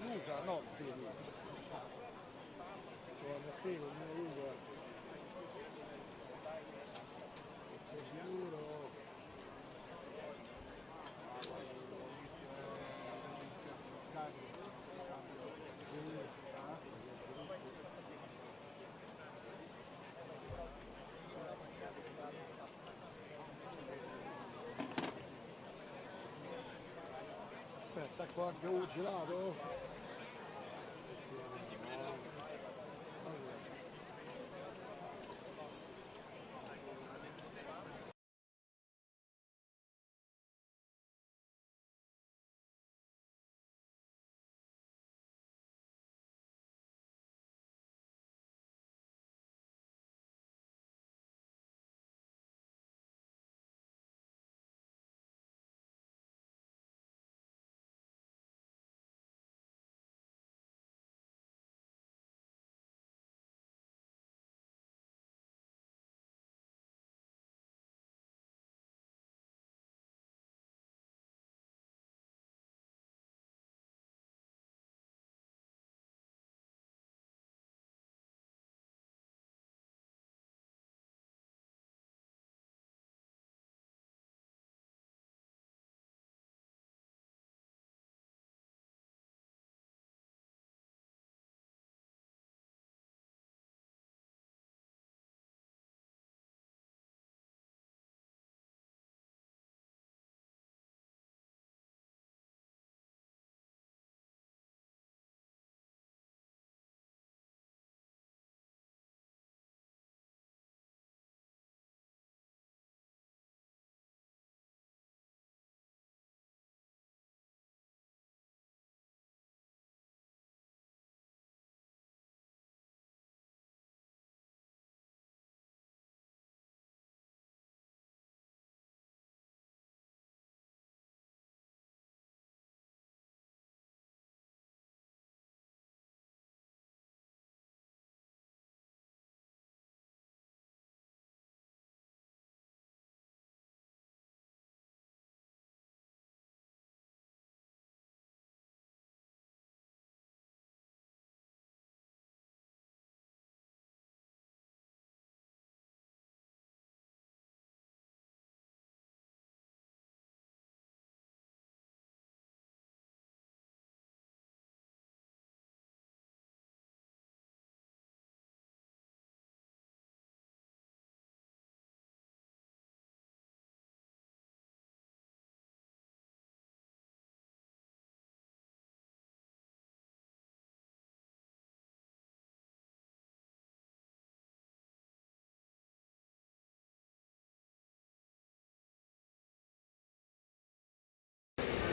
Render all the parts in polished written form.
Luca, no, vedi. Ci vuole a te con mio Luca. Sei sicuro? Aspetta, qua anche un gelato?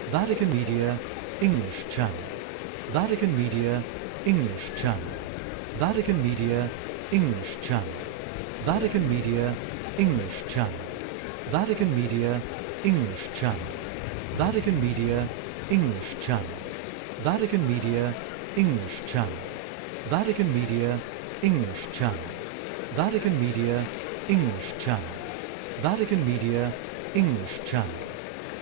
Vatican Media English Channel. Vatican Media English Channel. Vatican Media English Channel. Vatican Media English Channel. Vatican Media English Channel. Vatican Media English Channel. Vatican Media English Channel. Vatican Media English Channel. Vatican Media English Channel. Vatican Media English Channel.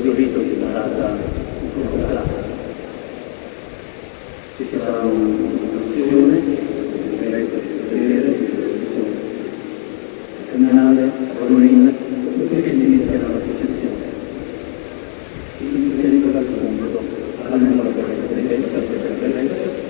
questo rito di narrata conclave. Ci sarà un'azione, un diretto di vedere, finale, Ronin, dopodiché si inizierà la processione. Il chiarito dal fondo, almeno la corrente di destra, per bellezza.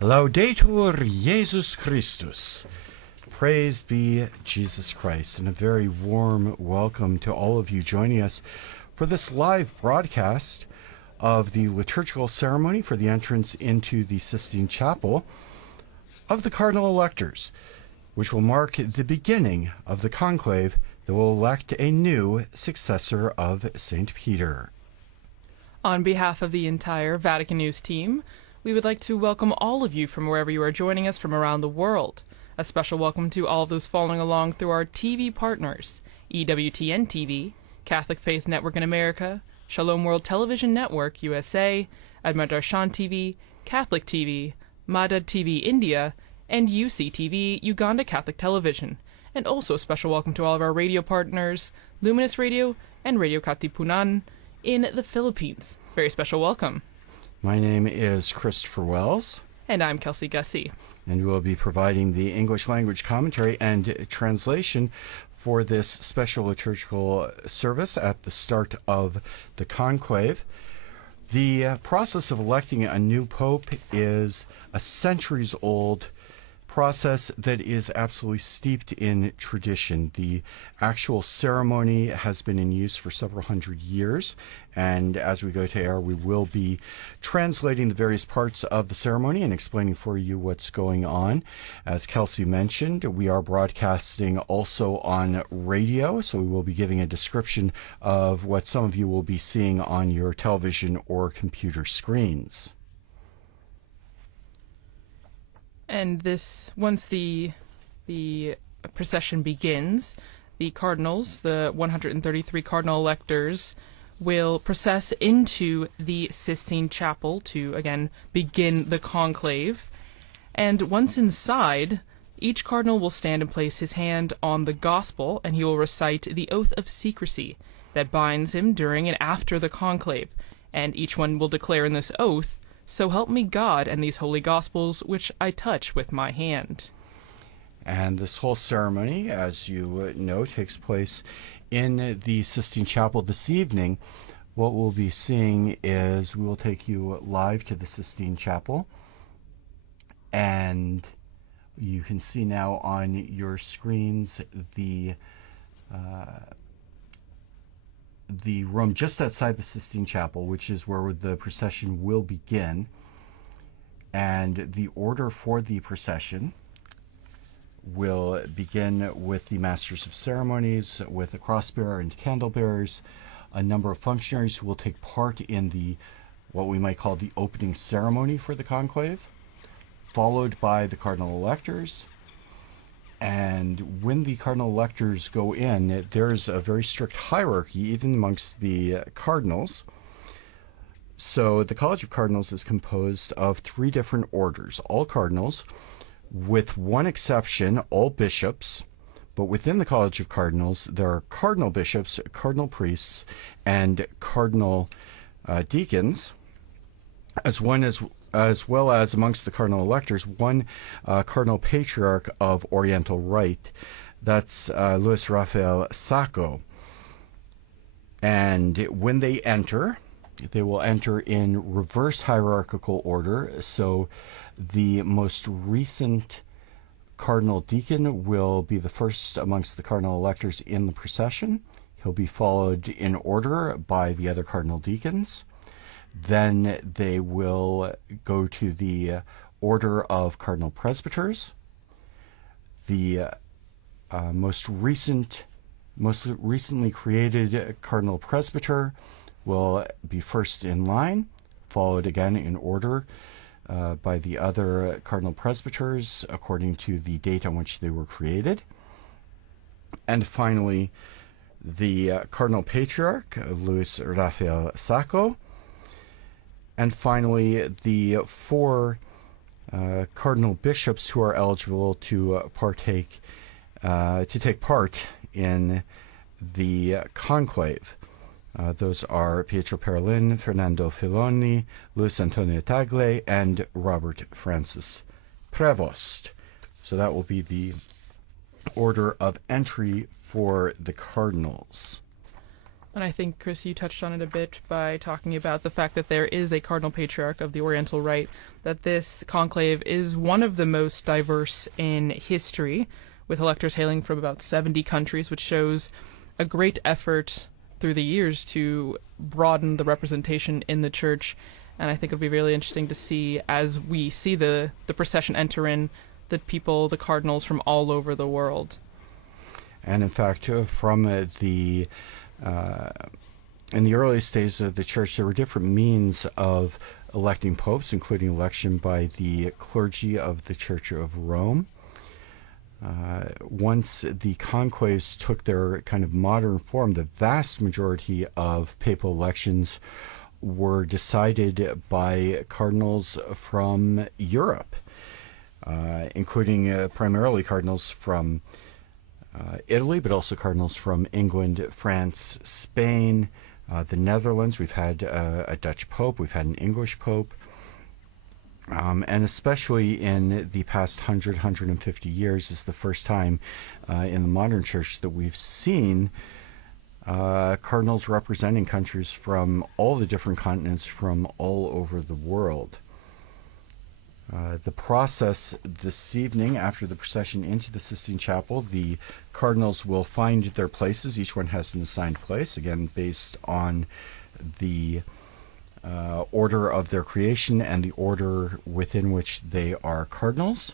Laudetur Jesus Christus. Praised be Jesus Christ, and a very warm welcome to all of you joining us for this live broadcast of the liturgical ceremony for the entrance into the Sistine Chapel of the Cardinal Electors, which will mark the beginning of the conclave that will elect a new successor of St. Peter. On behalf of the entire Vatican News team, we would like to welcome all of you from wherever you are joining us from around the world. A special welcome to all of those following along through our TV partners, EWTN TV, Catholic Faith Network in America, Shalom World Television Network USA, Admadarshan TV, Catholic TV, Madad TV India, and UCTV Uganda Catholic Television. And also a special welcome to all of our radio partners, Luminous Radio and Radio Katipunan in the Philippines. Very special welcome. My name is Christopher Wells. And I'm Kelsey Gussie. And we will be providing the English language commentary and translation for this special liturgical service at the start of the conclave. The process of electing a new pope is a centuries-old process that is absolutely steeped in tradition. The actual ceremony has been in use for several hundred years, and as we go to air, we will be translating the various parts of the ceremony and explaining for you what's going on. As Kelsey mentioned, we are broadcasting also on radio, so we will be giving a description of what some of you will be seeing on your television or computer screens. And this, once the procession begins, the cardinals, the 133 cardinal electors, will process into the Sistine Chapel to, again, begin the conclave. And once inside, each cardinal will stand and place his hand on the gospel, and he will recite the oath of secrecy that binds him during and after the conclave. And each one will declare in this oath, "So help me God and these holy gospels which I touch with my hand." And this whole ceremony, as you know, takes place in the Sistine Chapel this evening. What we'll be seeing is we will take you live to the Sistine Chapel, and you can see now on your screens the room just outside the Sistine Chapel, which is where the procession will begin. And the order for the procession will begin with the Masters of Ceremonies, with the cross-bearer and candle-bearers, a number of functionaries who will take part in the what we might call the opening ceremony for the conclave, followed by the cardinal electors. And when the cardinal electors go in, there's a very strict hierarchy even amongst the cardinals. So the College of Cardinals is composed of 3 different orders. All cardinals, with one exception, all bishops. But within the College of Cardinals, there are cardinal bishops, cardinal priests, and cardinal deacons, as well as amongst the cardinal electors, one cardinal patriarch of Oriental Rite. That's Luis Rafael Sacco. And when they enter, they will enter in reverse hierarchical order. So the most recent cardinal deacon will be the first amongst the cardinal electors in the procession. He'll be followed in order by the other cardinal deacons. Then they will go to the order of cardinal presbyters. The most recently created cardinal presbyter will be first in line, followed again in order by the other cardinal presbyters according to the date on which they were created. And finally, the Cardinal Patriarch, Luis Rafael Sacco. And finally, the 4 cardinal bishops who are eligible to take part in the conclave. Those are Pietro Parolin, Fernando Filoni, Luis Antonio Tagle, and Robert Francis Prevost. So that will be the order of entry for the cardinals. And I think, Chris, you touched on it a bit by talking about the fact that there is a Cardinal Patriarch of the Oriental Rite, that this conclave is one of the most diverse in history, with electors hailing from about 70 countries, which shows a great effort through the years to broaden the representation in the Church. And I think it'll be really interesting to see, as we see the procession enter in, the people, the cardinals from all over the world. And in fact, from in the earliest days of the Church, there were different means of electing popes, including election by the clergy of the Church of Rome. Once the conclaves took their kind of modern form, the vast majority of papal elections were decided by cardinals from Europe, including primarily cardinals from Italy, but also cardinals from England, France, Spain, the Netherlands. We've had a Dutch pope, we've had an English pope, and especially in the past 150 years is the first time in the modern Church that we've seen cardinals representing countries from all the different continents from all over the world. The process this evening, after the procession into the Sistine Chapel, the cardinals will find their places. Each one has an assigned place, again based on the order of their creation and the order within which they are cardinals.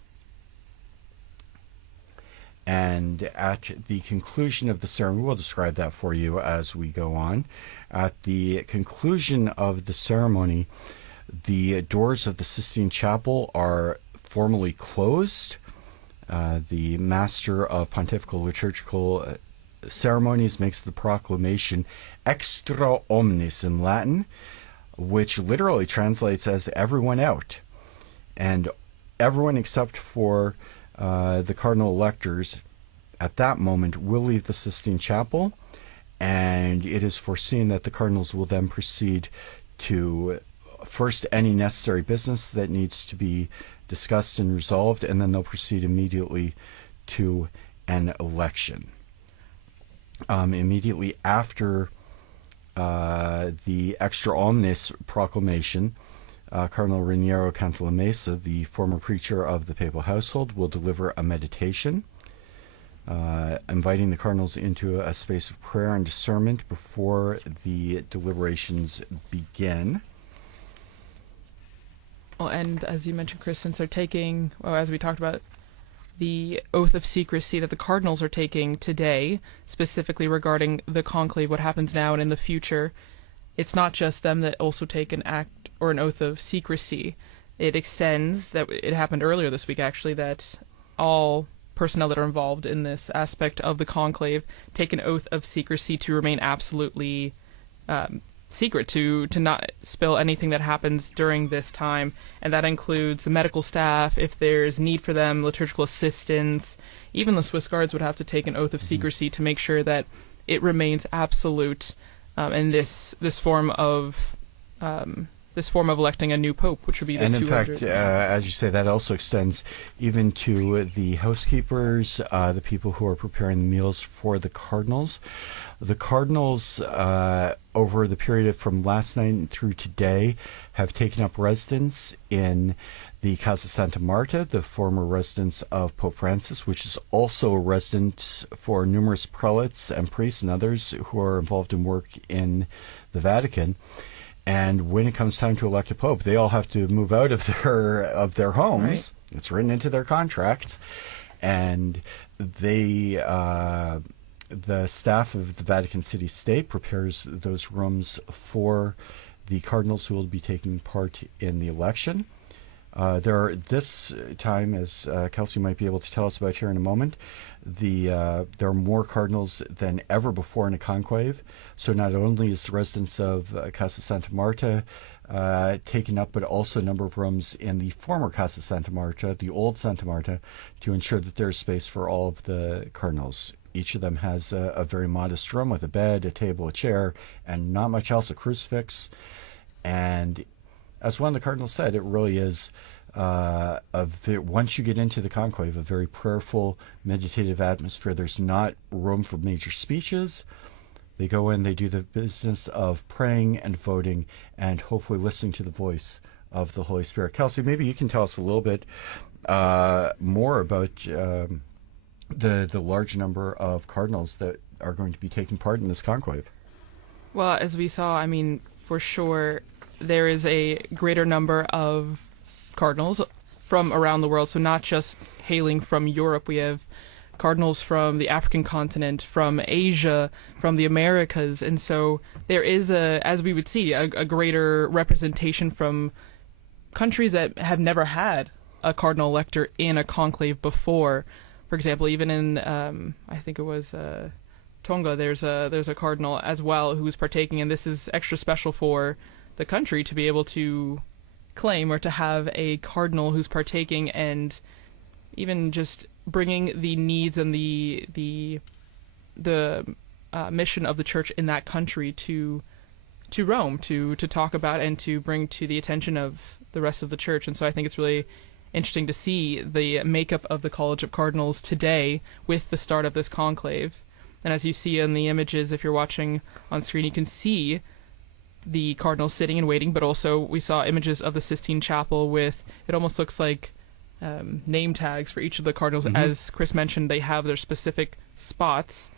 And at the conclusion of the ceremony, we'll describe that for you as we go on. At the conclusion of the ceremony, the doors of the Sistine Chapel are formally closed. The Master of Pontifical Liturgical Ceremonies makes the proclamation extra omnes in Latin, which literally translates as everyone out. And everyone except for the cardinal electors at that moment will leave the Sistine Chapel, and it is foreseen that the cardinals will then proceed to first any necessary business that needs to be discussed and resolved, and then they'll proceed immediately to an election. Immediately after the extra omnes proclamation, Cardinal Raniero Cantalamessa, the former preacher of the papal household, will deliver a meditation, inviting the cardinals into a space of prayer and discernment before the deliberations begin. Well, and as you mentioned, Chris, since they're taking, well, as we talked about, the oath of secrecy that the cardinals are taking today, specifically regarding the conclave, what happens now and in the future, it's not just them that also take an act or an oath of secrecy. It extends, that it happened earlier this week actually, that all personnel that are involved in this aspect of the conclave take an oath of secrecy to remain absolutely secret, to not spill anything that happens during this time, and that includes the medical staff, if there's need for them, liturgical assistants. Even the Swiss Guards would have to take an oath of secrecy to make sure that it remains absolute in this form of electing a new pope, which would be the 200. And in fact, as you say, that also extends even to the housekeepers, the people who are preparing the meals for the cardinals. The cardinals, over the period from last night through today, have taken up residence in the Casa Santa Marta, the former residence of Pope Francis, which is also a residence for numerous prelates and priests and others who are involved in work in the Vatican. And when it comes time to elect a pope, they all have to move out of their homes. Right. It's written into their contracts, and they, the staff of the Vatican City State, prepares those rooms for the cardinals who will be taking part in the election. This time, as Kelsey might be able to tell us about here in a moment, there are more cardinals than ever before in a conclave. So not only is the residence of Casa Santa Marta taken up, but also a number of rooms in the former Casa Santa Marta, the old Santa Marta, to ensure that there's space for all of the cardinals. Each of them has a very modest room with a bed, a table, a chair, and not much else, a crucifix. And as one of the cardinals said, it really is, once you get into the conclave, a very prayerful, meditative atmosphere. There's not room for major speeches. They go in, they do the business of praying and voting and hopefully listening to the voice of the Holy Spirit. Kelsey, maybe you can tell us a little bit more about the large number of cardinals that are going to be taking part in this conclave. Well, as we saw, I mean, for sure, there is a greater number of cardinals from around the world. So not just hailing from Europe. We have cardinals from the African continent, from Asia, from the Americas. And so there is, as we would see, a greater representation from countries that have never had a cardinal elector in a conclave before. For example, even in, I think it was Tonga, there's a cardinal as well who's partaking, and this is extra special for the country to be able to claim or to have a cardinal who's partaking, and even just bringing the needs and the mission of the church in that country to Rome to talk about and to bring to the attention of the rest of the church. And so I think it's really interesting to see the makeup of the College of Cardinals today with the start of this conclave. And as you see in the images, if you're watching on screen, you can see the cardinals sitting and waiting, but also we saw images of the Sistine Chapel with, it almost looks like name tags for each of the cardinals. Mm-hmm. As Chris mentioned, they have their specific spots,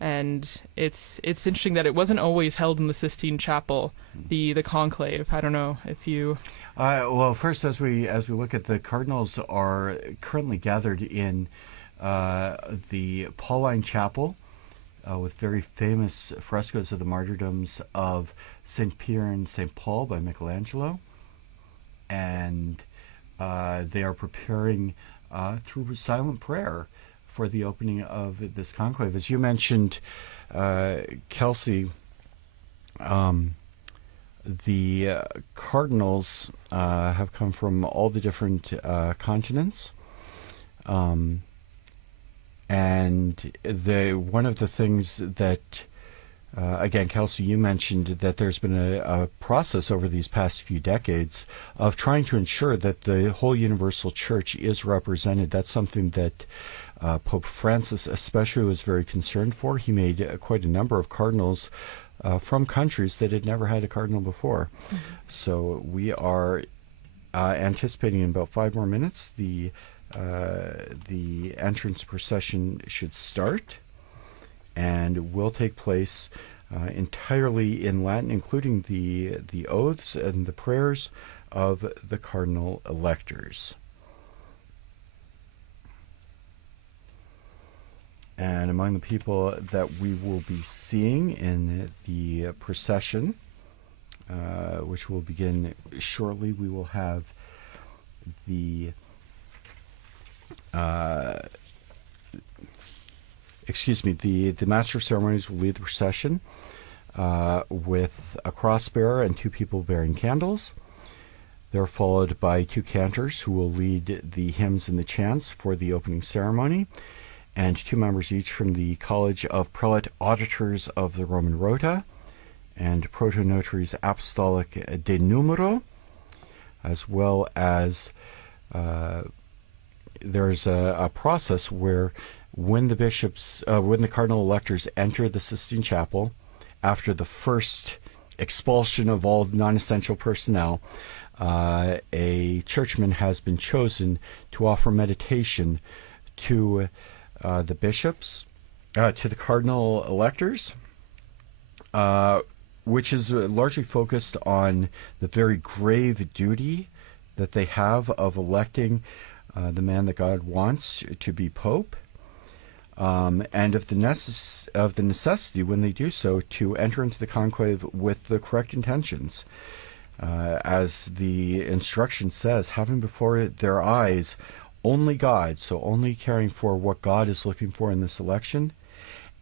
and it's interesting that it wasn't always held in the Sistine Chapel, the conclave. I don't know if you... well, first, as we look at, the cardinals are currently gathered in the Pauline Chapel, with very famous frescoes of the martyrdoms of St. Peter and St. Paul by Michelangelo. And they are preparing through silent prayer for the opening of this conclave. As you mentioned, Kelsey, the cardinals have come from all the different continents. And one of the things that, again, Kelsey, you mentioned that there's been a process over these past few decades of trying to ensure that the whole universal church is represented. That's something that Pope Francis especially was very concerned for. He made quite a number of cardinals from countries that had never had a cardinal before. Mm-hmm. So we are anticipating in about 5 more minutes the entrance procession should start, and will take place entirely in Latin, including the oaths and the prayers of the cardinal electors. And among the people that we will be seeing in the procession, which will begin shortly, we will have the the Master of Ceremonies will lead the procession with a cross bearer and 2 people bearing candles. They're followed by 2 cantors who will lead the hymns and the chants for the opening ceremony, and 2 members each from the College of Prelate Auditors of the Roman Rota and Protonotaries Apostolic de Numero, as well as there's a process where when the cardinal electors enter the Sistine Chapel, after the first expulsion of all non-essential personnel, a churchman has been chosen to offer meditation to the bishops, to the cardinal electors, which is largely focused on the very grave duty that they have of electing the man that God wants to be Pope, and of the necessity when they do so to enter into the conclave with the correct intentions. as the instruction says, having before their eyes only God, so only caring for what God is looking for in this election,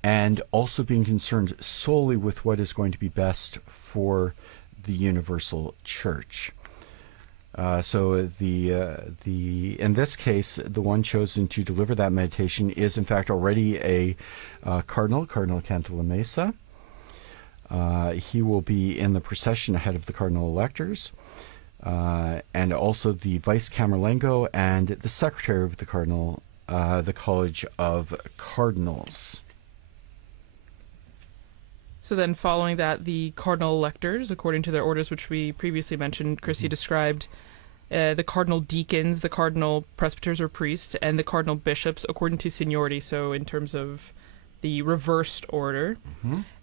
and also being concerned solely with what is going to be best for the universal church. So in this case, the one chosen to deliver that meditation is in fact already a Cardinal Cantalamessa. He will be in the procession ahead of the cardinal electors, and also the vice camerlengo and the secretary of the cardinal, the College of Cardinals. So then following that, the cardinal electors, according to their orders, which we previously mentioned, Chrissy described, the cardinal deacons, the cardinal presbyters or priests, and the cardinal bishops according to seniority, so in terms of the reversed order.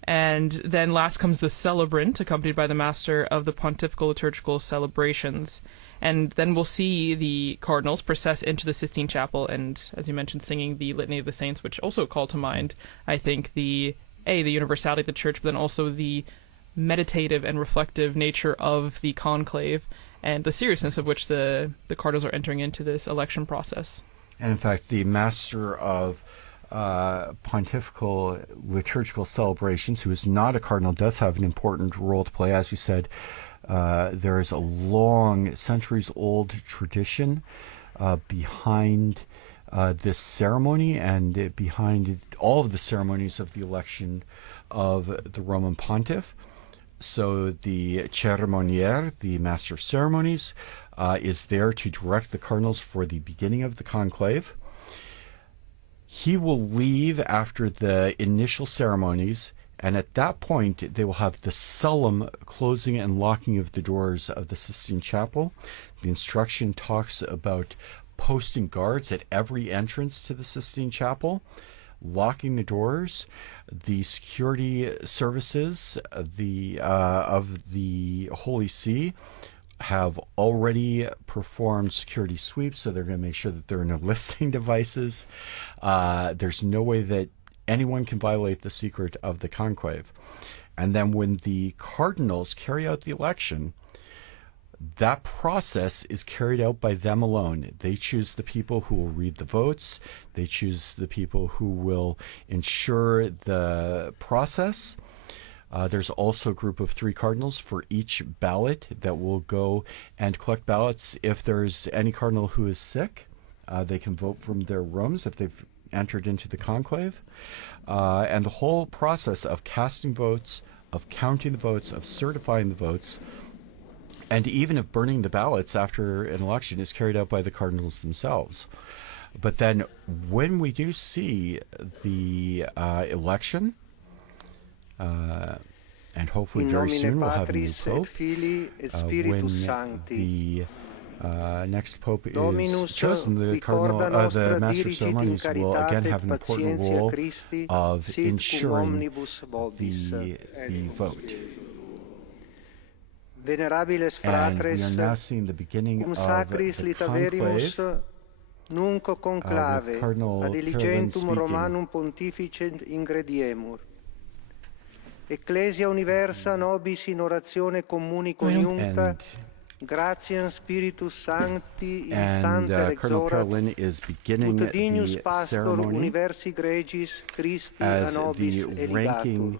And then last comes the celebrant, accompanied by the master of the pontifical liturgical celebrations. And then we'll see the cardinals process into the Sistine Chapel and, as you mentioned, singing the Litany of the Saints, which also call to mind, I think, the universality of the church, but then also the meditative and reflective nature of the conclave and the seriousness of which the cardinals are entering into this election process. And in fact, the master of pontifical liturgical celebrations, who is not a cardinal, does have an important role to play. As you said, there is a long, centuries-old tradition behind this ceremony and behind all of the ceremonies of the election of the Roman pontiff. So the ceremoniere, the master of ceremonies, is there to direct the cardinals for the beginning of the conclave. He will leave after the initial ceremonies, and at that point they will have the solemn closing and locking of the doors of the Sistine Chapel. The instruction talks about posting guards at every entrance to the Sistine Chapel, locking the doors. The security services of the Holy See have already performed security sweeps, so they're going to make sure that there are no listening devices. There's no way that anyone can violate the secret of the conclave. And then when the cardinals carry out the election, that process is carried out by them alone. They choose the people who will read the votes. They choose the people who will ensure the process. There's also a group of 3 cardinals for each ballot that will go and collect ballots. If there's any cardinal who is sick, they can vote from their rooms if they've entered into the conclave. And the whole process of casting votes, of counting the votes, of certifying the votes, and even of burning the ballots after an election is carried out by the cardinals themselves. But then when we do see the election, and hopefully very soon we'll have a new pope, when the next pope is chosen, the master of ceremonies will again have an important role of ensuring the vote. And we are now seeing the beginning of the conclave, nunc conclave, with Cardinal ad diligentum Perlin Romanum Pontificem ingrediemur. Ecclesia universa nobis in oratione communi conjunta, gratiam Spiritus Sancti instanter Cardinal exorat, Perlin is beginning ut dignus the pastor ceremony universi gregis Christi as a nobis the eligatur. ranking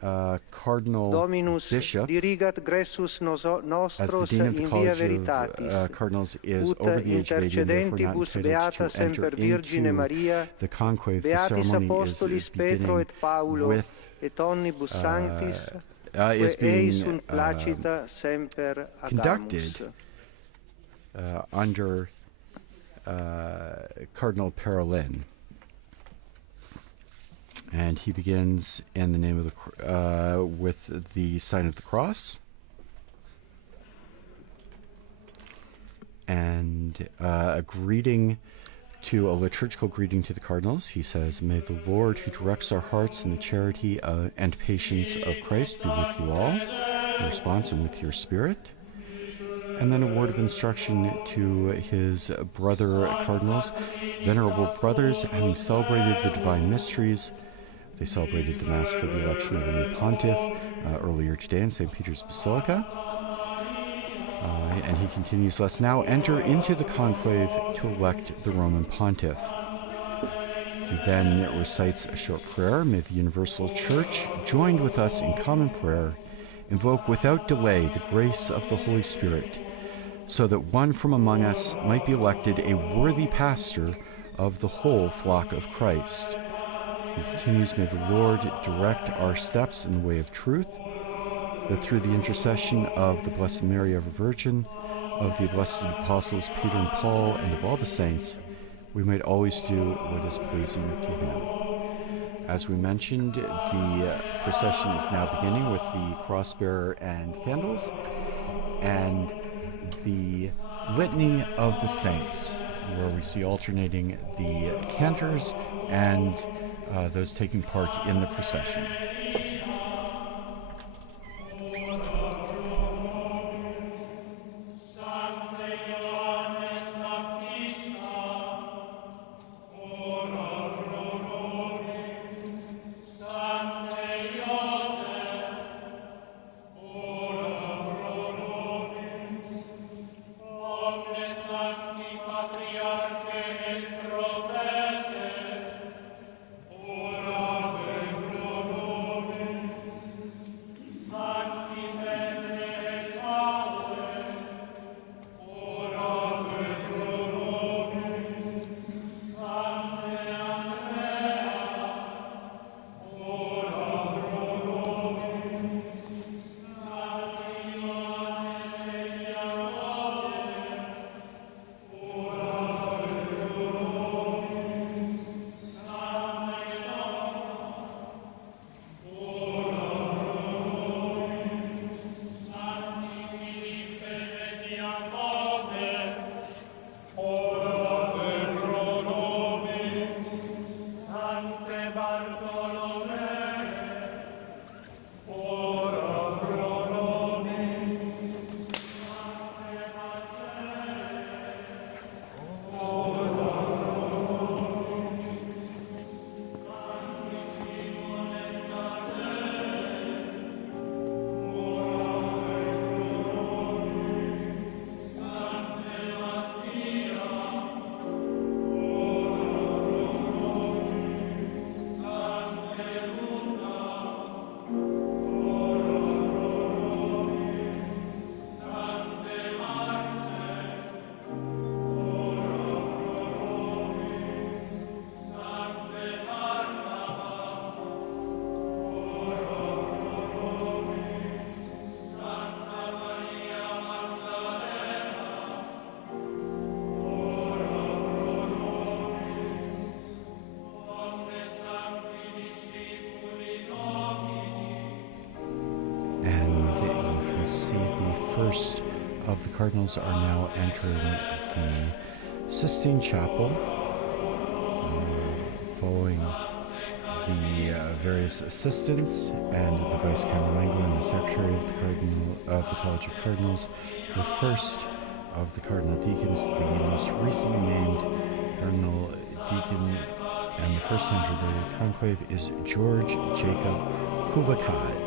Cardinal Dominus Bishop, dirigat gressus as the nostros Dean of the in via College veritatis, of Cardinals is ut over the age of 80 and therefore not intercedentibus entitled beata to enter semper Virgine Maria, into the conclave. The beatis ceremony apostolis is Petro beginning et Paulo with et omnibus sanctis, is quae eis being sunt placita semper conducted agamus. under Cardinal Perlin. And he begins in the name of the with the sign of the cross, and a liturgical greeting to the cardinals. He says, "May the Lord, who directs our hearts in the charity and patience of Christ, be with you all." In response, "and with your spirit." And then a word of instruction to his brother cardinals. "Venerable brothers, having celebrated the divine mysteries," they celebrated the Mass for the election of the new pontiff earlier today in St. Peter's Basilica. And he continues, let's now enter into the conclave to elect the Roman pontiff. He then recites a short prayer. May the universal church, joined with us in common prayer, invoke without delay the grace of the Holy Spirit, so that one from among us might be elected a worthy pastor of the whole flock of Christ. He continues, may the Lord direct our steps in the way of truth, that through the intercession of the Blessed Mary, ever Virgin, of the blessed apostles Peter and Paul, and of all the saints, we might always do what is pleasing to him. As we mentioned, the procession is now beginning with the cross-bearer and candles, and the litany of the saints, where we see alternating the cantors and those taking part in the procession. First of the cardinals are now entering the Sistine Chapel, following the various assistants and the Vice Camerlengo and the Secretary of the College of Cardinals. The first of the cardinal deacons, the most recently named cardinal deacon and the first to enter the conclave, is George Jacob Kuvakad.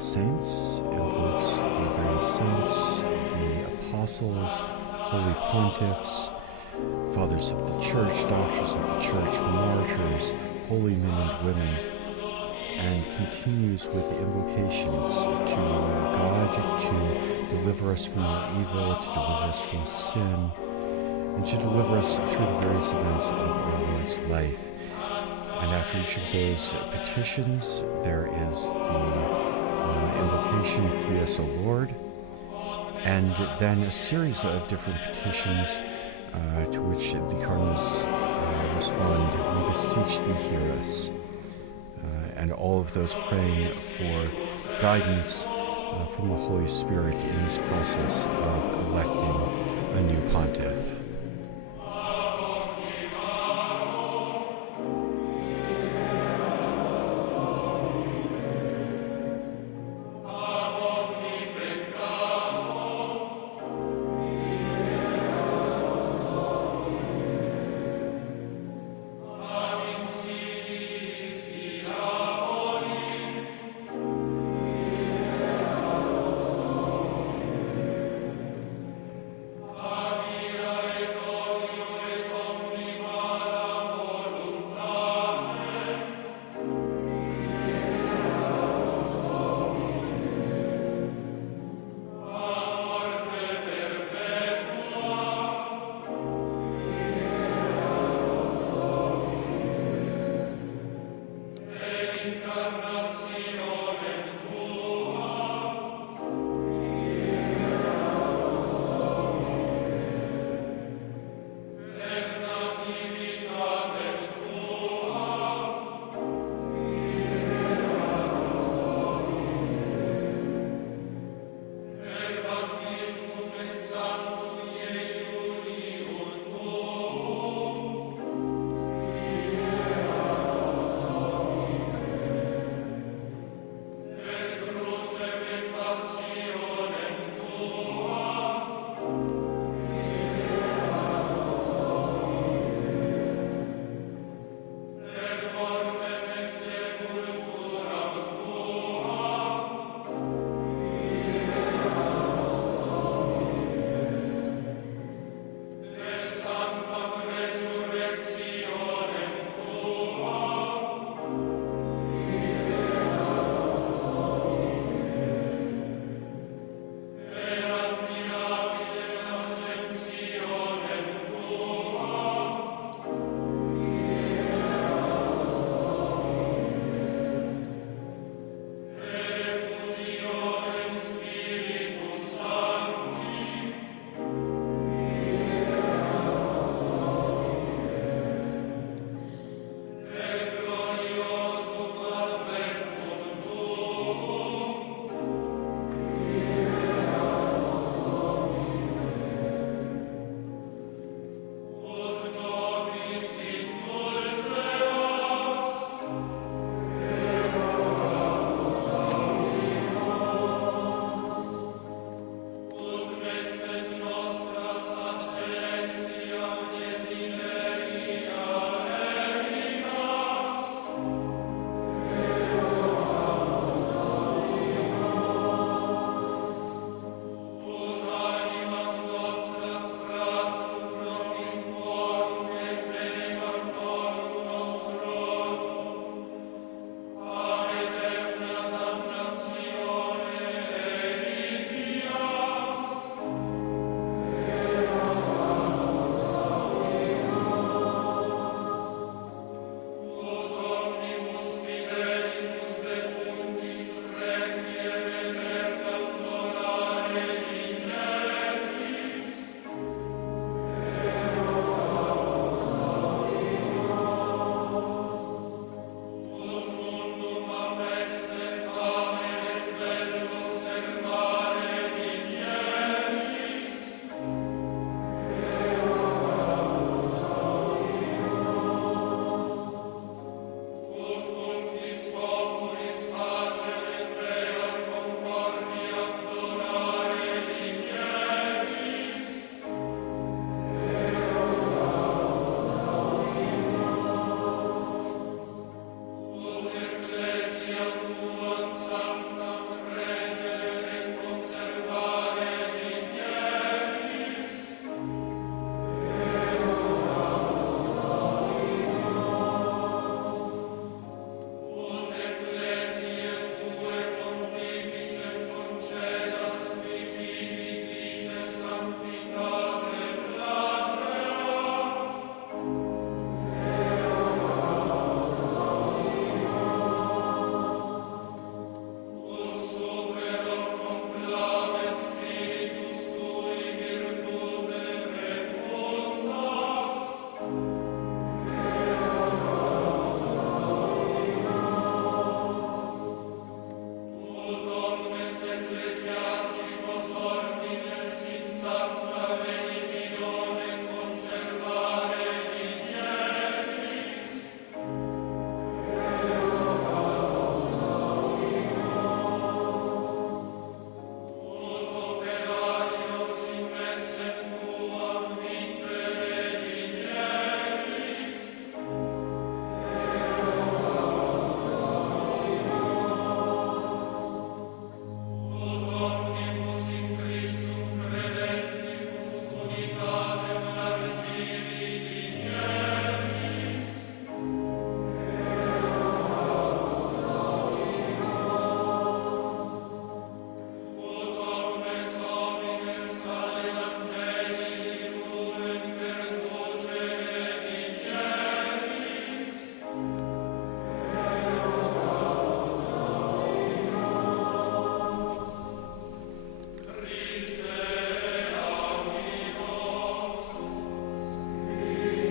the saints, invokes the various saints, the apostles, holy pontiffs, fathers of the church, doctors of the church, martyrs, holy men and women, and continues with invocations to God to deliver us from evil, to deliver us from sin, and to deliver us through the various events of our Lord's life. And after each of those petitions, there is the invocation, Free us, O Lord, and then a series of different petitions to which the cardinals respond, We beseech thee, hear us. And all of those praying for guidance from the Holy Spirit in this process of electing a new pontiff.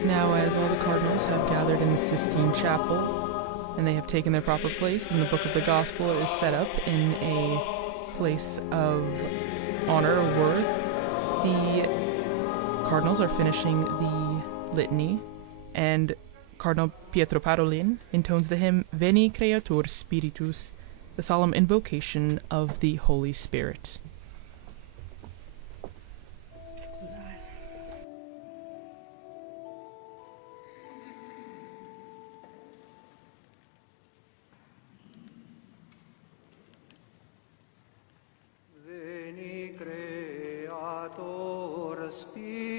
Now, as all the cardinals have gathered in the Sistine Chapel, and they have taken their proper place, and the Book of the Gospel is set up in a place of honor or worth, the cardinals are finishing the litany, and Cardinal Pietro Parolin intones the hymn Veni Creator Spiritus, the solemn invocation of the Holy Spirit. Veni Creator Spiritus. Spiritus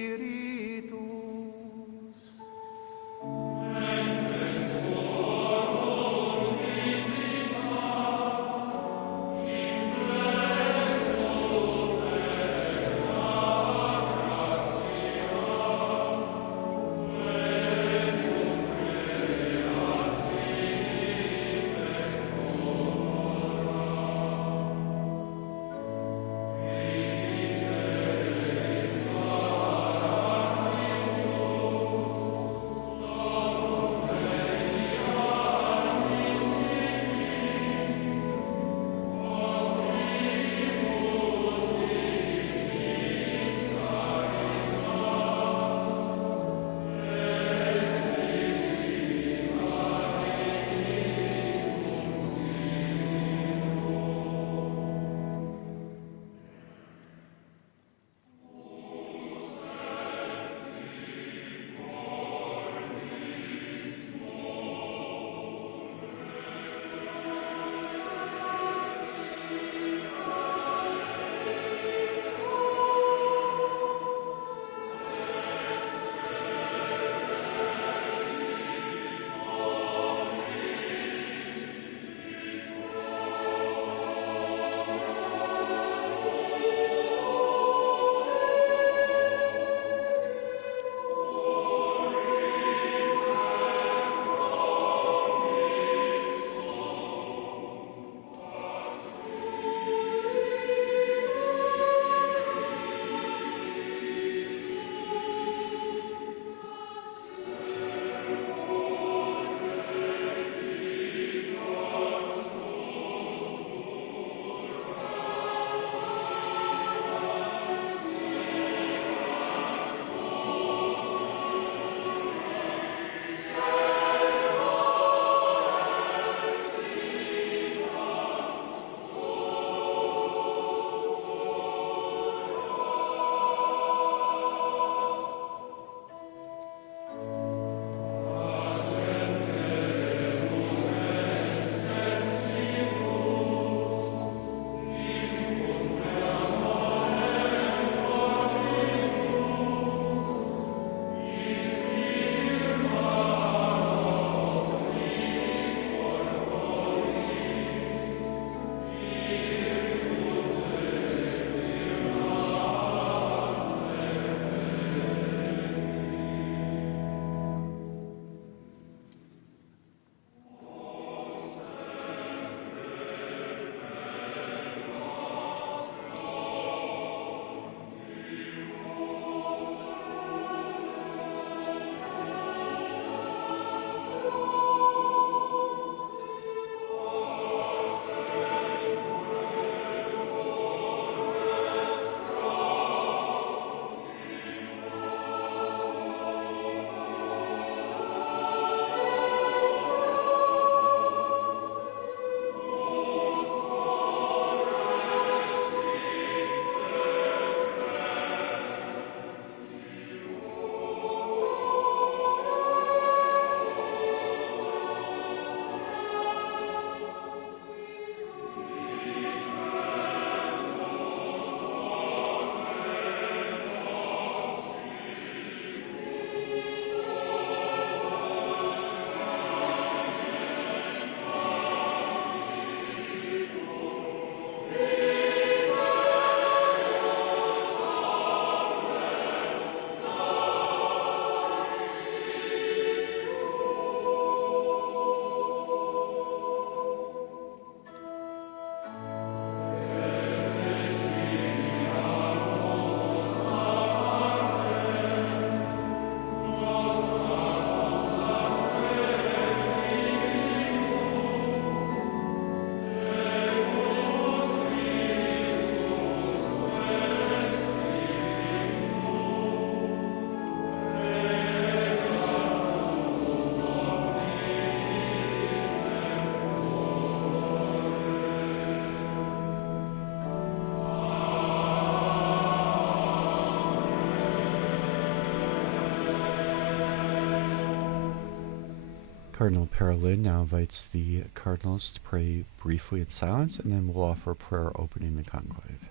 Cardinal Parolin now invites the cardinals to pray briefly in silence, and then we'll offer a prayer opening the conclave.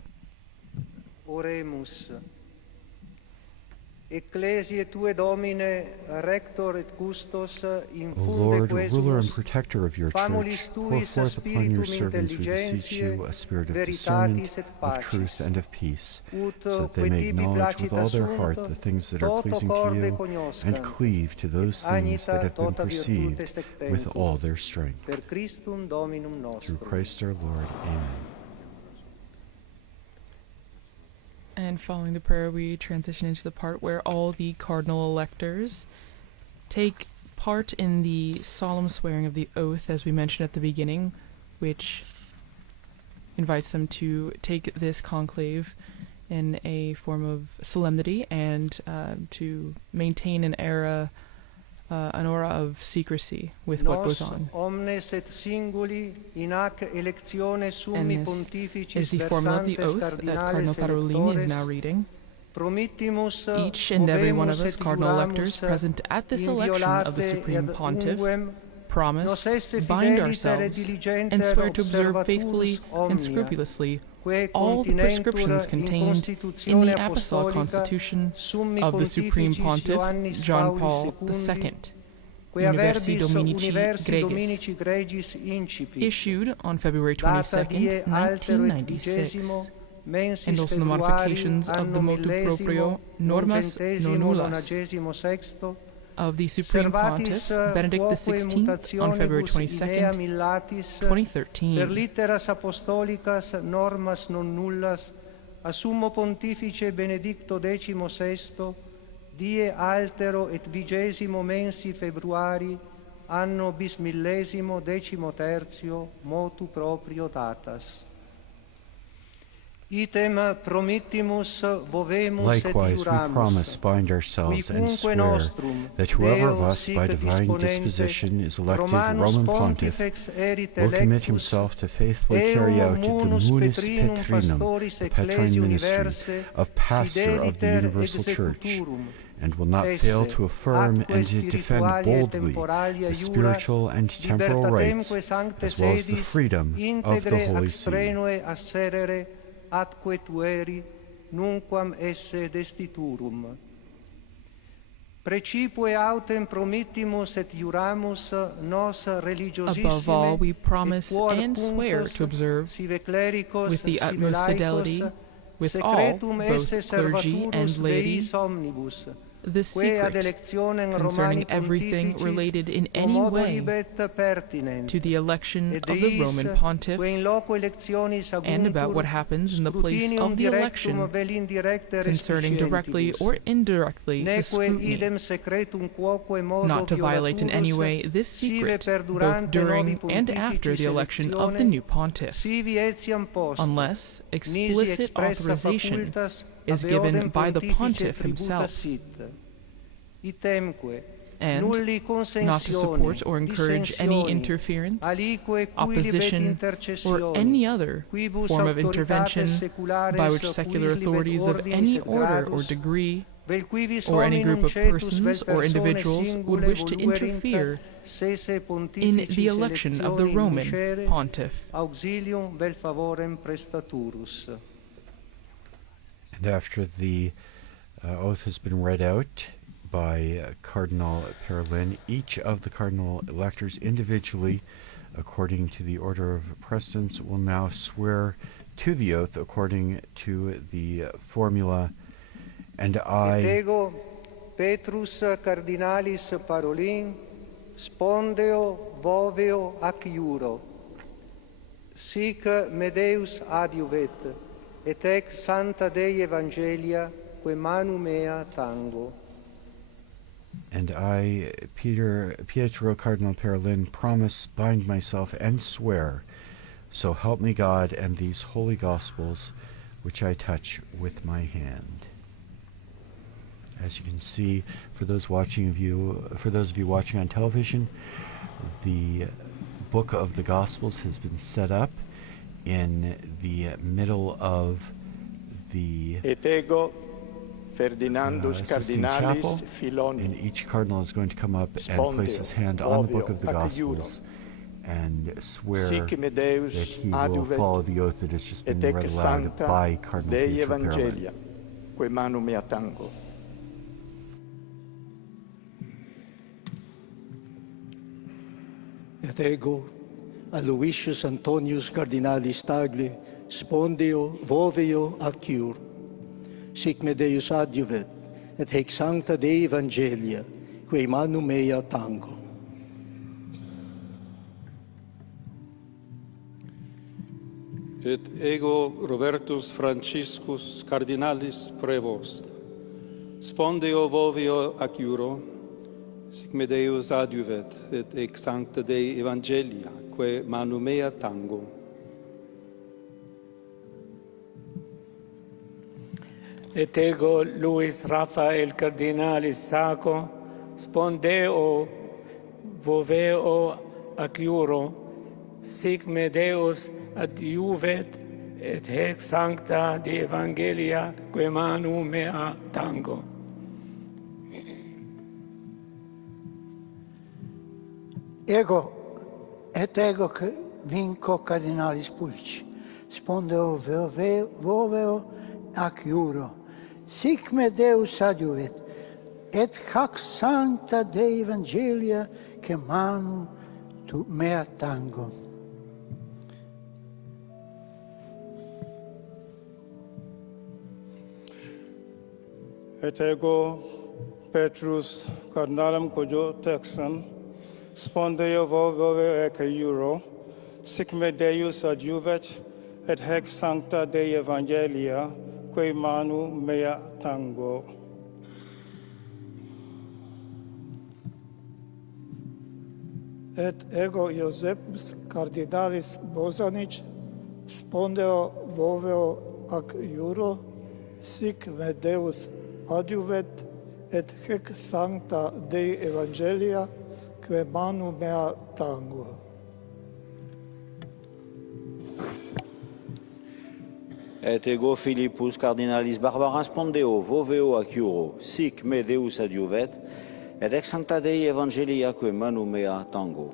Oremus. Ecclesiae tue Domine, rector et custos, O Lord, ruler and protector of your church, pour forth upon your servants, we beseech you, a spirit of discernment, of truth, and of peace, so that they may acknowledge with all their heart the things that are pleasing to you, and cleave to those things that have been perceived with all their strength. Through Christ our Lord. Amen. And following the prayer, we transition into the part where all the cardinal electors take part in the solemn swearing of the oath, as we mentioned at the beginning, which invites them to take this conclave in a form of solemnity and to maintain an aura of secrecy with what goes on. Omnes et singuli in hac electione summi And this pontificis is the formula of the oath that Cardinal Parolin is now reading. Each and every one of us cardinal electors present at this election of the Supreme Pontiff promise, bind ourselves, and swear to observe faithfully and scrupulously all the prescriptions contained in the Apostolic Constitution of the Supreme Pontiff John Paul II, Universi Dominici Gregis, issued on February 22nd, 1996, and also the modifications of the motu proprio Normas Nonullas of the Supreme Pontiff Benedict XVI on February 22nd, 2013. Per litteras apostolicas normas non nullas a Summo Pontifice Benedicto XVI, die altero et 20 mensi februari, anno bismillesimo 13 motu proprio datas. Item promittimus vovemus et Likewise, we promise, bind ourselves, and swear that whoever of us, by divine disposition, is elected Roman Pontiff, will commit himself to faithfully carry out the Munus Petrinum, the Petrine ministry, of pastor of the universal church, and will not fail to affirm and to defend boldly the spiritual and temporal rights, as well as the freedom of the Holy See. Atque tueri, nunquam esse destiturum. Precipue autem promittimus et juramus nos religiosissime. Above all, we promise and swear to observe with the utmost fidelity, with all, both clergy and laity, the secret concerning everything related in any way to the election of the Roman Pontiff, and about what happens in the place of the election concerning directly or indirectly the scrutiny, not to violate in any way this secret both during and after the election of the new Pontiff, unless explicit authorization is given by the Pontiff himself, and not to support or encourage any interference, opposition, or any other form of intervention by which secular authorities of any order or degree, or any group of persons or individuals would wish to interfere in the election of the Roman Pontiff. And after the oath has been read out by Cardinal Parolin, each of the cardinal electors individually, according to the order of precedence, will now swear to the oath according to the formula. And I, Ego Petrus Cardinalis Parolin, spondeo voveo ac iuro, sic me Deus adiuvet, et ex Santa Dei Evangelia, que manu mea tango. And I, Pietro Cardinal Parolin, promise, bind myself, and swear, so help me God and these holy Gospels, which I touch with my hand. As you can see, for those of you watching on television, the book of the Gospels has been set up in the middle of the Sistine Chapel, and each cardinal is going to come up and place his hand on the book of the Gospels and swear that he will follow the oath that has just been read aloud by Cardinal Petrinum. Et ego, Aloysius Antonius Cardinalis Tagli, spondeo voveo acciur, sic me Deus adjuvet, et hec sancta Dei Evangelia, quae manu mea tango. Et ego Robertus Franciscus Cardinalis Prevost, spondeo voveo acciuro, sic me Deus adjuvet, et ec sancta Dei Evangelia, quae manu mea tango. Et ego Luis Raphael Cardinalis Saco, spondeo voveo acciuro, sic me Deus adjuvet, et hec sancta Dei Evangelia, quae manu mea tango. Ego, et ego vinco Cardinalis Pulci, spondeo voveo acciuro, sic me Deus adjuvet, et hac sancta Dei Evangelia, que manu mea tango. Et ego Petrus Cardinalum Cojo Texan, spondeo voveo acciuro, sic me Deus adjuvet, et hec sancta Dei Evangelia, quae manu mea tango. Et ego Iosebus Cardinalis Bosanic, spondeo voveo acciuro, sic me Deus adjuvet, et hec sancta Dei Evangelia, quae manu mea tango. Et ego Philippus Cardinalis Barbara, spondeo voveo acciuro, sic me Deus adjuvet, et ex sancta Dei Evangelia, quae manu mea tango.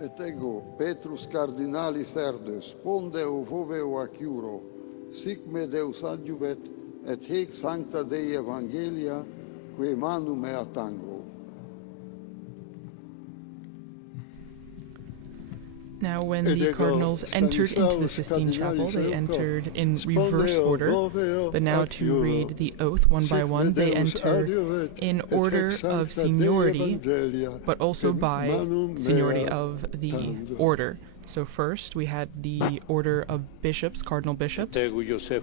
Et ego Petrus Cardinalis Erde, spondeo voveo acciuro, sic me Deus adjuvet, et hec sancta Dei Evangelia, quae manu mea tango. Now, when the cardinals entered into the Sistine Chapel, they entered in reverse order, but now to read the oath one by one, they enter in order of seniority, but also by seniority of the order. So first, we had the order of bishops, cardinal bishops,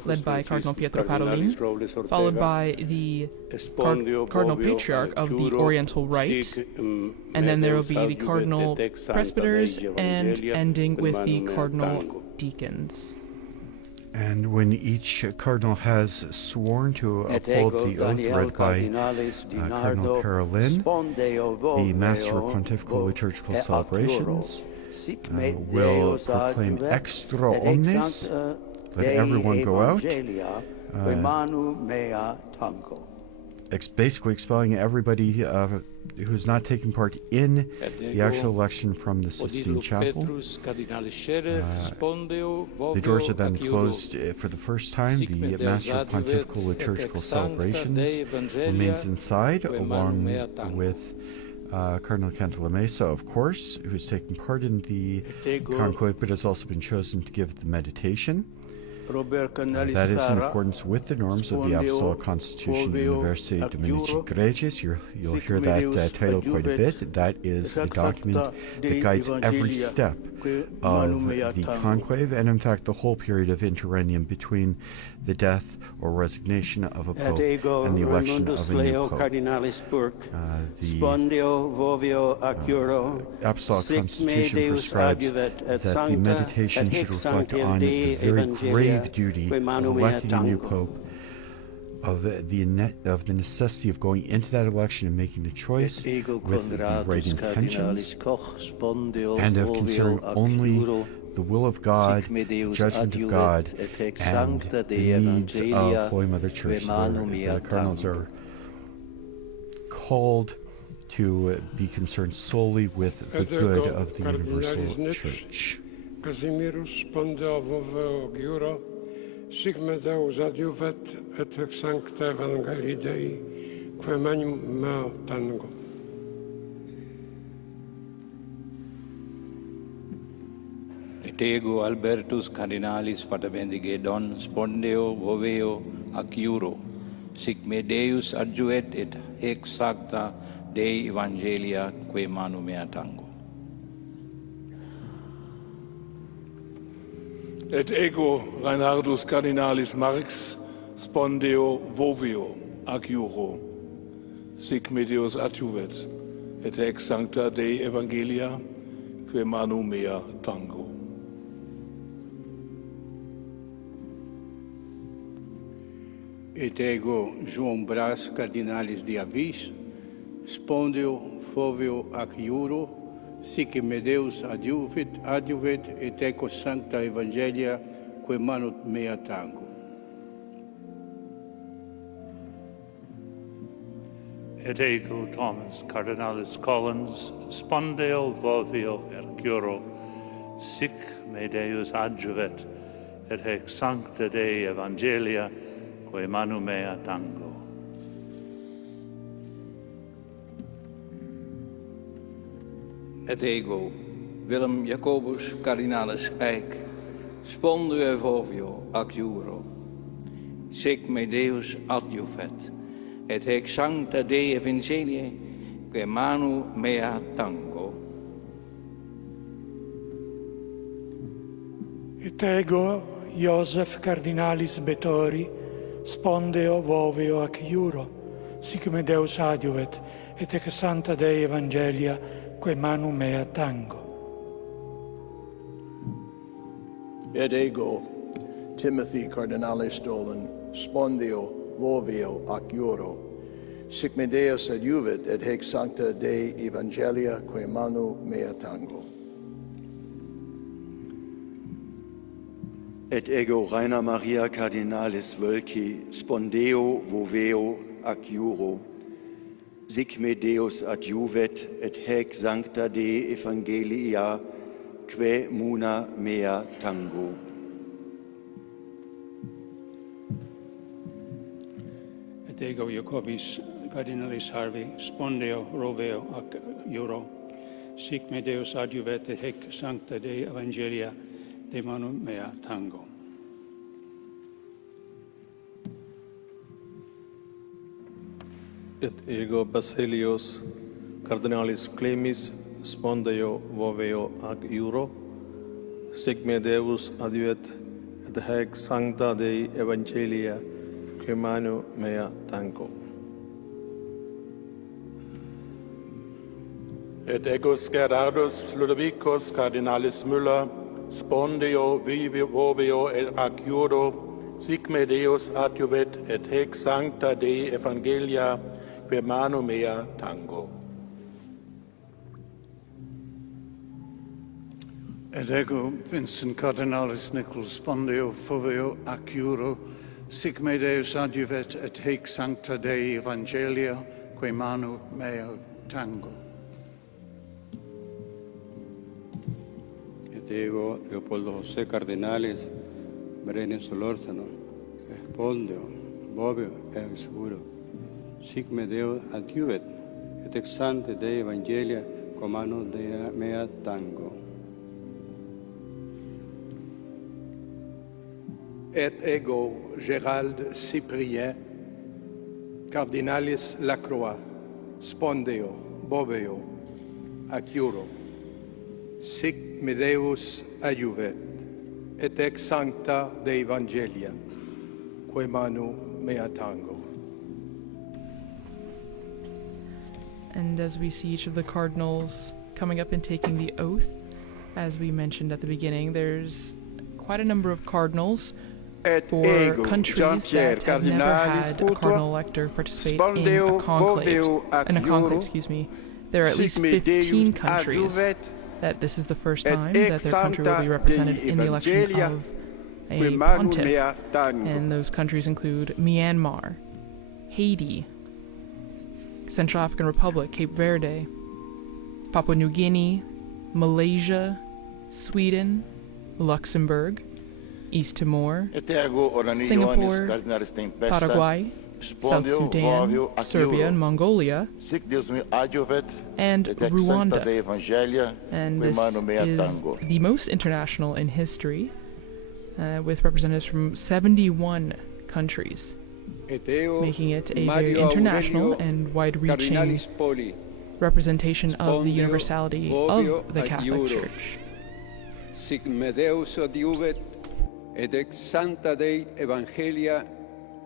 led by Cardinal Pietro Parolin, followed by the Cardinal Patriarch of the Oriental Rite, and then there will be the Cardinal Presbyters, and ending with the Cardinal Deacons. And when each cardinal has sworn to uphold the oath read by Cardinal Parolin, the Master of Pontifical Liturgical Celebrations will proclaim extra omnes, let everyone go out, basically expelling every who's not taking part in the actual election from the Sistine Chapel. The doors are then closed for the first time. The Master of Pontifical Liturgical Celebrations remains inside, along with Cardinal Cantalamessa, of course, who's taking part in the conclave, but has also been chosen to give the meditation. That is in accordance with the norms of the Apostolic Constitution Universi Dominici Gregis. You'll hear that title quite a bit. That is a document that guides every step of the conclave, and in fact the whole period of interregnum between the death or resignation of a pope and the election of a new pope. The Apostolic Constitution prescribes that the meditation should reflect on the very grave duty of electing a new pope, of the necessity of going into that election and making a choice with the right intentions, and of considering only the will of God, judgment of God, and the needs of Holy Mother Church. The cardinals are called to be concerned solely with the good of the universal Church. Casimirus pondeovo giuro, sigme Deus adiuvet et ex sancta Evangelii Dei, quae magnum mea tango. Et ego Albertus Cardinalis Pater Bendigedon spondeo voveo ac iuro, sic me Deus adjuet et ex sancta Dei Evangelia quae manu mea tango. Et ego Reinhardus Cardinalis Marx spondeo voveo ac iuro, sic me Deus adjuvet et ex sancta Dei Evangelia quae manu mea tango. Et ego João Brás Cardinalis Diavis spondeo voveo ac iuro, sic me Deus adjuvet et eco sancta Evangelia quae manu mea tango. Et ego Thomas Cardinalis Collins spondeo voveo ac iuro, sic me Deus adjuvet et ex sancta Dei Evangelia quae manu mea tango. Et ego Willem Jacobus Cardinalis Eijk spondeo voveo ac iuro, sic me Deus adjuvet et ex sancta Dei Evangelie quae manu mea tango. Et ego Joseph Cardinalis Betori spondeo voveo ac iuro, sic me Deus adjuvet et ex sancta Dei Evangelia quae manu mea tango. Et ego Timothy Cardinalis Dolan spondeo voveo ac iuro, sic me Deus adjuvet et ex sancta Dei Evangelia quae manu mea tango. Et ego Rainer Maria Cardinalis Wölki spondeo voveo ac iuro, sic me Deus adjuvet et haec sancta Dei Evangelia quae muna mea tango. Et ego Jacobis Cardinalis Harvey spondeo roveo ac iuro, sic me Deus adjuvet et haec sancta Dei Evangelia de manu mea tango. Et ego Basilius Cardinalis Clemis spondeo voveo ac iuro, sic me Deus adjuvet et haec sancta Dei Evangelia quae manu mea tango. Et ego Gerardus Ludovicus Cardinalis Müller spondeo voveo ac iuro, sic me Deus adjuvet et haec sancta Dei Evangelia quae manu mea tango. Et ego Vincent Cardinalis Nichols spondeo voveo ac iuro, sic me Deus adjuvet et haec sancta Dei Evangelia quae manu mea tango. Et ego Leopoldo José Cardinalis Brenes Solórzano spondeo voveo ex iuro, sic me Deus adjuvet et ex sancta Dei Evangelia quae manu mea tango. Et ego Gérald Cyprien Cardinalis Lacroix spondeo voveo ac iuro, sic me Deus adjuvet et ex sancta Dei Evangelia quae manu mea tango. And as we see each of the cardinals coming up and taking the oath, as we mentioned at the beginning, there's quite a number of cardinals for countries that have never had a cardinal elector participate in a conclave. There are at least 15 countries that this is the first time that their country will be represented in the election of a pontiff, and those countries include Myanmar, Haiti, Central African Republic, Cape Verde, Papua New Guinea, Malaysia, Sweden, Luxembourg, East Timor, Singapore, Paraguay, South Sudan, Serbia, and Mongolia, and Rwanda. And this is the most international in history, with representatives from 71 countries, making it a very international and wide-reaching representation of the universality of the Catholic Church. Sic me Deus adiuvet, et ex sancta Dei Evangelia,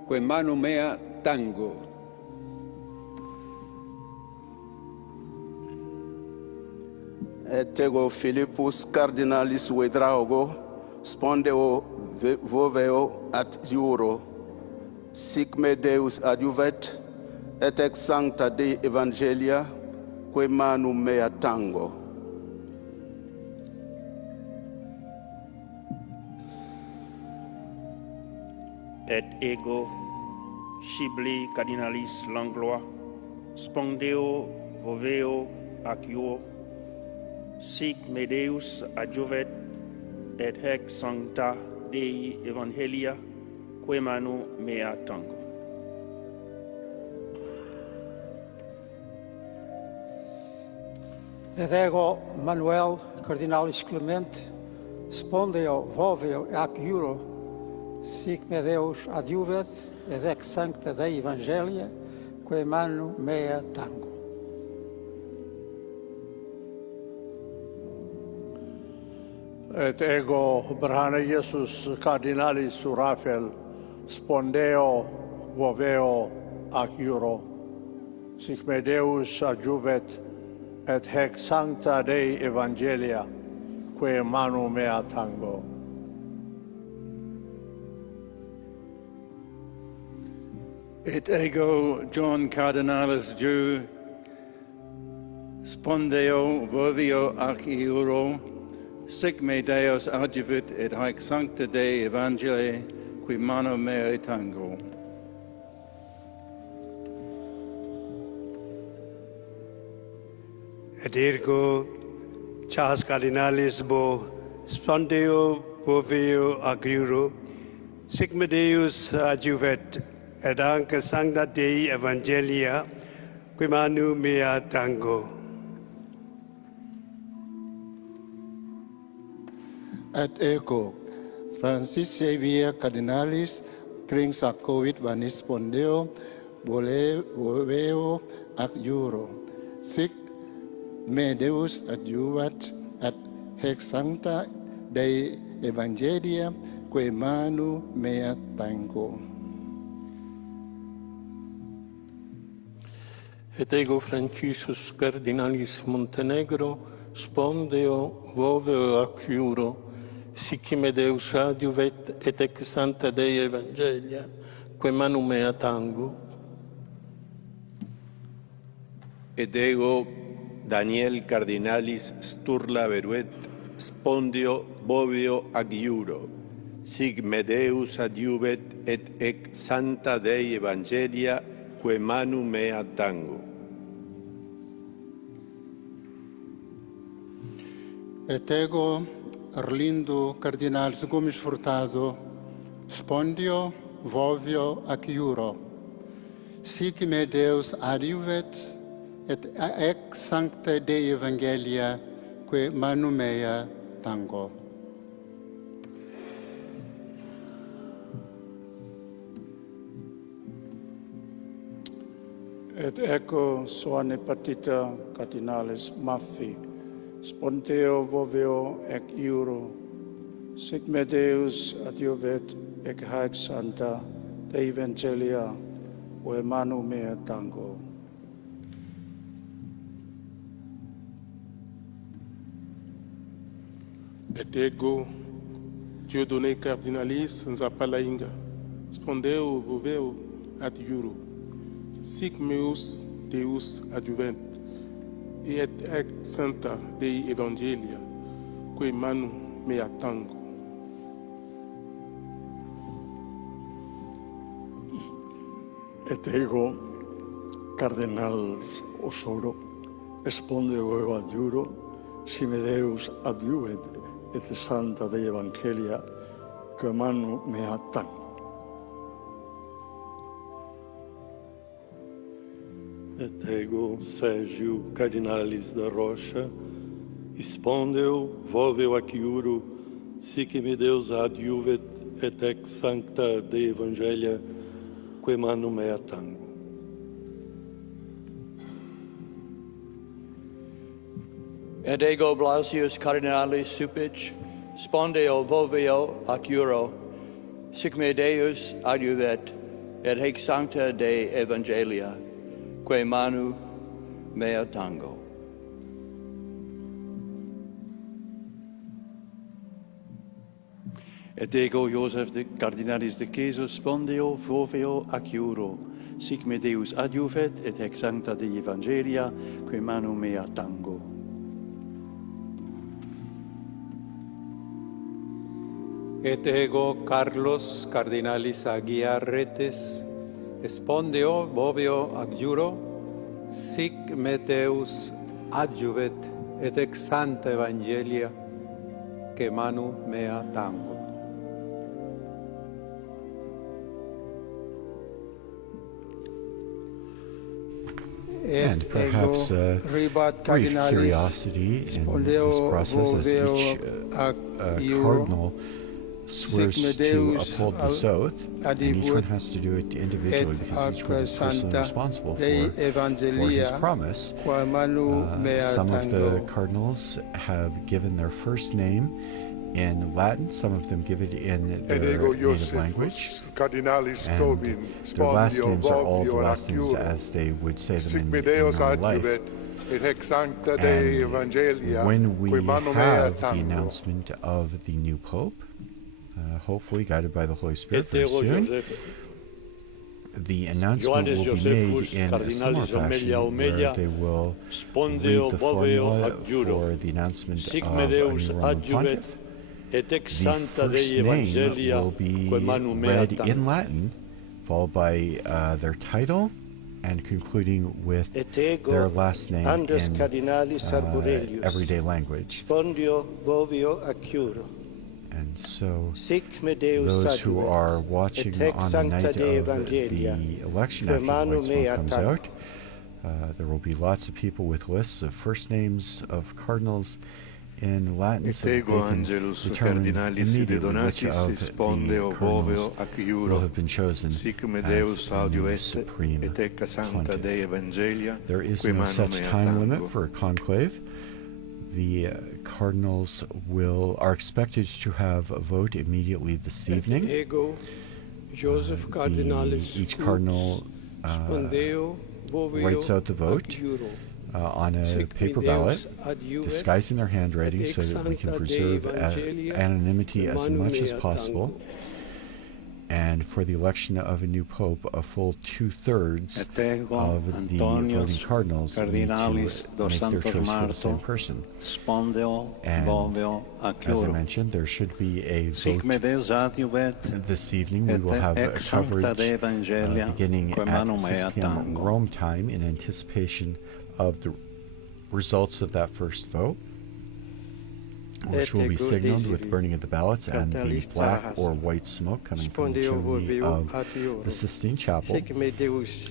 que manu mea tango. Et ego Philippus cardinalis vedraugo, spondeo voveo at iuro, sic me Deus adiuvet, et ex sancta Dei Evangelia, que manu mea tango. Et ego scibli cardinalis Langlois, spondeo voveo ac iuo, sic me Deus adjuvet, et hec sancta Dei Evangelia, que manu mea tango. Et ego Manuel cardinalis Clement, spondeo voveo ac iuro, sic me Deus adjuvet, et ex sancta Dei Evangelia, que manu mea tango. Et ego Brahana Iesus cardinalis Suraphel, spondeo voveo ac iuro, sic me Deus adjuvet, et hec sancta Dei Evangelia, que manu mea tango. Et ego John cardinalis Jew, spondeo vovio ac iuro, sic me Deus adjuvit, et haec sancta Dei Evangelii, qui manu mea tango. Et ergo Charles cardinalis bo, spondeo voveo ac iuro, sic me Deus adjuvet, et anca sancta Dei Evangelia, qui manu mea tango. Et ego Francis Xavier cardinalis Cringsacovit vanis spondeo voveo ac iuro, sic me Deus adjuvat, et hec sancta Dei Evangelia, que manu mea tango. Et ego Franciscus cardinalis Montenegro, spondeo voveo ac iuro, sic me Deus adjuvet, et ex sancta Dei Evangelia, que manu mea tango. Et ego Daniel cardinalis Sturla Veruet, spondeo voveo ac iuro, sic me Deus adjuvet, et ex sancta Dei Evangelia, que manu mea tango. Et ego Arlindo cardinalis Gomes Furtado, spondeo voveo ac iuro, sic me Deus adjuvet, et ex sancta Dei Evangelia, que manu mea tango. Et ego Soane Patita cardinalis Maffi, spondeo voveo ec iuro, sic me Deus adjuvet, ec haec sancta Dei Evangelia, que manu mea tango. Et ego Dieudonné cardinalis Nzapalainga, spondeo voveo ad iuro, sic meus Deus adjuvent, et ec sancta Dei Evangelia, quae manu mea tango. Et ego, Cardenal Osoro, spondeo adjuro, si me Deus adjuvet et sancta Dei Evangelia, quae manu mea tango. Et ego, Sergio Cardinalis da Rocha, spondeo volveo ac iuro, sic me Deus adjuvet et ex sancta Dei Evangelia, quae manu mea tango. Et ego Blasius Cardinalis Supic, spondeo volveo ac iuro, sic me Deus adjuvet et hic sancta Dei Evangelia, quae manu mea tango. Et ego Joseph de Cardinalis de Ceso spondeo volveo ac iuro, sic me Deus adjuvet et ex sancta Dei Evangelia, quae manu mea tango. Et ego Carlos Cardinalis Aguiar Retes, spondeo boveo ac iuro, sic me Deus adjuvet et ex sancta Evangelia, quae manu mea tango. And perhaps a brief curiosity in this process as each cardinal swears to uphold this oath, and each one has to do it individually because each one is personally responsible for his promise. Some of the cardinals have given their first name in Latin, some of them give it in their native language, and their last names are all the last names as they would say them in real life. And when we have the announcement of the new Pope, hopefully guided by the Holy Spirit very soon, the announcement will be made in a similar fashion where they will read the formula for the announcement of a new Roman Pontiff. The first name will be read in Latin, followed by their title, and concluding with their last name in everyday language. And so those who are watching on the night of the election after the white smoke comes out, there will be lots of people with lists of first names of cardinals in Latin, so that they can determine immediately which of the cardinals will have been chosen as the new supreme pontiff. There is no such time limit for a conclave. The cardinals are expected to have a vote immediately this evening. Each cardinal writes out the vote on a paper ballot, disguising their handwriting so that we can preserve anonymity as much as possible. And for the election of a new pope, a full 2/3 of the voting cardinals need to make their choice for the same person. And as I mentioned, there should be a vote this evening. We will have a coverage beginning at 6 p.m. Rome time in anticipation of the results of that first vote, which will be signaled with burning of the ballots and the black or white smoke coming from the chimney of the Sistine Chapel.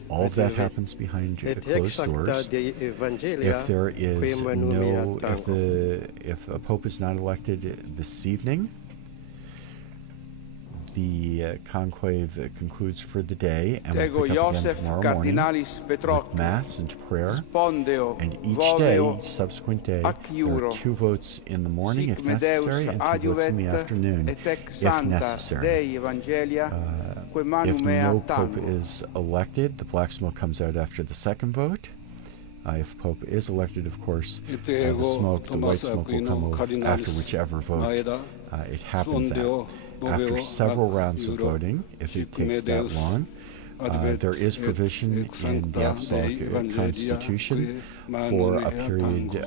All of that happens behind closed doors. If there is if a pope is not elected this evening, the conclave concludes for the day, and we'll pick up again tomorrow morning with Mass and prayer. And each day, subsequent day, there are 2 votes in the morning if necessary, and 2 votes in the afternoon if necessary. If no pope is elected, the black smoke comes out after the second vote. If Pope is elected, of course, the white smoke will come after whichever vote it happens at. After several rounds of voting, if it takes that long, There is provision in the Apostolic Constitution for a period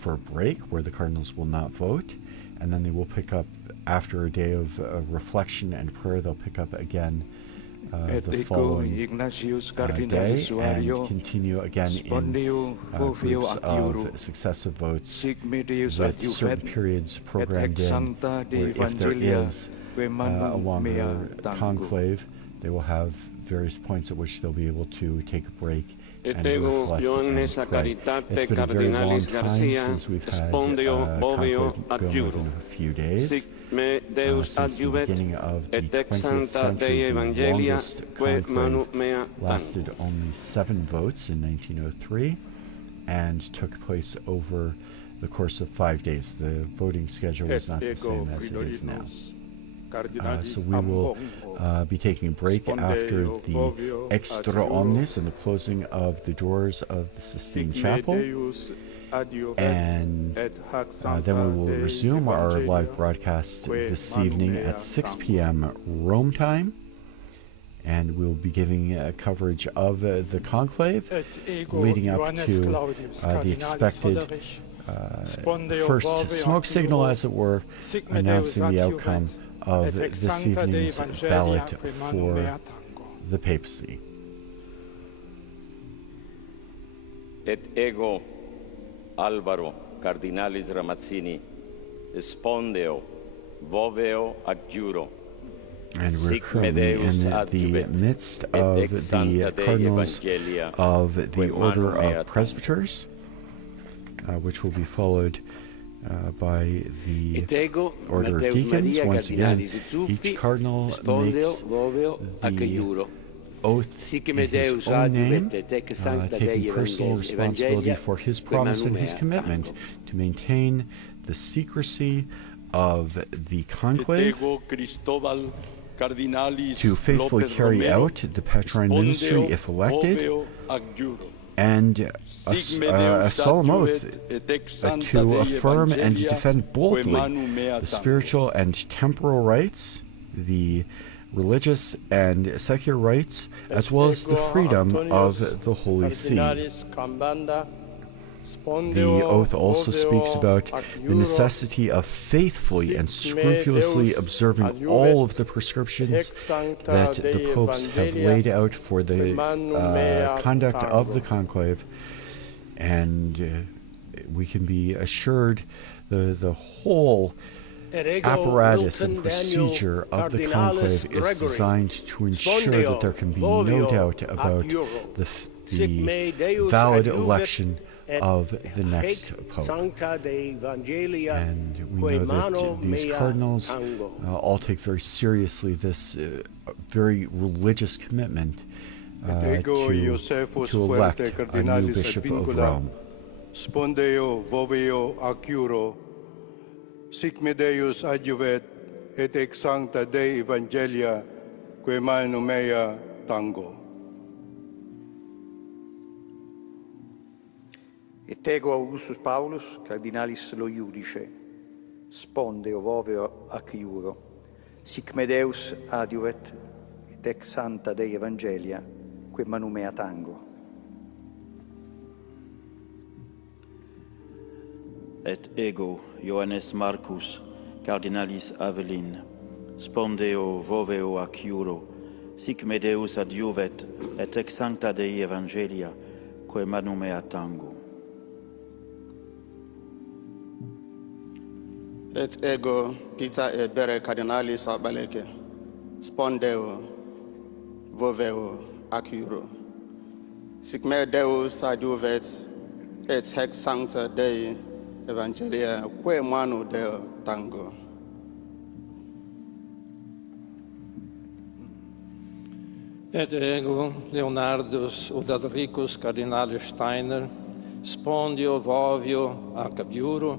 for a break where the cardinals will not vote, and then they will pick up after a day of reflection and prayer. They'll pick up again the following day and continue again in groups of successive votes with certain periods programmed in, where if there is a longer conclave, they will have various points at which they'll be able to take a break and reflect and pray. It's been a very long time since we've had conclave go more than a few days. Since the beginning of the 20th century, the longest conclave lasted only 7 votes in 1903 and took place over the course of 5 days. The voting schedule is not the same as it is now. So we will be taking a break after the extra omnes and the closing of the doors of the Sistine Chapel, and then we will resume our live broadcast this evening at 6 p.m. Rome time, and we'll be giving coverage of the conclave leading up to the expected first smoke signal, as it were, announcing the outcome of this evening's ballot for the papacy. Et ego Alvaro Cardinalis Ramazzini spondeo voveo adjuro. And we're currently in the midst of the cardinals of the Order of Presbyters, which will be followed by the Order of Deacons. Once again, each cardinal makes the oath in his own name, taking personal responsibility for his promise and his commitment to maintain the secrecy of the conclave, to faithfully carry out the Patrine ministry if elected, and a solemn oath to affirm and defend boldly the spiritual and temporal rights, the religious and secular rights, as well as the freedom of the Holy See. The oath also speaks about the necessity of faithfully and scrupulously observing all of the prescriptions that the popes have laid out for the conduct of the conclave, and we can be assured the whole apparatus and procedure of the conclave is designed to ensure that there can be no doubt about the valid election of the next pope. And we know that these cardinals all take very seriously this very religious commitment to elect a new bishop of Rome. Spondeo voveo acuro, sic me Deus adjuvet, et ex sancta Dei Evangelia, quae manu mea tango. Et ego Augustus Paulus, cardinalis lo iudice, spondeo voveo ac iuro, sic me Deus adiuvet, et ex sancta Dei Evangelia, quae manu mea tango. Et ego Ioannes Marcus, cardinalis Avelin, spondeo voveo ac iuro, sic me Deus adiuvet, et ex sancta Dei Evangelia, quae manu mea tango. Et ego Peter et Bere cardinalis Abaleke, spondeo voveo ac iuro, sic me Deus adiuvet, et hex sancta Dei Evangelia, quae manu Deo tango. Et ego Leonardus Udadricus cardinalis Steiner, spondio vovio ac iuro,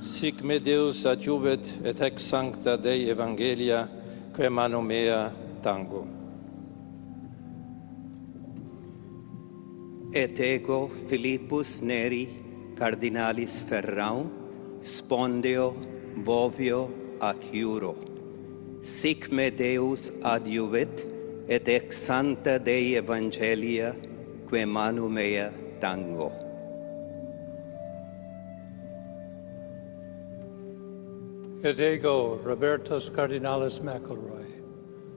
sic me Deus adjuvet, et ex sancta Dei Evangelia, quae manu mea tango. Et ego Philippus Neri, cardinalis Ferrau, spondeo vovio ac iuro, sic me Deus adjuvet, et ex sancta Dei Evangelia, que manu mea tango. Et ego Robertus Cardinalis McElroy,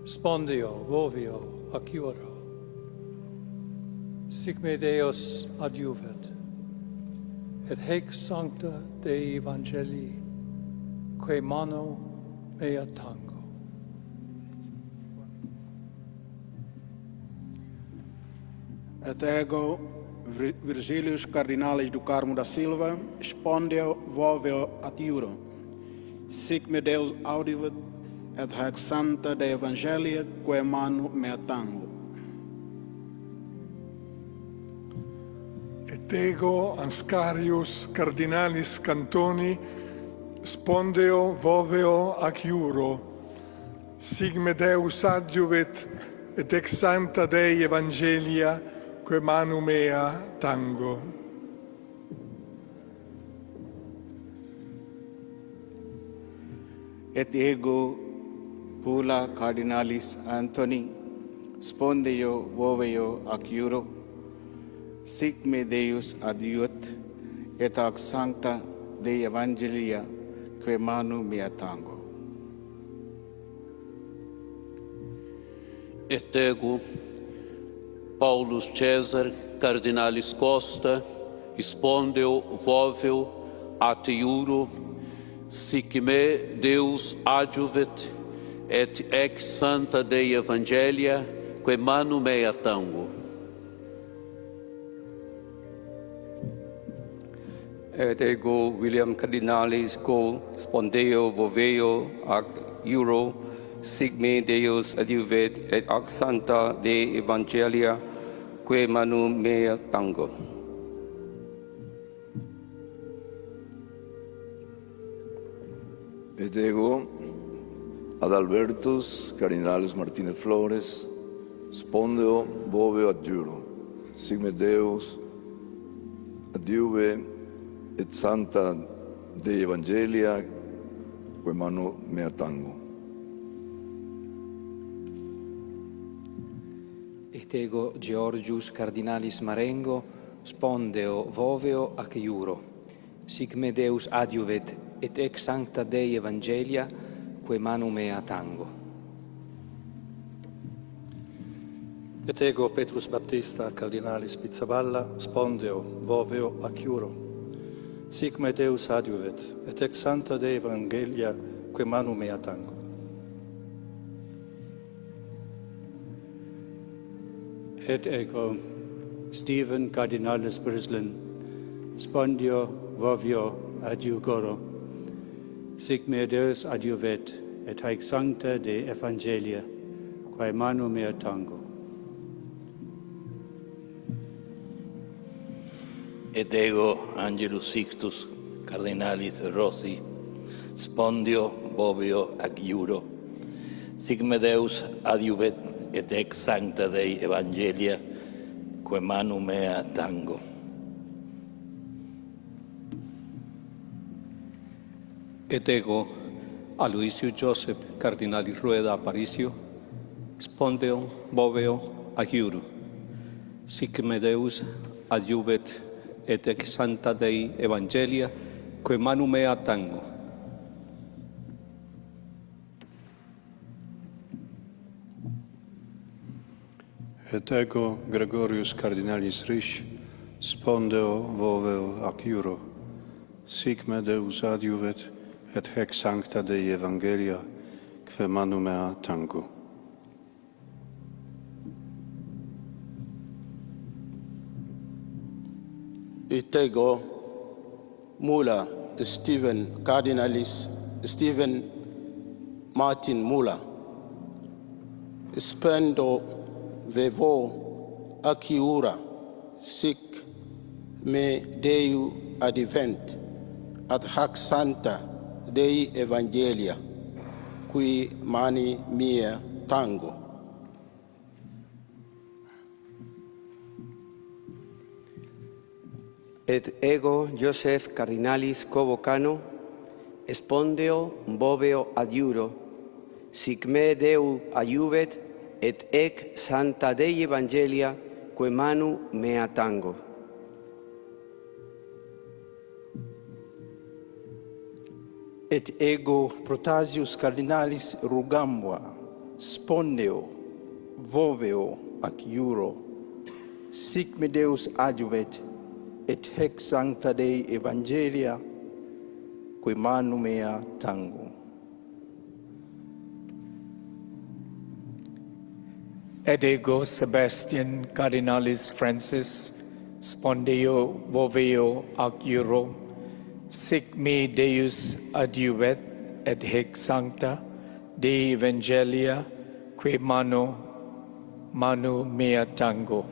spondio, vovio, acciuro. Sic me Deus adiuvet, et haec sancta Dei Evangelii, que manu mea tango. Et ego Virgilius Cardinalis do Carmo da Silva, spondio, vovio, acciuro. Sic me Deus audivet, et haec sancta Dei Evangelia, que manu mea tango. Et ego Anscarius Cardinalis Cantoni, spondeo, voveo, acciuro. Sic me Deus adiuvet, et ex sancta Dei Evangelia, que manu mea tango. Et ego Pula Cardinalis Anthony, spondeo, voveo, acciuro. Sic me Deus adiuet, et ac sancta Dei Evangelia, que manu mea tango. Et ego Paulus Caesar Cardinalis Costa, spondeo, voveo, acciuro. Sic me Deus adiuvet, et ex sancta Dei Evangelia, que manu mea tango. Et ego William Cardinalis Co, spondeo, voveo, ac iuro. Sic me Deus adiuvet, et ac sancta Dei Evangelia, que manu mea tango. Et ego Adalbertus Cardinalis Martinez Flores, spondeo, voveo, adjuro. Sic me Deus adiuve, et sancta Dei Evangelia, que manu mea tango. Et ego Georgius Cardinalis Marengo, spondeo, voveo, acciuro. Sic me Deus adiuvet, et ex sancta Dei Evangelia, que manu mea tango. Et ego Petrus Baptista Cardinalis Pizzaballa, spondeo, voveo, acciuro. Sic me Deus adiuvet, et ex sancta Dei Evangelia, que manu mea tango. Et ego Stephen Cardinalis Brislin, spondio, vovio, adiugoro. Sic me Deus adiuvet, et haec sancta Dei Evangelia, quae manu mea tango. Et ego Angelus Sixtus Cardinalis Rossi, spondio, voveo, acciuro. Sic me Deus adiuvet, et ex sancta Dei Evangelia, que manu mea tango. Et ego Aloisio Joseph Cardinalis Rueda Aparicio, spondeo, voveo, acciuro. Sic me Deus adiuvet, et ex sancta Dei Evangelia, que manu mea tango. Et ego Gregorius Cardinalis Risch, spondeo, voveo, acciuro. Sic me Deus adiuvet, et haec sancta Dei Evangelia, que manu mea tango. Et ego Mula Stephen Cardinalis Stephen Martin Mula, spendo, vevo, acciura. Sic me Deu advent, ad hac sancta Dei Evangelia, qui mani mea tango. Et ego Joseph Cardinalis Covocano, spondeo, voveo, adiuro. Sic me Deu adiuvet, et ec sancta Dei Evangelia, quae manu mea tango. Et ego protasius cardinalis rugambua, spondeo, voveo ac iuro, sic me Deus adjuvet, et hec sancta Dei Evangelia, quae manu mea tango. Et ego Sebastian Cardinalis Francis, spondeo, voveo ac iuro, sic me Deus adjuvet, et hec sancta Dei Evangelia, quae manu mea tango.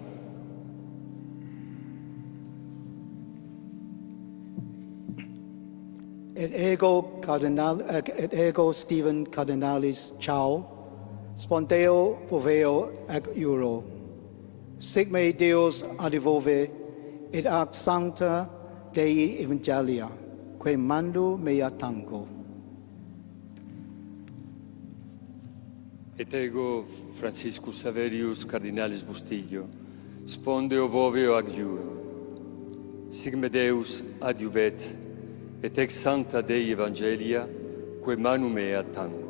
Et ego Stephen Cardinalis Chao, spondeo, voveo ac iuro, sic me Deus adjuvove, et ac sancta Dei Evangelia, quae manu mea tango. Et ego Franciscus Saverius Cardinalis Bustillo, spondeo, voveo ac iuro, sic me Deus adjuvet, et ex sancta Dei Evangelia, quae manu mea tango.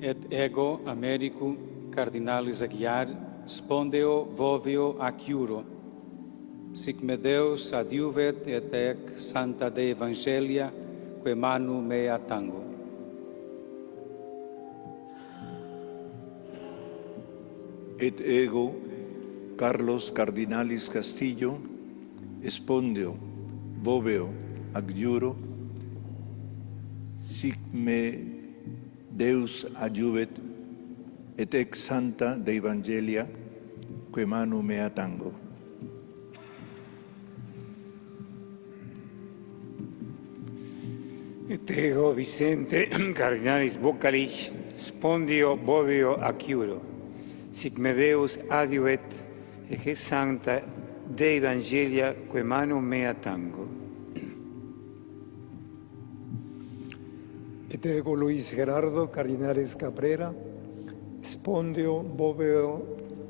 Et ego Americum Cardinalis Aguiar, spondeo, voveo ac iuro, sic me Deus adjuvet, et ec sancta Dei Evangelia, quae manu mea tango. Et ego Carlos Cardinalis Castillo, spondeo, voveo ac iuro, sic me Deus adjuvet, et ex sancta Dei Evangelia, quae manu mea tango. Et ego Vicente Cardinalis Bocalich, spondeo, voveo ac iuro, sic me Deus adjuvet, et ex sancta Dei Evangelia, quae manu mea tango. Et ego Luis Gerardo Cardinalis Cabrera, spondeo, voveo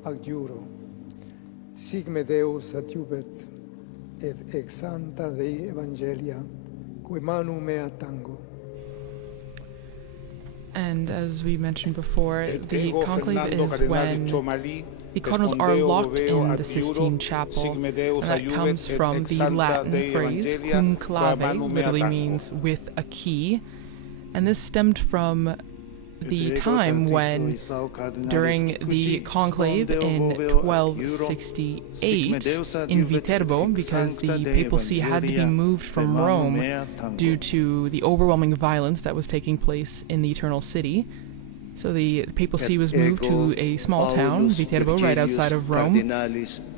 ac iuro, sic me Deus adjuvet, et ex sancta Dei Evangelia, quae manu mea tango. And as we mentioned before, the conclave is when the cardinals are locked in the Sistine Chapel, and that comes from the Latin phrase conclave, literally means with a key. And this stemmed from the time when, during the conclave in 1268 in Viterbo, because the papal see had to be moved from Rome due to the overwhelming violence that was taking place in the Eternal City. So the papal see was moved to a small town, Viterbo, right outside of Rome,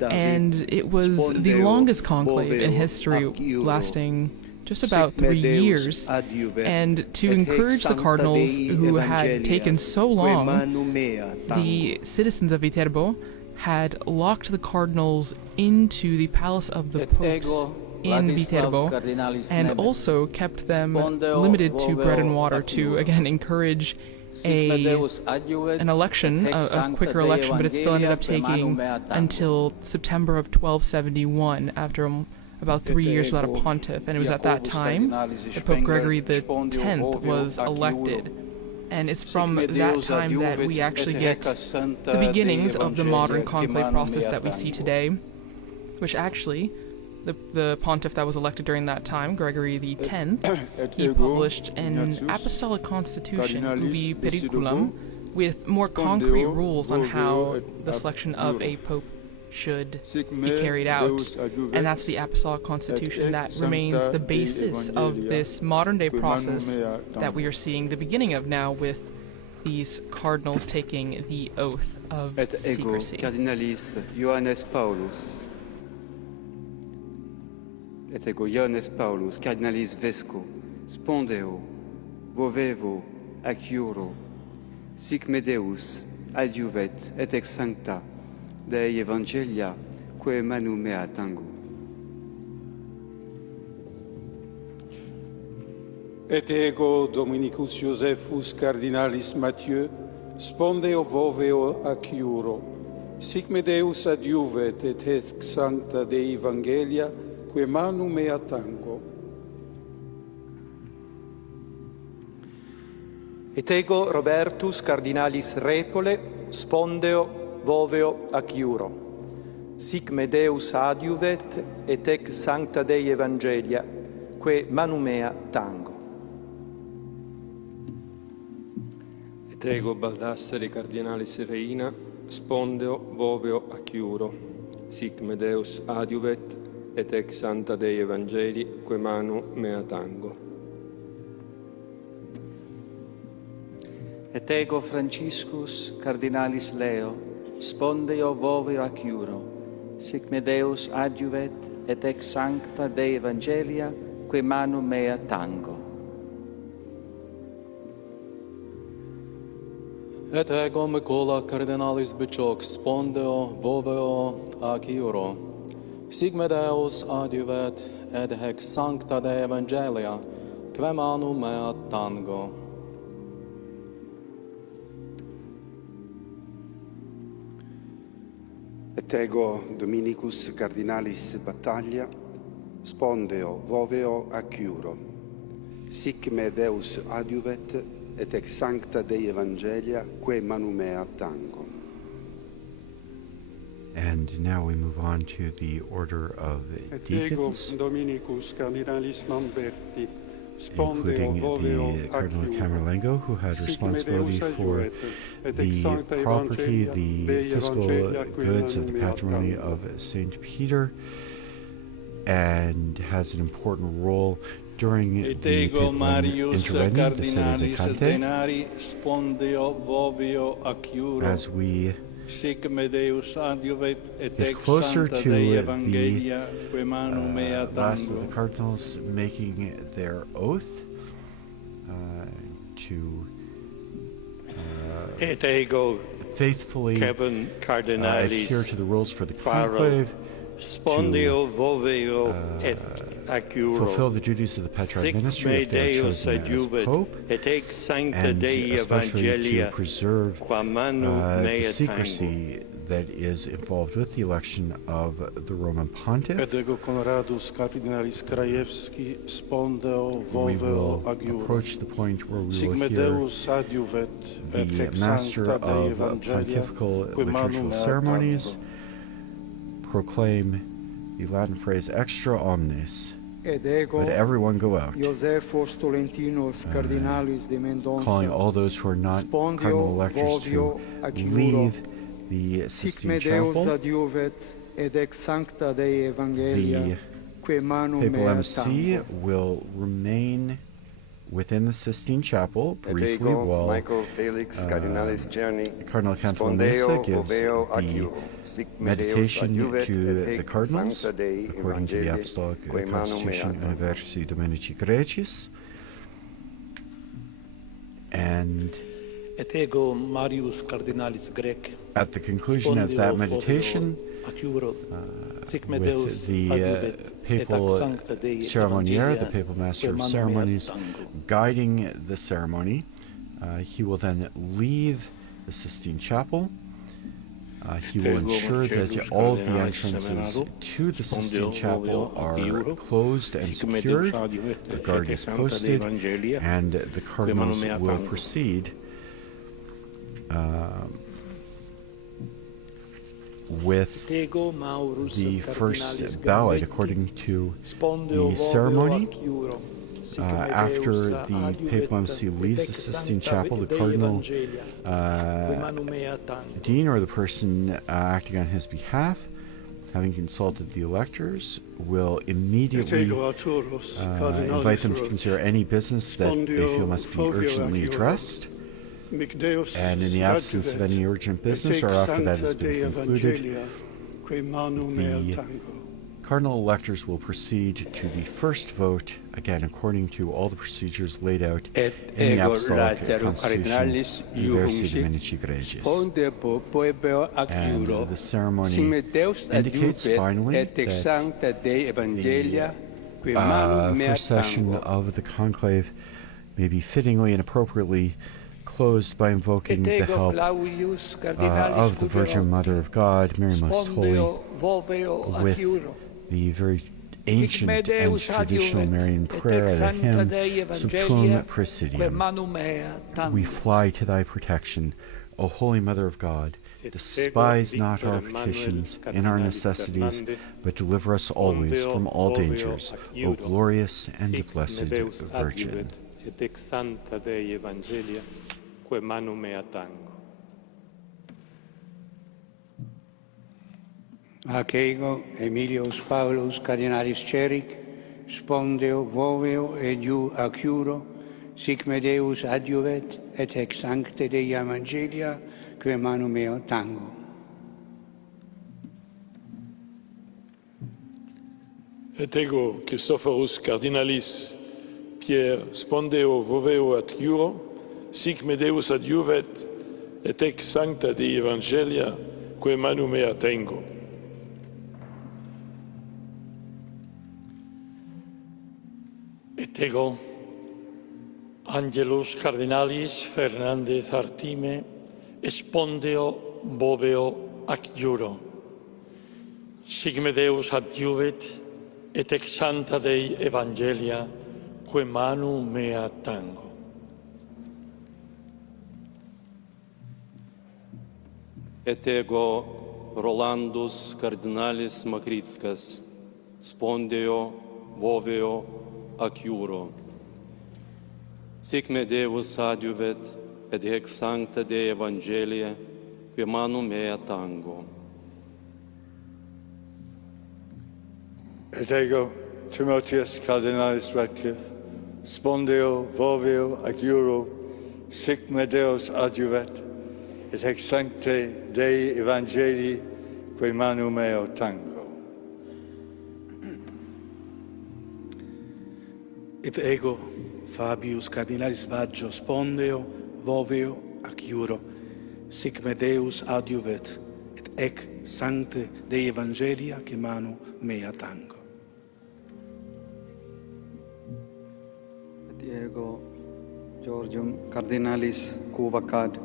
and it was the longest conclave in history, lasting just about 3 years, and to encourage the cardinals who had taken so long, the citizens of Viterbo had locked the cardinals into the palace of the popes in Viterbo, and also kept them limited to bread and water to, again, encourage an election, a quicker election, but it still ended up taking until September of 1271, after about 3 years without a pontiff, and it was at that time that Pope Gregory X was elected. And it's from that time that we actually get the beginnings of the modern conclave process that we see today, which actually, the pontiff that was elected during that time, Gregory X, he published an apostolic constitution, Ubi Periculum, with more concrete rules on how the selection of a pope should be carried out, and that's the apostolic constitution that remains the basis of this modern-day process that we are seeing the beginning of now, with these cardinals taking the oath of secrecy. Cardinalis Johannes Paulus, et ego Johannes Paulus, Cardinalis Vesco, spondeo, vovevo ac iuro, sic me Deus adjuvet, et ex sancta Dei Evangelia, quae manu mea tango. Et ego Dominicus Josephus Cardinalis Mathieu, spondeo voveo ac iuro, sic me Deus adiuvet et hec sancta Dei Evangelia, que manu mea tango. Et ego Robertus Cardinalis Repole, spondeo voveo ac iuro, sic me Deus adiuvet et hec sancta Dei Evangelia, que manu mea tango. Et ego Baldassare Cardinalis Reina, spondeo voveo ac iuro, sic me Deus adiuvet et ec sancta Dei Evangeli, que manu mea tango. Et ego Franciscus Cardinalis Leo, spondeo voveo ac iuro, sic me Deus adiuvet et ec sancta Dei Evangelia, que manu mea tango. Et ego Micola Cardinalis Bicioc, spondeo voveo ac iuro, sic me Deus adiuvet et hec sancta Dei Evangelia, que manu mea tango. Et ego Dominicus Cardinalis Battaglia, spondeo voveo ac iuro, sic me Deus adiuvet et ex sancta Dei Evangelia, que manu mea tango. And now we move on to the order of deacons, Dominicus Cardinalis Mamberti, including the Cardinal Camerlengo, who had responsibility for the property, the fiscal goods of the patrimony of St. Peter, and has an important role during the papal interregnum, the sedevacante, as we get closer to the last of the cardinals making their oath to faithfully adhere to the rules for the conclave, to fulfill the duties of the patriarch ministry if they are chosen as Pope, and especially to preserve the secrecy that is involved with the election of the Roman Pontiff. We will approach the point where we will hear the Master of Pontifical Liturgical Ceremonies proclaim the Latin phrase extra omnes. Let everyone go out, calling all those who are not cardinal electors to leave the Sistine Chapel. The papal MC will remain within the Sistine Chapel briefly while Cardinal Cantalamessa gives the meditation to the cardinals according to the Apostolic Constitution Universi Dominici Graecis. And at the conclusion of that meditation, with the papal ceremoniere, the papal master of ceremonies, guiding the ceremony, he will then leave the Sistine Chapel. He will ensure that all of the entrances to the Sistine Chapel are closed and secured, the guard is posted, and the cardinals will proceed with the first ballot according to the ceremony. After the papal MC leaves the Sistine Chapel, the cardinal dean, or the person acting on his behalf, having consulted the electors, will immediately invite them to consider any business that they feel must be urgently addressed. And in the absence of any urgent business, or after that has been concluded, the cardinal electors will proceed to the first vote, again according to all the procedures laid out in the Apostolic Constitution Universi Dominici Graecis. And the ceremony indicates finally that the first session of the conclave may be fittingly and appropriately closed by invoking the help of the Virgin Mother of God, Mary Most Holy, with the very ancient and traditional Marian prayer, the hymn, Sumptuum Presidium. We fly to thy protection, O Holy Mother of God. Despise not our petitions in our necessities, but deliver us always from all dangers, O glorious and blessed Virgin. Ac ego, Emilius Paulus, Cardinalis Ceric, spondeo, voveo, ediu acciuro, sic me Deus adjuvet, et ex sancte Dei Evangelia, que manu meo tango. Et ego, Christophorus Cardinalis, Pierre, spondeo, voveo, acciuro, sic me Deus adjuvet, et ex sancta Dei Evangelia, que manu mea tengo. Et ego, Angelus Cardinalis Fernandez Artime, spondeo, voveo, acciuro. Sic me Deus adjuvet, et ex sancta Dei Evangelia, que manu mea tango. Et ego, Rolandus Cardinalis Makritskas, spondeo, voveo, acciuro. Sic me Deus adjuvet, et ex sancta Dei Evangelia, que manu mea tango. Et ego, Timotheus Cardinalis Radcliffe, spondeo, voveo, acciuro, sic me Deus adjuvet, et ex sancte Dei Evangelii, que manu meo tango. Et ego, Fabius Cardinalis Baggio, spondeo, voveo, acciuro, sic me Deus adjuvet, et ec sancte Dei Evangelia, que manu mea tango. Et ego, Georgium Cardinalis Cuvacad,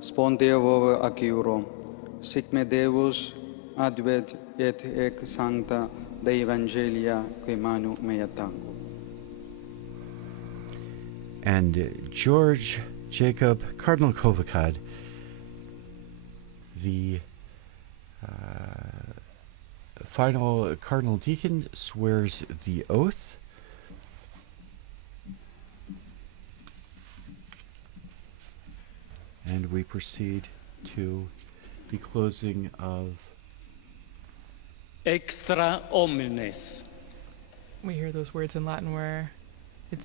spondeo, voveo, acciuro, sic me Deus adjuvet, et ec sancta Dei Evangelia, que manu mea tango. And George Jacob Cardinal Kovacad, the final Cardinal Deacon, swears the oath. And we proceed to the closing of Extra omnes. We hear those words in Latin where it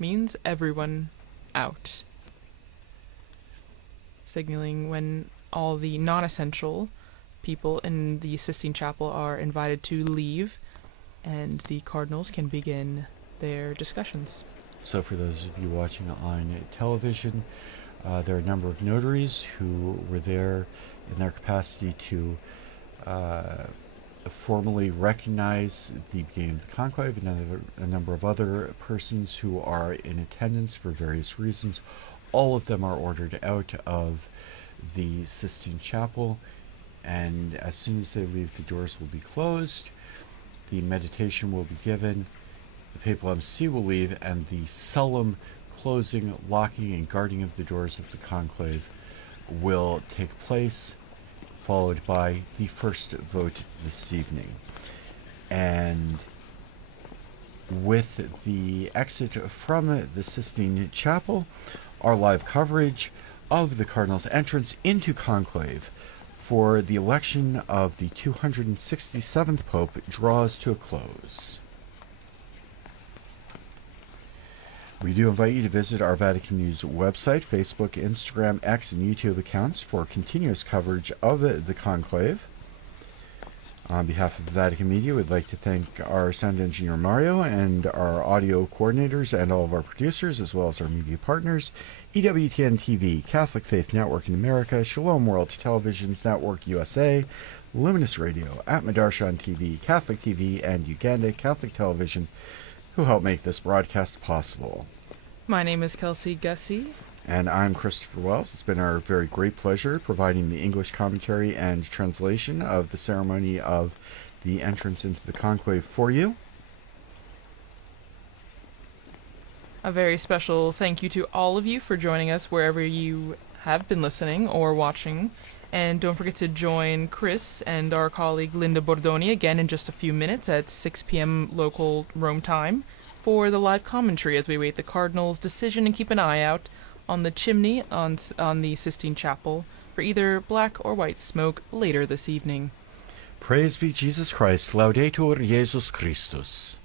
means everyone out, signaling when all the non-essential people in the Sistine Chapel are invited to leave and the cardinals can begin their discussions. So for those of you watching on television, there are a number of notaries who were there in their capacity to formally recognize the beginning of the conclave, and a number of other persons who are in attendance for various reasons. All of them are ordered out of the Sistine Chapel, and as soon as they leave, the doors will be closed, the meditation will be given, the papal MC will leave, and the solemn closing, locking, and guarding of the doors of the conclave will take place, followed by the first vote this evening. And with the exit from the Sistine Chapel, our live coverage of the Cardinal's entrance into conclave for the election of the 267th Pope draws to a close. We do invite you to visit our Vatican News website, Facebook, Instagram, X, and YouTube accounts for continuous coverage of the conclave. On behalf of Vatican Media, we'd like to thank our sound engineer Mario and our audio coordinators and all of our producers, as well as our media partners, EWTN TV, Catholic Faith Network in America, Shalom World Television's Network USA, Luminous Radio, at Madarshan TV, Catholic TV, and Uganda Catholic Television, who help make this broadcast possible. My name is Kelsey Gussie. And I'm Christopher Wells. It's been our very great pleasure providing the English commentary and translation of the ceremony of the entrance into the conclave for you. A very special thank you to all of you for joining us wherever you have been listening or watching. And don't forget to join Chris and our colleague Linda Bordoni again in just a few minutes at 6 p.m. local Rome time for the live commentary as we await the Cardinal's decision, and keep an eye out on the chimney on the Sistine Chapel for either black or white smoke later this evening. Praise be Jesus Christ. Laudetur Jesus Christus.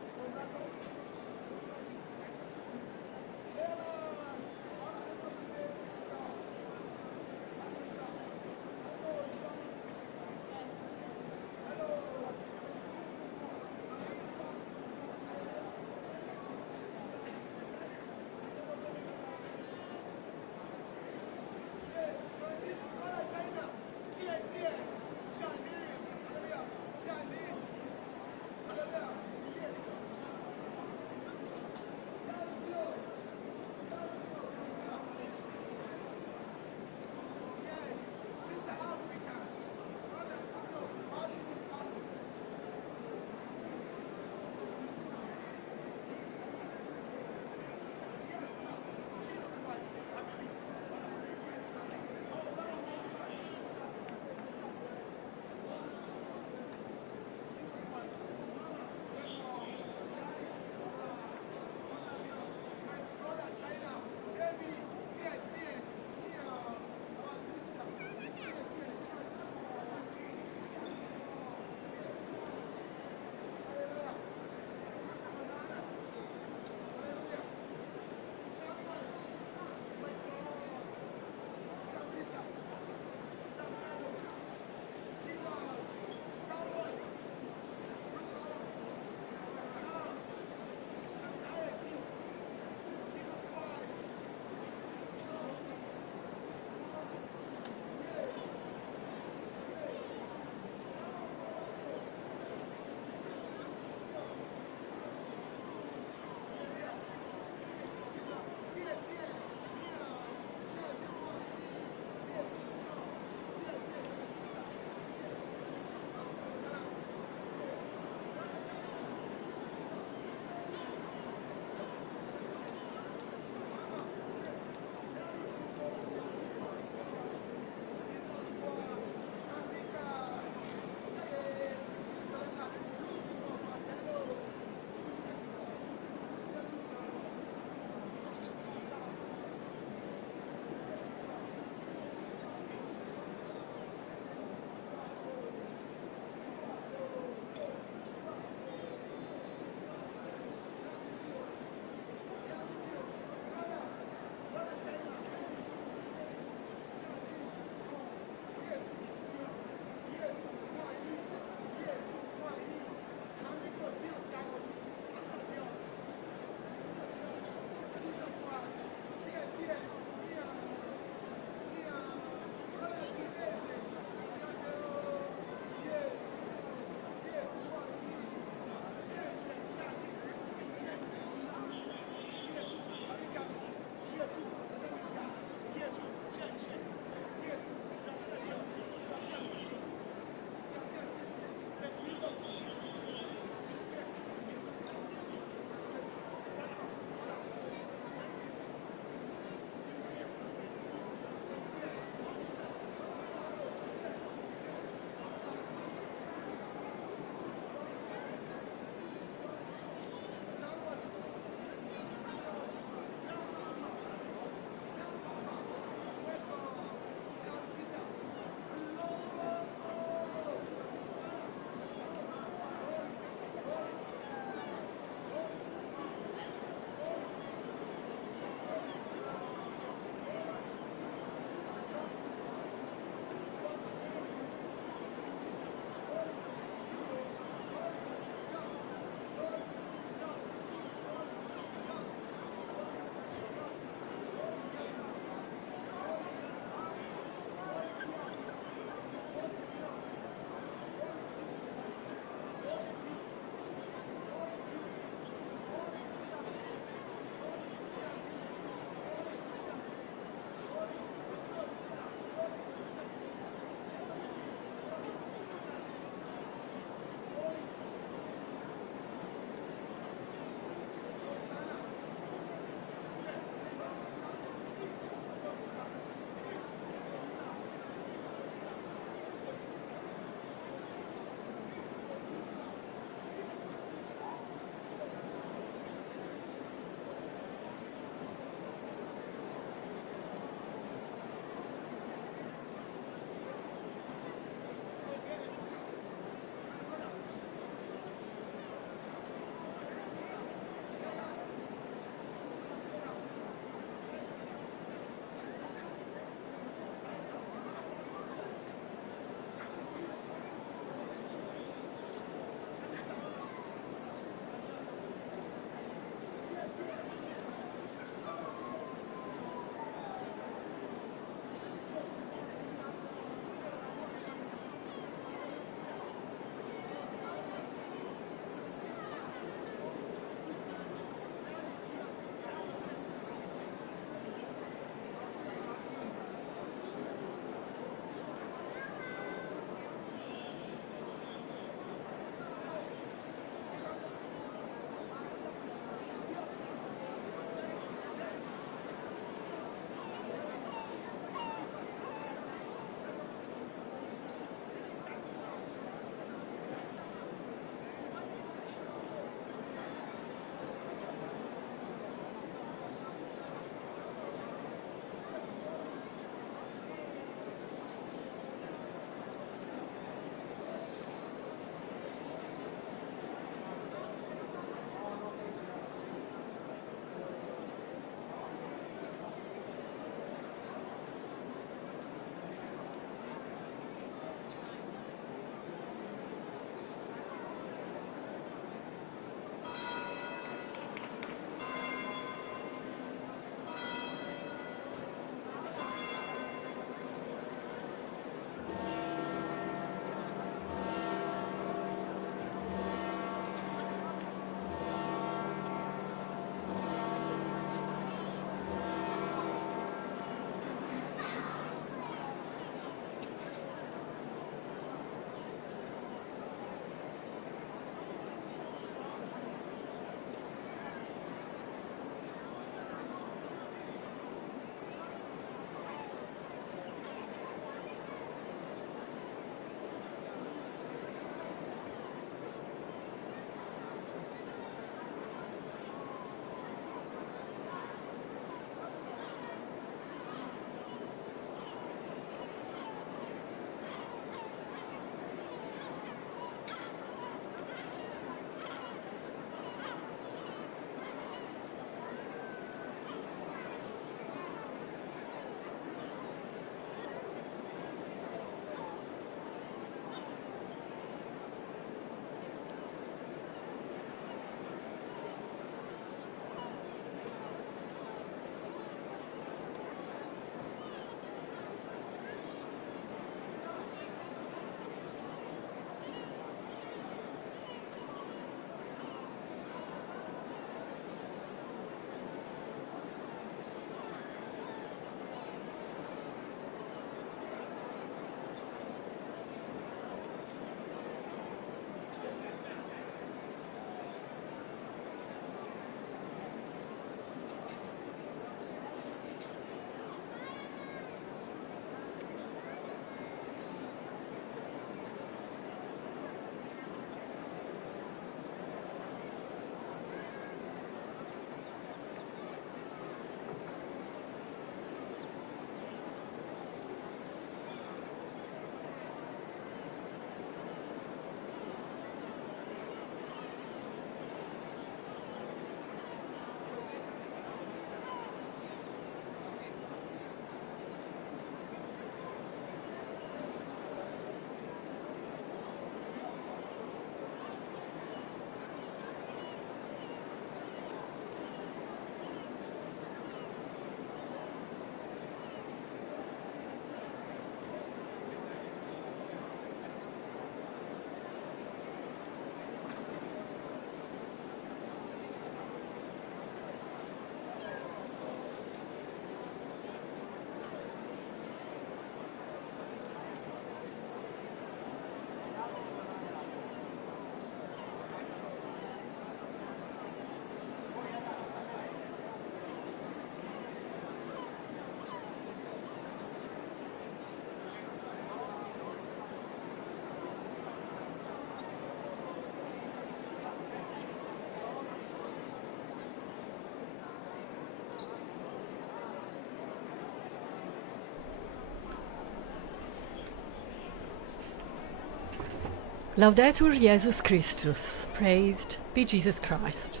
Laudetur Jesus Christus, praised be Jesus Christ.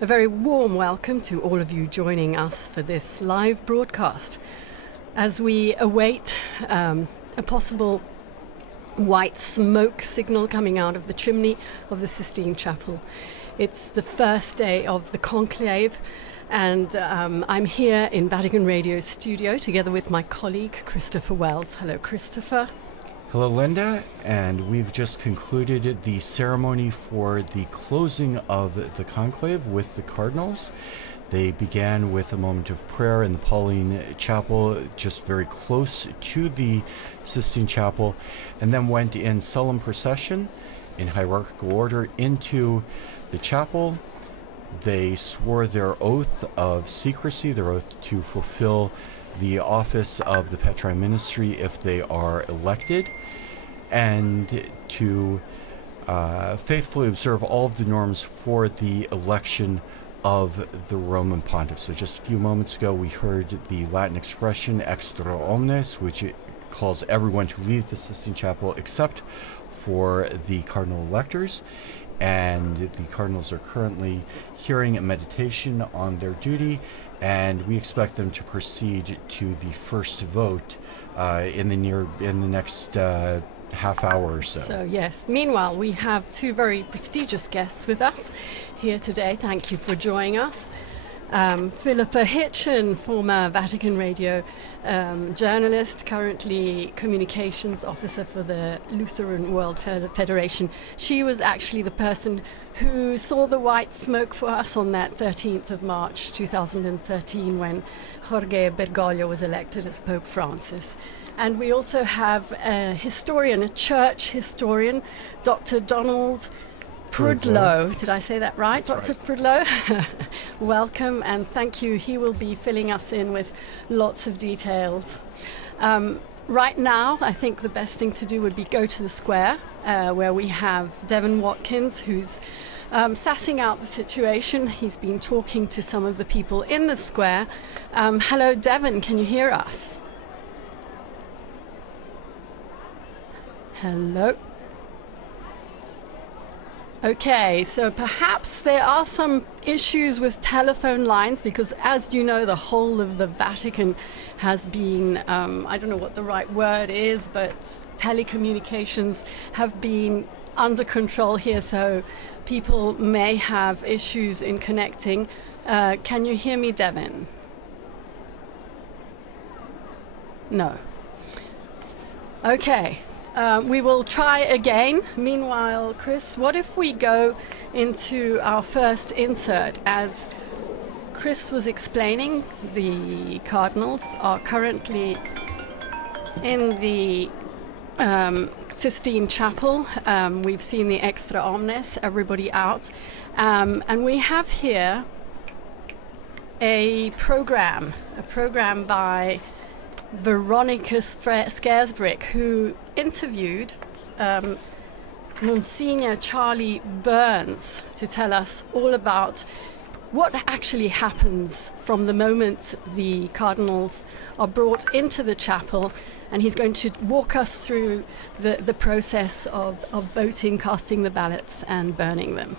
A very warm welcome to all of you joining us for this live broadcast as we await a possible white smoke signal coming out of the chimney of the Sistine Chapel. It's the first day of the Conclave, and I'm here in Vatican Radio studio together with my colleague Christopher Wells. Hello, Christopher. Hello, Linda, and we've just concluded the ceremony for the closing of the conclave with the cardinals. They began with a moment of prayer in the Pauline Chapel, just very close to the Sistine Chapel, and then went in solemn procession in hierarchical order into the chapel. They swore their oath of secrecy, their oath to fulfill the office of the Petrine ministry if they are elected, and to faithfully observe all of the norms for the election of the Roman Pontiff. So just a few moments ago we heard the Latin expression extra omnes, which calls everyone to leave the Sistine Chapel except for the cardinal electors, and the cardinals are currently hearing a meditation on their duty, and we expect them to proceed to the first vote in the next half hour or so. So yes, meanwhile we have two very prestigious guests with us here today. Thank you for joining us. Philippa Hitchen, former Vatican Radio journalist, currently communications officer for the Lutheran World Federation. She was actually the person who saw the white smoke for us on that 13th of March 2013 when Jorge Bergoglio was elected as Pope Francis. And we also have a historian, a church historian, Dr. Donald Prudlow. Did I say that right, That's Dr. Prudlow? Welcome and thank you. He will be filling us in with lots of details. Right now, I think the best thing to do would be go to the square, where we have Devon Watkins, who's sassing out the situation. He's been talking to some of the people in the square. Hello, Devon, can you hear us? Hello. Okay, so perhaps there are some issues with telephone lines because, as you know, the whole of the Vatican has been, I don't know what the right word is, but telecommunications have been under control here, so people may have issues in connecting. Can you hear me, Devin? No. Okay. We will try again. Meanwhile, Chris, what if we go into our first insert? As Chris was explaining, the cardinals are currently in the Sistine Chapel. We've seen the extra omnes, everybody out. And we have here a program by Veronica Scaresbrick, who interviewed Monsignor Charlie Burns to tell us all about what actually happens from the moment the cardinals are brought into the chapel, and he's going to walk us through the process of voting, casting the ballots and burning them.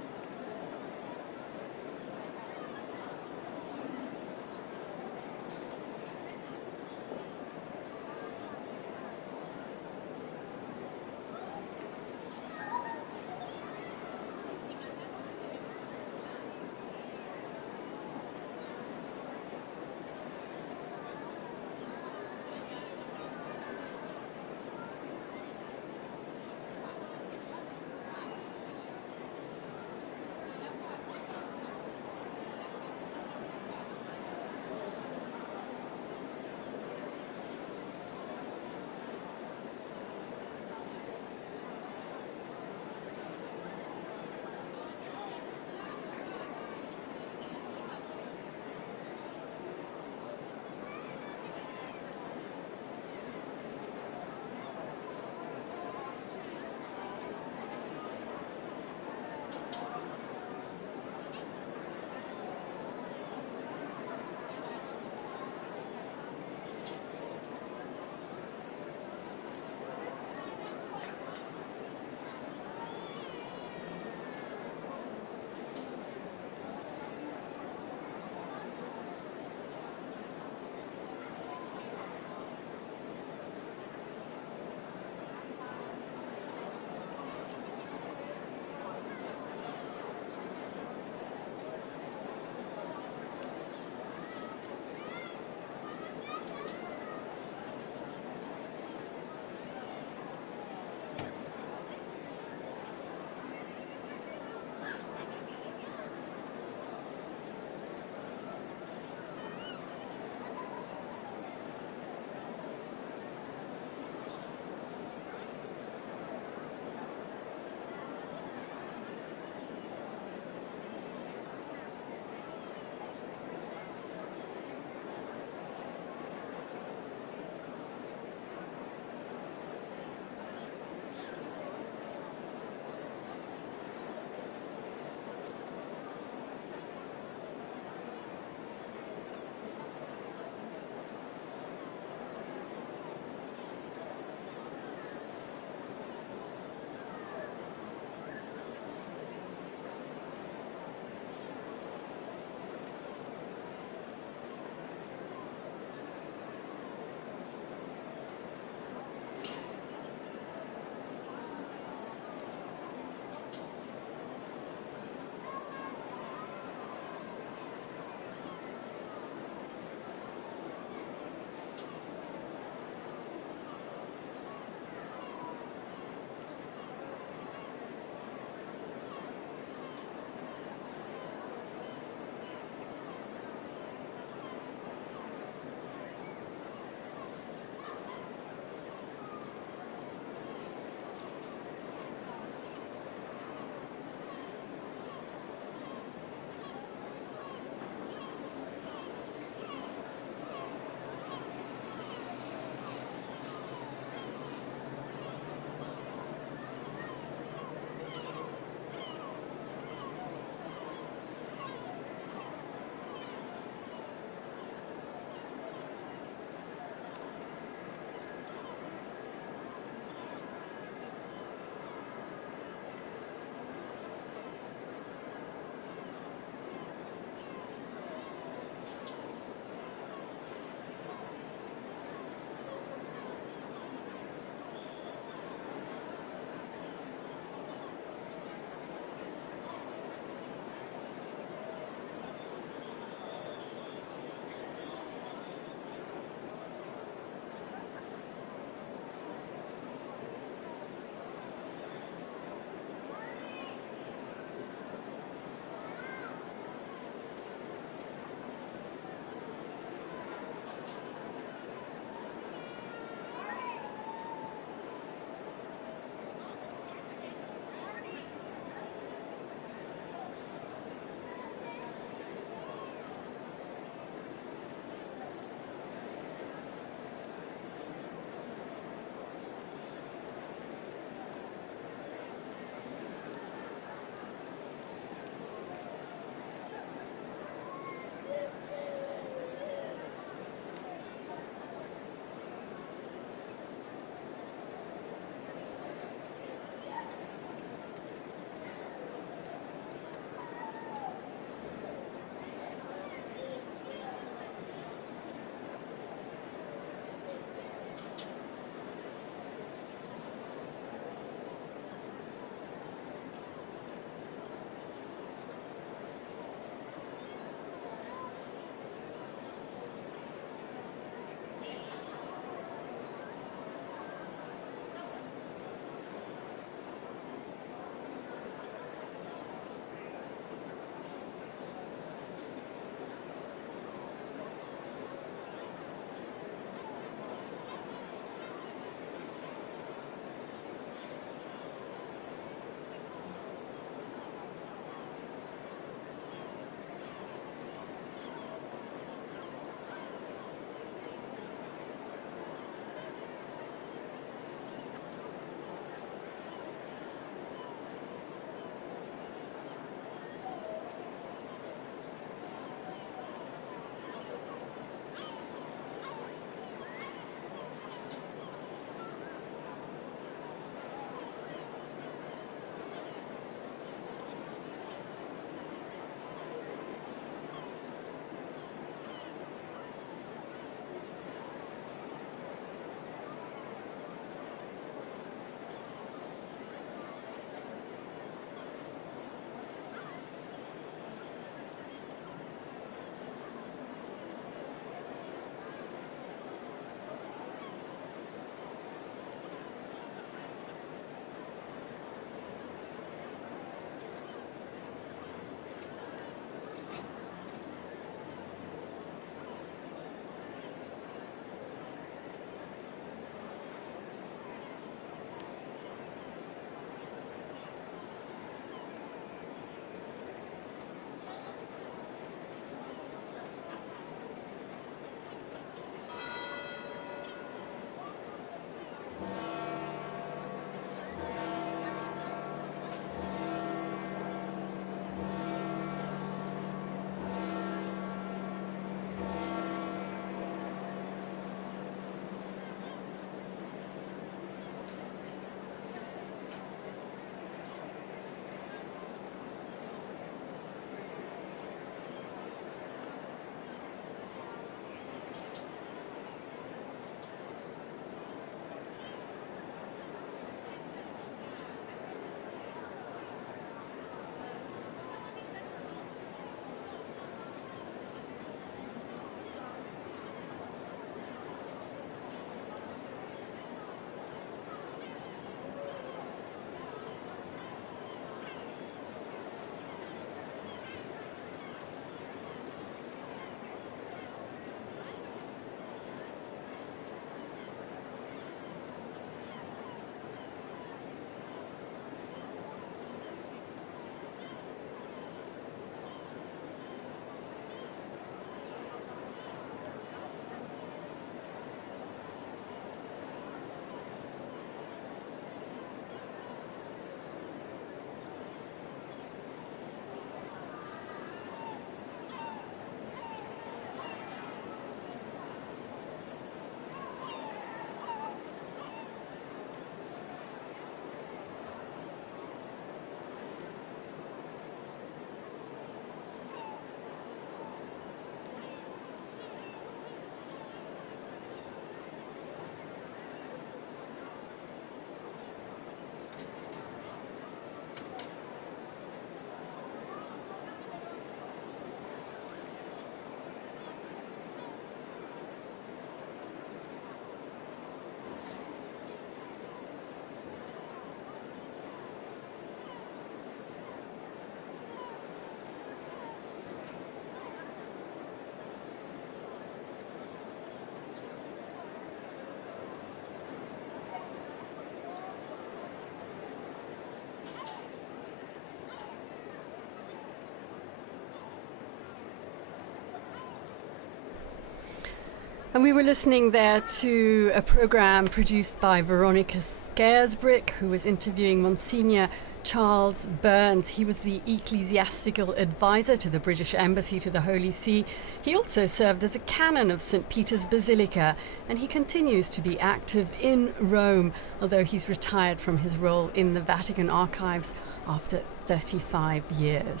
And we were listening there to a program produced by Veronica Scaresbrick, who was interviewing Monsignor Charles Burns. He was the ecclesiastical advisor to the British Embassy to the Holy See. He also served as a canon of St. Peter's Basilica, and he continues to be active in Rome, although he's retired from his role in the Vatican archives after 35 years.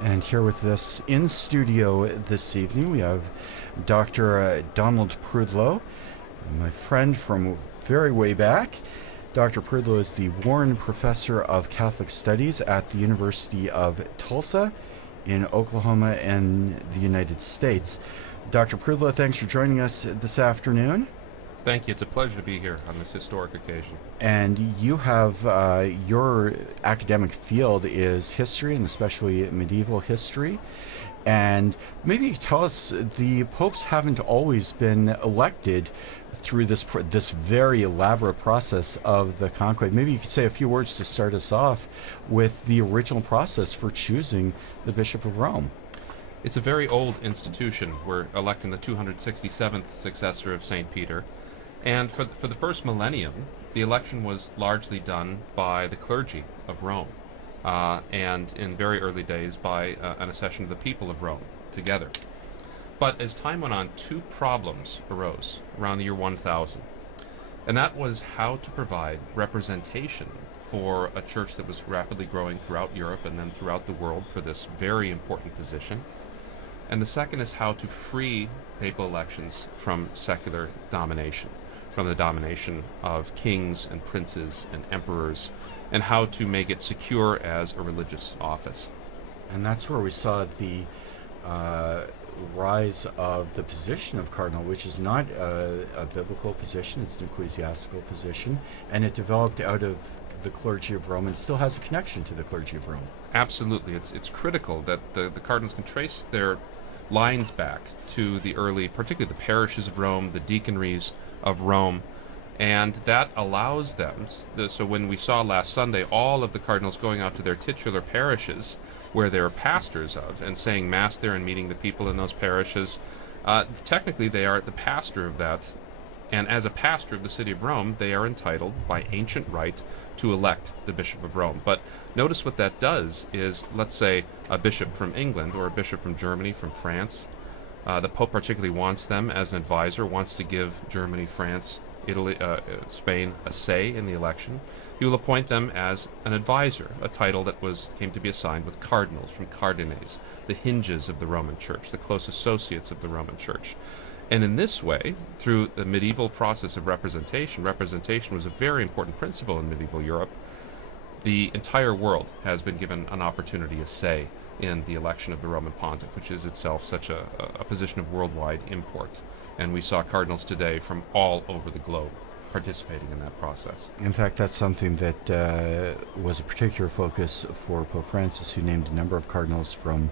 And here with us in studio this evening, we have Dr. Donald Prudlow, my friend from very way back. Dr. Prudlow is the Warren Professor of Catholic Studies at the University of Tulsa in Oklahoma in the United States. Dr. Prudlow, thanks for joining us this afternoon. Thank you. It's a pleasure to be here on this historic occasion. And you have your academic field is history, and especially medieval history. And maybe you tell us, the popes haven't always been elected through this very elaborate process of the conclave. Maybe you could say a few words to start us off with the original process for choosing the Bishop of Rome. It's a very old institution. We're electing the 267th successor of St. Peter. And for the first millennium, the election was largely done by the clergy of Rome, and in very early days by an accession of the people of Rome together. But as time went on, two problems arose around the year 1000, and that was how to provide representation for a church that was rapidly growing throughout Europe and then throughout the world for this very important position. And the second is how to free papal elections from secular domination, from the domination of kings and princes and emperors, and how to make it secure as a religious office. And that's where we saw the rise of the position of cardinal, which is not a biblical position, it's an ecclesiastical position, and it developed out of the clergy of Rome, and still has a connection to the clergy of Rome. Absolutely. It's critical that the cardinals can trace their lines back to the early, particularly the parishes of Rome, the deaconries of Rome, and that allows them, so when we saw last Sunday all of the cardinals going out to their titular parishes where they're pastors of and saying Mass there and meeting the people in those parishes, technically they are the pastor of that, and as a pastor of the city of Rome, they are entitled by ancient right to elect the Bishop of Rome. But notice what that does is, let's say a bishop from England or a bishop from Germany, from France, the Pope particularly wants them as an advisor, wants to give Germany, France, Italy, Spain a say in the election. He will appoint them as an advisor, a title that came to be assigned with cardinals, from cardines, the hinges of the Roman Church, the close associates of the Roman Church. And in this way, through the medieval process of representation was a very important principle in medieval Europe. The entire world has been given an opportunity, a say, in the election of the Roman Pontiff, which is itself such a position of worldwide import. And we saw cardinals today from all over the globe participating in that process. In fact, that's something that was a particular focus for Pope Francis, who named a number of cardinals from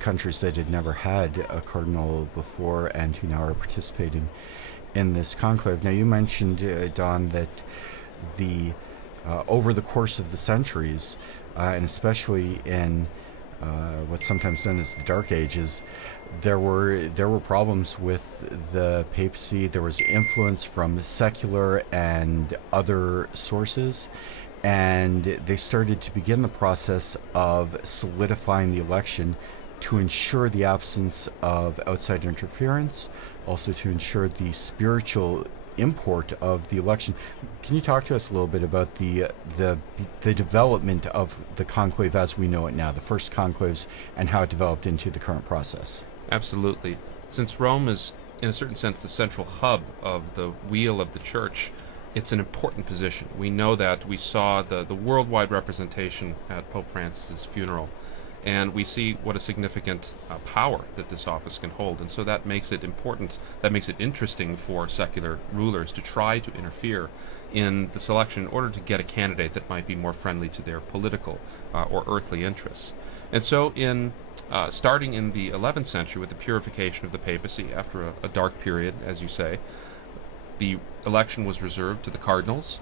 countries that had never had a cardinal before and who now are participating in this conclave. Now, you mentioned, Don, that over the course of the centuries, and especially in what's sometimes known as the Dark Ages, there were problems with the papacy. There was influence from secular and other sources, and they started to begin the process of solidifying the election to ensure the absence of outside interference, also to ensure the spiritual import of the election. Can you talk to us a little bit about the development of the conclave as we know it now, the first conclaves, and how it developed into the current process? Absolutely. Since Rome is, in a certain sense, the central hub of the wheel of the Church, it's an important position. We know that. We saw the worldwide representation at Pope Francis's funeral, and we see what a significant power that this office can hold, and so that makes it important, that makes it interesting for secular rulers to try to interfere in the selection in order to get a candidate that might be more friendly to their political or earthly interests. And so starting in the 11th century with the purification of the papacy after a dark period, as you say, the election was reserved to the cardinals.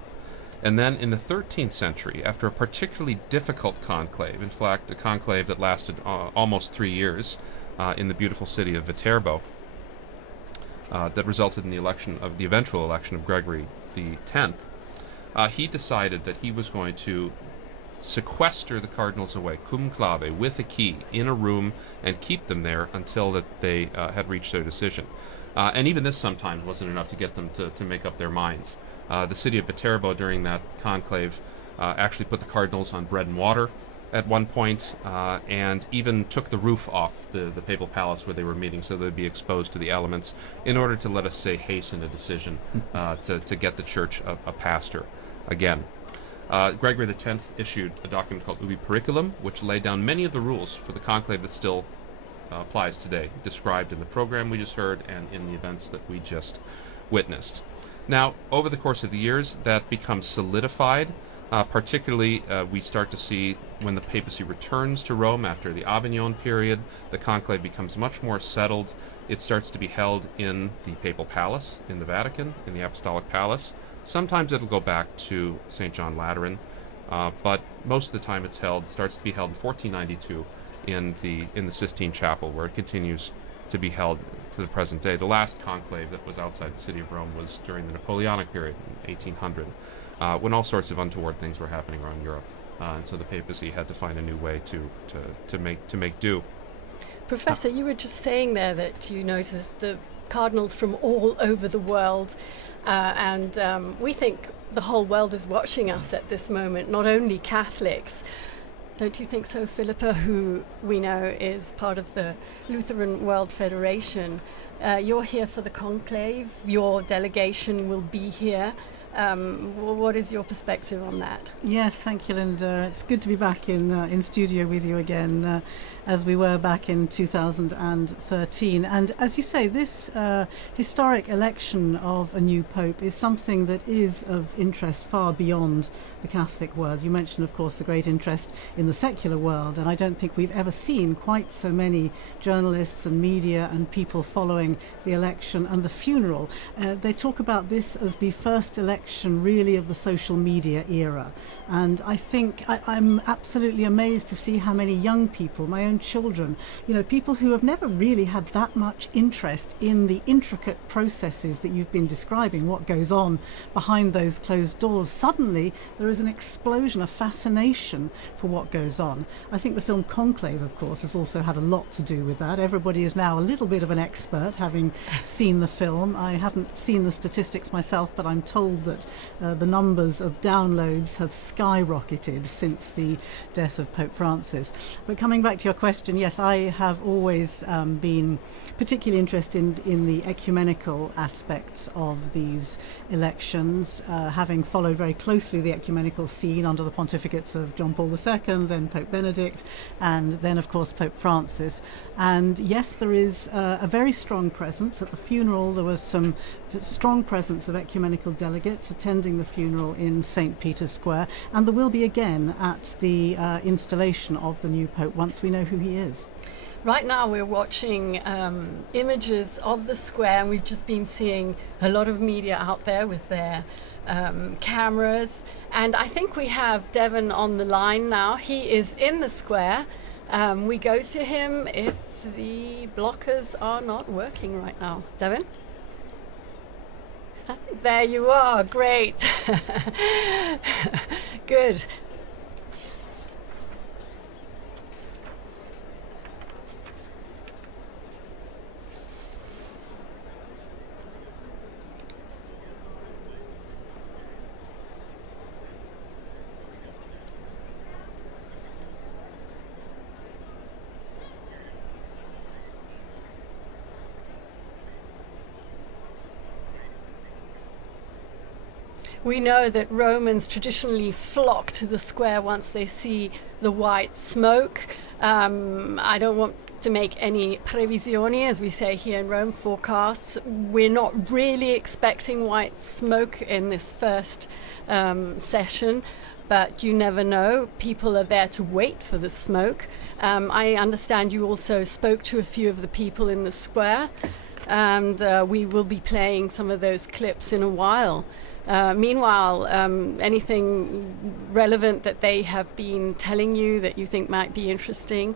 And then in the 13th century, after a particularly difficult conclave, in fact a conclave that lasted almost 3 years in the beautiful city of Viterbo, that resulted in the eventual election of Gregory X, he decided that he was going to sequester the cardinals away, conclave, with a key, in a room, and keep them there until that they had reached their decision. And even this sometimes wasn't enough to get them to make up their minds. The city of Viterbo during that conclave actually put the cardinals on bread and water at one point, and even took the roof off the papal palace where they were meeting so they'd be exposed to the elements in order to, let us say, hasten a decision to get the church a pastor again. Gregory X issued a document called Ubi Periculum, which laid down many of the rules for the conclave that still applies today, described in the program we just heard and in the events that we just witnessed. Now, over the course of the years, that becomes solidified. Particularly, we start to see when the papacy returns to Rome after the Avignon period, the conclave becomes much more settled. It starts to be held in the papal palace, in the Vatican, in the apostolic palace. Sometimes it'll go back to St. John Lateran, but most of the time it starts to be held in 1492 in the Sistine Chapel, where it continues to be held to the present day. The last conclave that was outside the city of Rome was during the Napoleonic period in 1800. When all sorts of untoward things were happening around Europe, and so the papacy had to find a new way to make do. Professor, you were just saying there that you noticed the cardinals from all over the world, and we think the whole world is watching us at this moment, not only Catholics. Don't you think so, Philippa, who we know is part of the Lutheran World Federation? You're here for the conclave. Your delegation will be here. What is your perspective on that? Yes, thank you, Linda. It's good to be back in studio with you again, as we were back in 2013. And as you say, this historic election of a new pope is something that is of interest far beyond the Catholic world. You mentioned, of course, the great interest in the secular world, and I don't think we've ever seen quite so many journalists and media and people following the election and the funeral. They talk about this as the first election really of the social media era, and I think I'm absolutely amazed to see how many young people, my own children, people who have never really had that much interest in the intricate processes that you've been describing, what goes on behind those closed doors. Suddenly there is an explosion of fascination for what goes on. I think the film Conclave, of course, has also had a lot to do with that. Everybody is now a little bit of an expert, having seen the film. I haven't seen the statistics myself, but I'm told that the numbers of downloads have skyrocketed since the death of Pope Francis. But coming back to your question, yes, I have always been particularly interested in the ecumenical aspects of these elections, having followed very closely the ecumenical scene under the pontificates of John Paul II, then Pope Benedict, and then of course Pope Francis. And yes, there is a very strong presence. At the funeral there was some strong presence of ecumenical delegates attending the funeral in St. Peter's Square, and there will be again at the installation of the new Pope once we know who he is. Right now we're watching images of the square, and we've just been seeing a lot of media out there with their cameras, and I think we have Devon on the line now. He is in the square. We go to him if the blockers are not working right now. Devon? There you are, great. Good. We know that Romans traditionally flock to the square once they see the white smoke. I don't want to make any previsioni, as we say here in Rome, forecasts. We're not really expecting white smoke in this first session, but you never know. People are there to wait for the smoke. I understand you also spoke to a few of the people in the square, and we will be playing some of those clips in a while. Meanwhile, anything relevant that they have been telling you that you think might be interesting?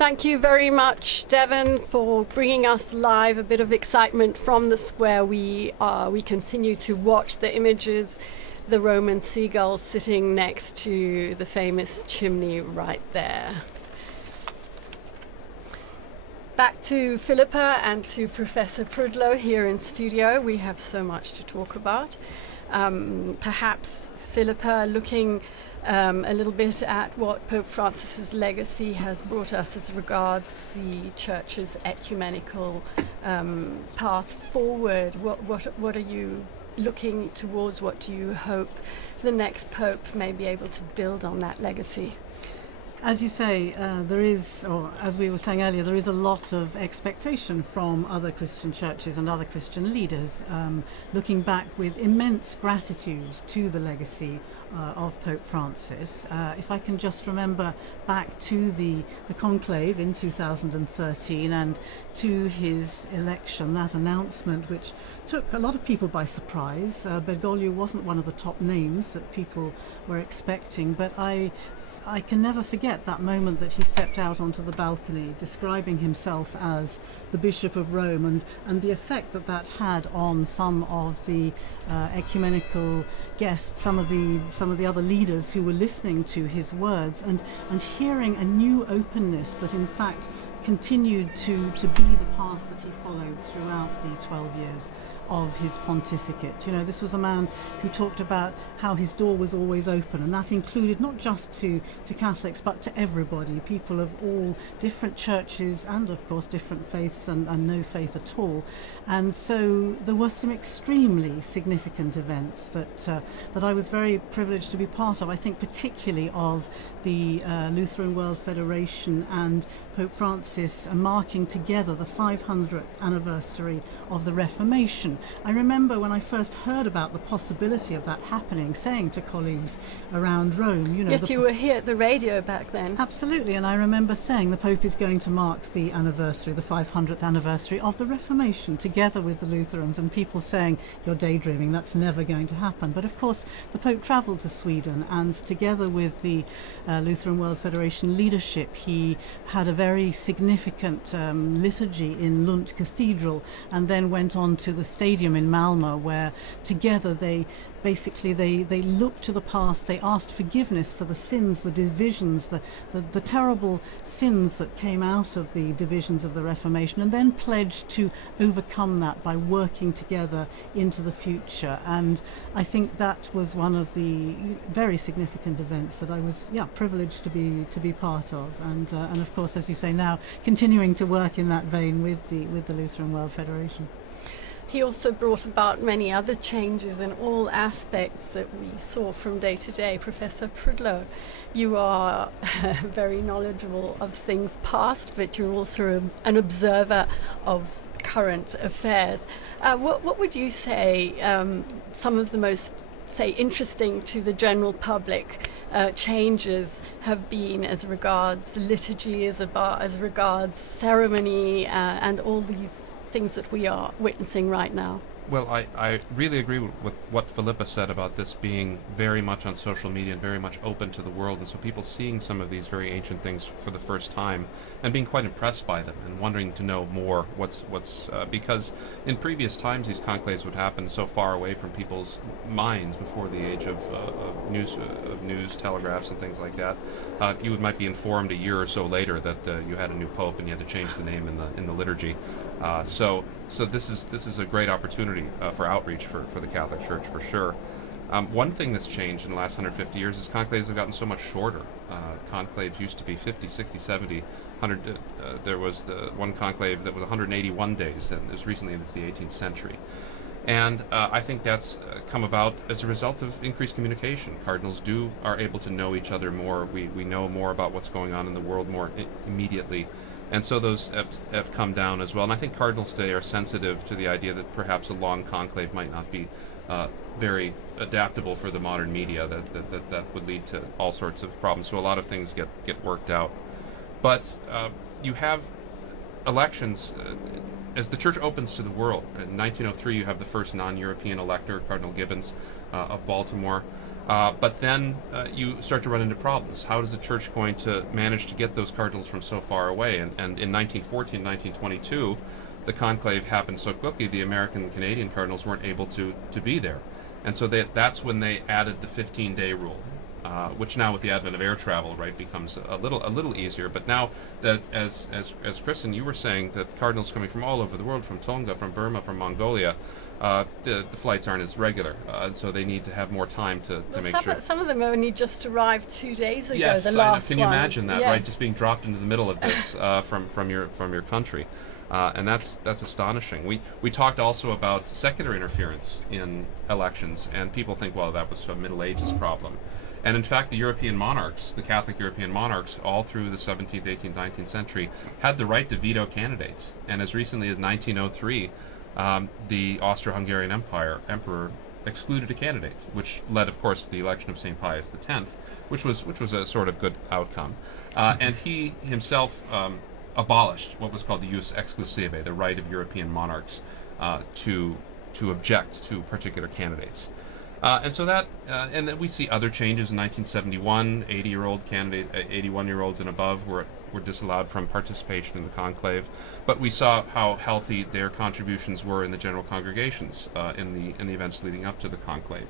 Thank you very much, Devon, for bringing us live a bit of excitement from the square. We continue to watch the images, the Roman seagulls sitting next to the famous chimney right there. Back to Philippa and to Professor Prudlow here in studio. We have so much to talk about. Perhaps Philippa, looking a little bit at what Pope Francis's legacy has brought us as regards the Church's ecumenical path forward. What are you looking towards? What do you hope the next Pope may be able to build on that legacy? As you say, there is, or as we were saying earlier, there is a lot of expectation from other Christian churches and other Christian leaders, looking back with immense gratitude to the legacy of Pope Francis. If I can just remember back to the Conclave in 2013 and to his election, that announcement which took a lot of people by surprise. Bergoglio wasn't one of the top names that people were expecting, but I can never forget that moment that he stepped out onto the balcony describing himself as the Bishop of Rome, and the effect that that had on some of the ecumenical guests, some of the other leaders who were listening to his words, and hearing a new openness that in fact continued to be the path that he followed throughout the 12 years of his pontificate. You know, this was a man who talked about how his door was always open, and that included not just to Catholics but to everybody, people of all different churches and of course different faiths and no faith at all. And so there were some extremely significant events that I was very privileged to be part of. I think particularly of the Lutheran World Federation and Pope Francis marking together the 500th anniversary of the Reformation. I remember when I first heard about the possibility of that happening, saying to colleagues around Rome, you know... Yes, you were here at the radio back then. Absolutely, and I remember saying the Pope is going to mark the anniversary, the 500th anniversary of the Reformation, together with the Lutherans, and people saying, you're daydreaming, that's never going to happen. But of course, the Pope travelled to Sweden, and together with the Lutheran World Federation leadership, he had a very significant liturgy in Lund Cathedral, and then went on to the stadium in Malmö, where together they looked to the past, they asked forgiveness for the sins, the divisions, the terrible sins that came out of the divisions of the Reformation, and then pledged to overcome that by working together into the future. And I think that was one of the very significant events that I was privileged to be part of, and of course, as you say, now continuing to work in that vein with the Lutheran World Federation. He also brought about many other changes in all aspects that we saw from day to day. Professor Prudlow, you are very knowledgeable of things past, but you're also an observer of current affairs. What would you say some of the most, interesting to the general public changes have been as regards liturgy, as regards ceremony, and all these things that we are witnessing right now? Well, I really agree with what Philippa said about this being very much on social media and very much open to the world, and so people seeing some of these very ancient things for the first time and being quite impressed by them and wanting to know more because in previous times these conclaves would happen so far away from people's minds before the age of news telegraphs and things like that. You might be informed a year or so later that you had a new pope and you had to change the name in the liturgy. So this is a great opportunity for outreach for the Catholic Church, for sure. One thing that's changed in the last 150 years is conclaves have gotten so much shorter. Conclaves used to be 50, 60, 70, 100. There was the one conclave that was 181 days, and it was recently in the 18th century. And I think that's come about as a result of increased communication. Cardinals are able to know each other more. We know more about what's going on in the world more immediately. And so those have come down as well. And I think cardinals today are sensitive to the idea that perhaps a long conclave might not be very adaptable for the modern media, that would lead to all sorts of problems. So a lot of things get worked out. But you have elections as the Church opens to the world. In 1903 you have the first non-European elector, Cardinal Gibbons of Baltimore. But then you start to run into problems. How is the church going to manage to get those cardinals from so far away? And in 1914, 1922, the conclave happened so quickly, the American and Canadian cardinals weren't able to be there. And so that's when they added the 15-day rule, which now with the advent of air travel, right, becomes a little easier. But now that, as Kristen, you were saying, that cardinals coming from all over the world, from Tonga, from Burma, from Mongolia, the flights aren't as regular, so they need to have more time to make sure. Some of them only just arrived 2 days ago. Yes, the last can you one. imagine that, yes. right? Just being dropped into the middle of this from your country. And that's astonishing. We talked also about secular interference in elections, and people think, well, that was a Middle Ages problem. And in fact, the European monarchs, the Catholic European monarchs, all through the 17th, 18th, 19th century, had the right to veto candidates. And as recently as 1903, the Austro-Hungarian emperor excluded a candidate, which led, of course, to the election of St. Pius X, which was a sort of good outcome. And he himself abolished what was called the jus exclusive, the right of European monarchs to object to particular candidates. And so that, and then we see other changes in 1971. 81-year-olds and above were disallowed from participation in the conclave. But we saw how healthy their contributions were in the general congregations in the events leading up to the conclave.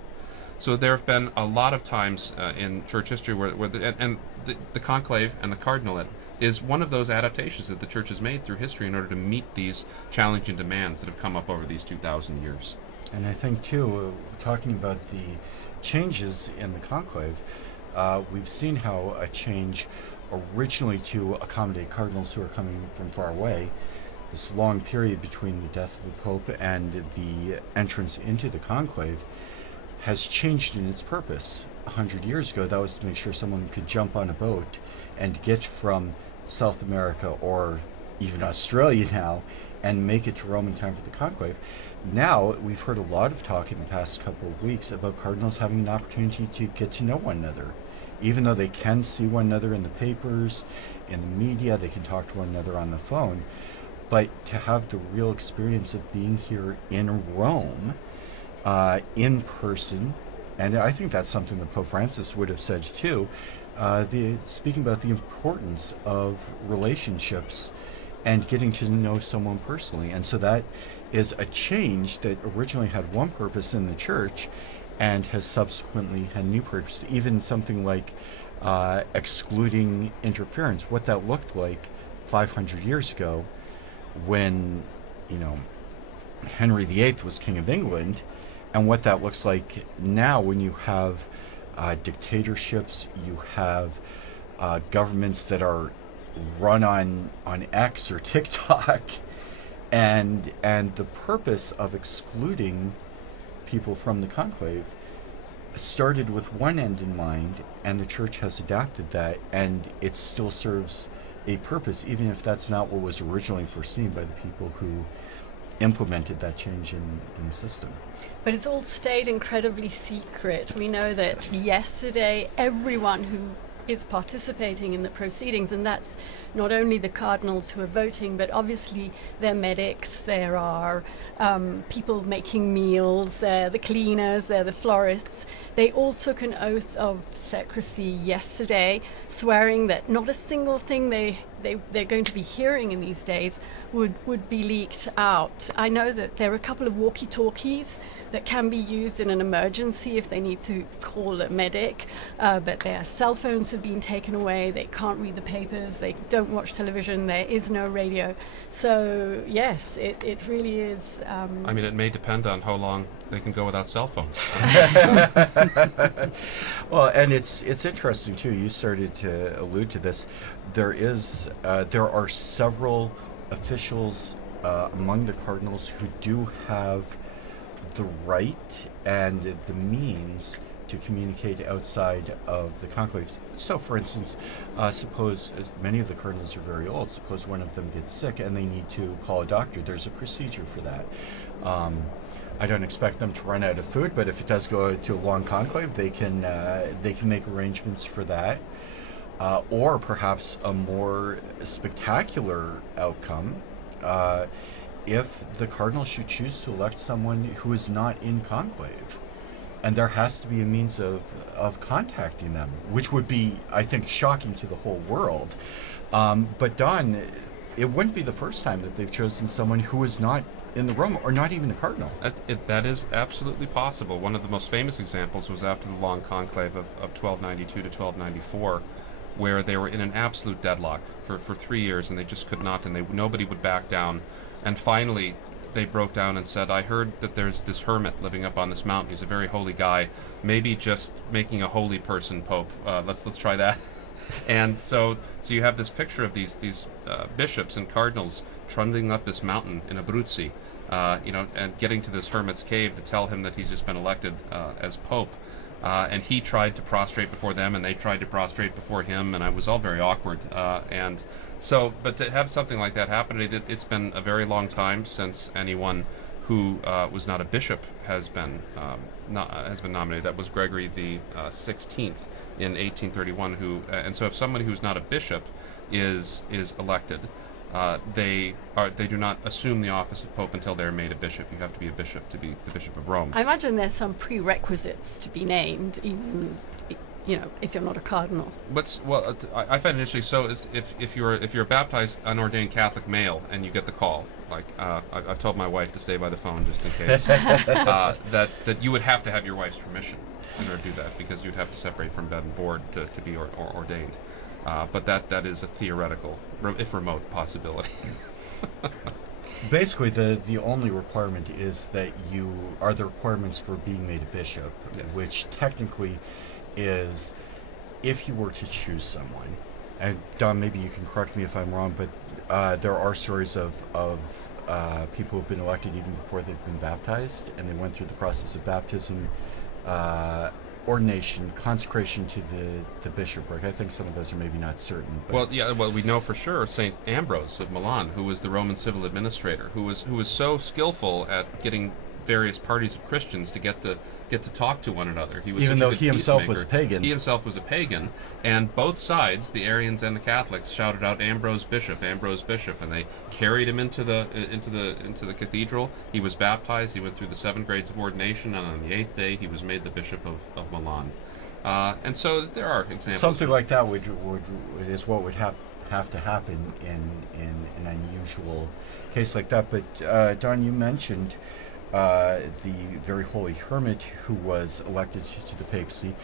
So there have been a lot of times in church history where the conclave and the cardinalate is one of those adaptations that the church has made through history in order to meet these challenging demands that have come up over these 2,000 years. And I think, too, talking about the changes in the conclave, we've seen how a change originally to accommodate cardinals who are coming from far away, this long period between the death of the Pope and the entrance into the conclave, has changed in its purpose. 100 years ago, that was to make sure someone could jump on a boat and get from South America or even Australia now and make it to Rome in time for the conclave. Now, we've heard a lot of talk in the past couple of weeks about cardinals having an opportunity to get to know one another. Even though they can see one another in the papers, in the media, they can talk to one another on the phone, but to have the real experience of being here in Rome, in person, and I think that's something that Pope Francis would have said too, speaking about the importance of relationships and getting to know someone personally. And so that is a change that originally had one purpose in the church and has subsequently had a new purpose. Even something like excluding interference, what that looked like 500 years ago when, Henry VIII was King of England, and what that looks like now when you have dictatorships, you have governments that are run on X or TikTok, and the purpose of excluding people from the conclave started with one end in mind, and the church has adapted that, and it still serves a purpose, even if that's not what was originally foreseen by the people who implemented that change in the system. But it's all stayed incredibly secret. We know that yesterday everyone who is participating in the proceedings, and that's not only the cardinals who are voting, but obviously they're medics, there are people making meals, they're the cleaners, they're the florists. They all took an oath of secrecy yesterday, swearing that not a single thing they're going to be hearing in these days would be leaked out. I know that there are a couple of walkie-talkies that can be used in an emergency if they need to call a medic, but their cell phones have been taken away, they can't read the papers, they don't watch television, there is no radio. So yes, it really is. I mean, it may depend on how long they can go without cell phones. Well, and it's interesting too. You started to allude to this. There are several officials among the cardinals who do have the right and the means to communicate outside of the conclave. So, for instance, suppose many of the cardinals are very old. Suppose one of them gets sick and they need to call a doctor. There's a procedure for that. I don't expect them to run out of food, but if it does go to a long conclave, they can make arrangements for that. Or perhaps a more spectacular outcome, if the cardinal should choose to elect someone who is not in conclave. and there has to be a means of contacting them, which would be, I think, shocking to the whole world. But Don, it wouldn't be the first time that they've chosen someone who is not in the Rome, or not even a cardinal. That is absolutely possible. One of the most famous examples was after the long conclave of 1292 to 1294, where they were in an absolute deadlock for 3 years, and they just could not, and nobody would back down. And finally, they broke down and said, I heard that there's this hermit living up on this mountain. He's a very holy guy. Maybe just making a holy person pope. Let's try that. And so you have this picture of these bishops and cardinals trundling up this mountain in Abruzzi, and getting to this hermit's cave to tell him that he's just been elected as pope. And he tried to prostrate before them, and they tried to prostrate before him, and it was all very awkward. But to have something like that happen, it's been a very long time since anyone who was not a bishop has been nominated. That was Gregory the 16th in 1831. And so if somebody who's not a bishop is elected, they do not assume the office of pope until they're made a bishop. You have to be a bishop to be the Bishop of Rome. I imagine there's some prerequisites to be named, even if you're not a cardinal. I find it interesting. So if you're a baptized unordained Catholic male and you get the call, like I've told my wife to stay by the phone just in case, that you would have to have your wife's permission in order to do that, because you'd have to separate from bed and board to be ordained. But that is a theoretical, if remote, possibility. Basically, the only requirement is that you are the requirements for being made a bishop, yes. Which technically is, if you were to choose someone, and Don, maybe you can correct me if I'm wrong, but there are stories of people who've been elected even before they've been baptized, and they went through the process of baptism, ordination, consecration to the bishopric. I think some of those are maybe not certain. But we know for sure St. Ambrose of Milan, who was the Roman civil administrator, who was so skillful at getting various parties of Christians to get to talk to one another. He was even though he himself was a pagan. He himself was a pagan, and both sides, the Arians and the Catholics, shouted out Ambrose Bishop, and they carried him into the cathedral. He was baptized. He went through the 7 grades of ordination, and on the 8th day he was made the Bishop of Milan. And so there are examples. Something like that is what would have to happen in an unusual case like that. But Don, you mentioned the very holy hermit who was elected to the papacy.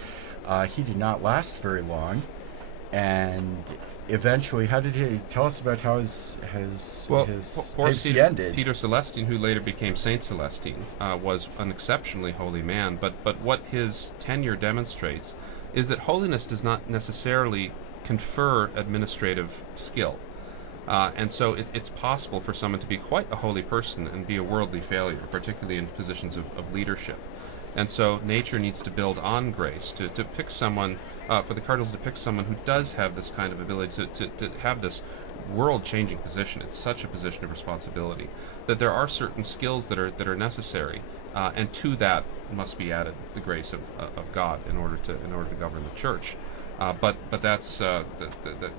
He did not last very long, and eventually, how did he tell us about how his papacy ended? Peter Celestine, who later became Saint Celestine, was an exceptionally holy man. But what his tenure demonstrates is that holiness does not necessarily confer administrative skill. And so it's possible for someone to be quite a holy person and be a worldly failure, particularly in positions of leadership. And so nature needs to build on grace to pick someone, for the cardinals to pick someone who does have this kind of ability to have this world-changing position. It's such a position of responsibility that there are certain skills that are necessary, and to that must be added the grace of God in order to govern the Church. But that's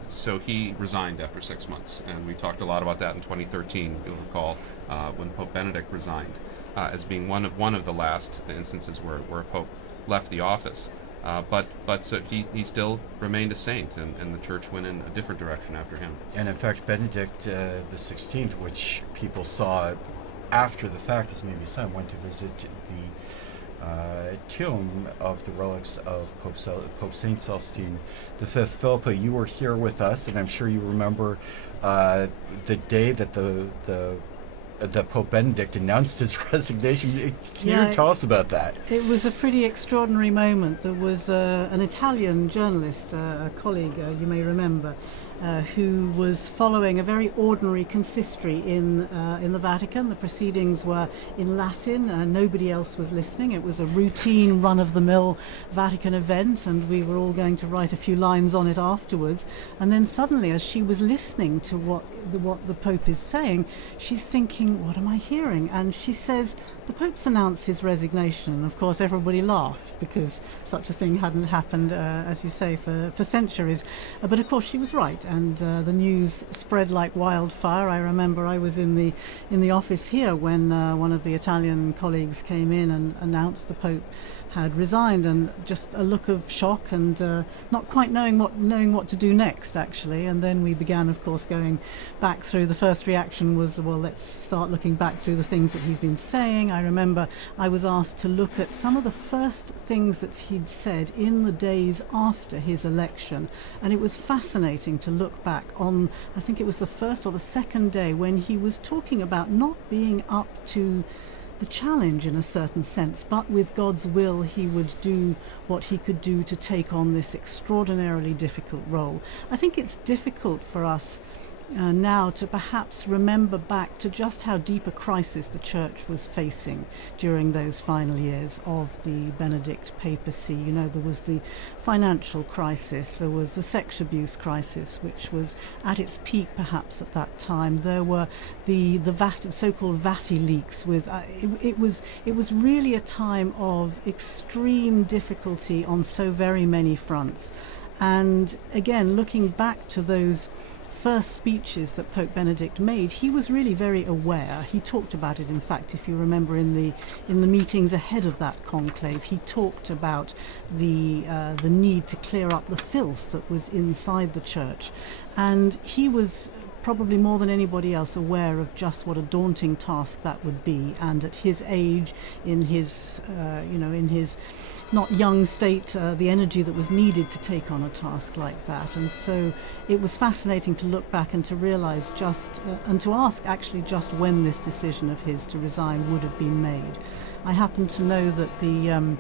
so he resigned after 6 months, and we talked a lot about that in 2013. You'll recall when Pope Benedict resigned, as being one of the last instances where a pope left the office. But so he still remained a saint, and the Church went in a different direction after him. And in fact, Benedict the 16th, which people saw after the fact as maybe son, went to visit the tomb of the relics of Pope Saint Celestine V. Philippa, you were here with us, and I'm sure you remember the day that that Pope Benedict announced his resignation. Can you tell us about that? It was a pretty extraordinary moment. There was an Italian journalist, a colleague you may remember, who was following a very ordinary consistory in the Vatican. The proceedings were in Latin. Nobody else was listening. It was a routine run-of-the-mill Vatican event, and we were all going to write a few lines on it afterwards. And then suddenly, as she was listening to what the Pope is saying, she's thinking, what am I hearing? And she says, the Pope's announced his resignation. And of course everybody laughed, because such a thing hadn't happened, as you say, for centuries. But of course she was right, and the news spread like wildfire. I remember I was in the office here when one of the Italian colleagues came in and announced the Pope had resigned, and just a look of shock and not quite knowing what to do next, actually. And then we began, of course, going back through. The first reaction was, well, let's start looking back through the things that he's been saying. I remember I was asked to look at some of the first things that he'd said in the days after his election, and it was fascinating to look back on, I think it was the first or the second day, when he was talking about not being up to the challenge in a certain sense, but with God's will he would do what he could do to take on this extraordinarily difficult role. I think it's difficult for us now to perhaps remember back to just how deep a crisis the church was facing during those final years of the Benedict papacy. You know, there was the financial crisis, there was the sex abuse crisis, which was at its peak perhaps at that time. There were the so-called Vati leaks. With it was really a time of extreme difficulty on so very many fronts. And again, looking back to those first speeches that Pope Benedict made, he was really very aware. He talked about it, in fact, if you remember, in the meetings ahead of that conclave. He talked about the need to clear up the filth that was inside the church, and he was probably more than anybody else aware of just what a daunting task that would be. And at his age, in his in his not young state, the energy that was needed to take on a task like that. And so it was fascinating to look back and to realize and to ask actually just when this decision of his to resign would have been made. I happen to know that the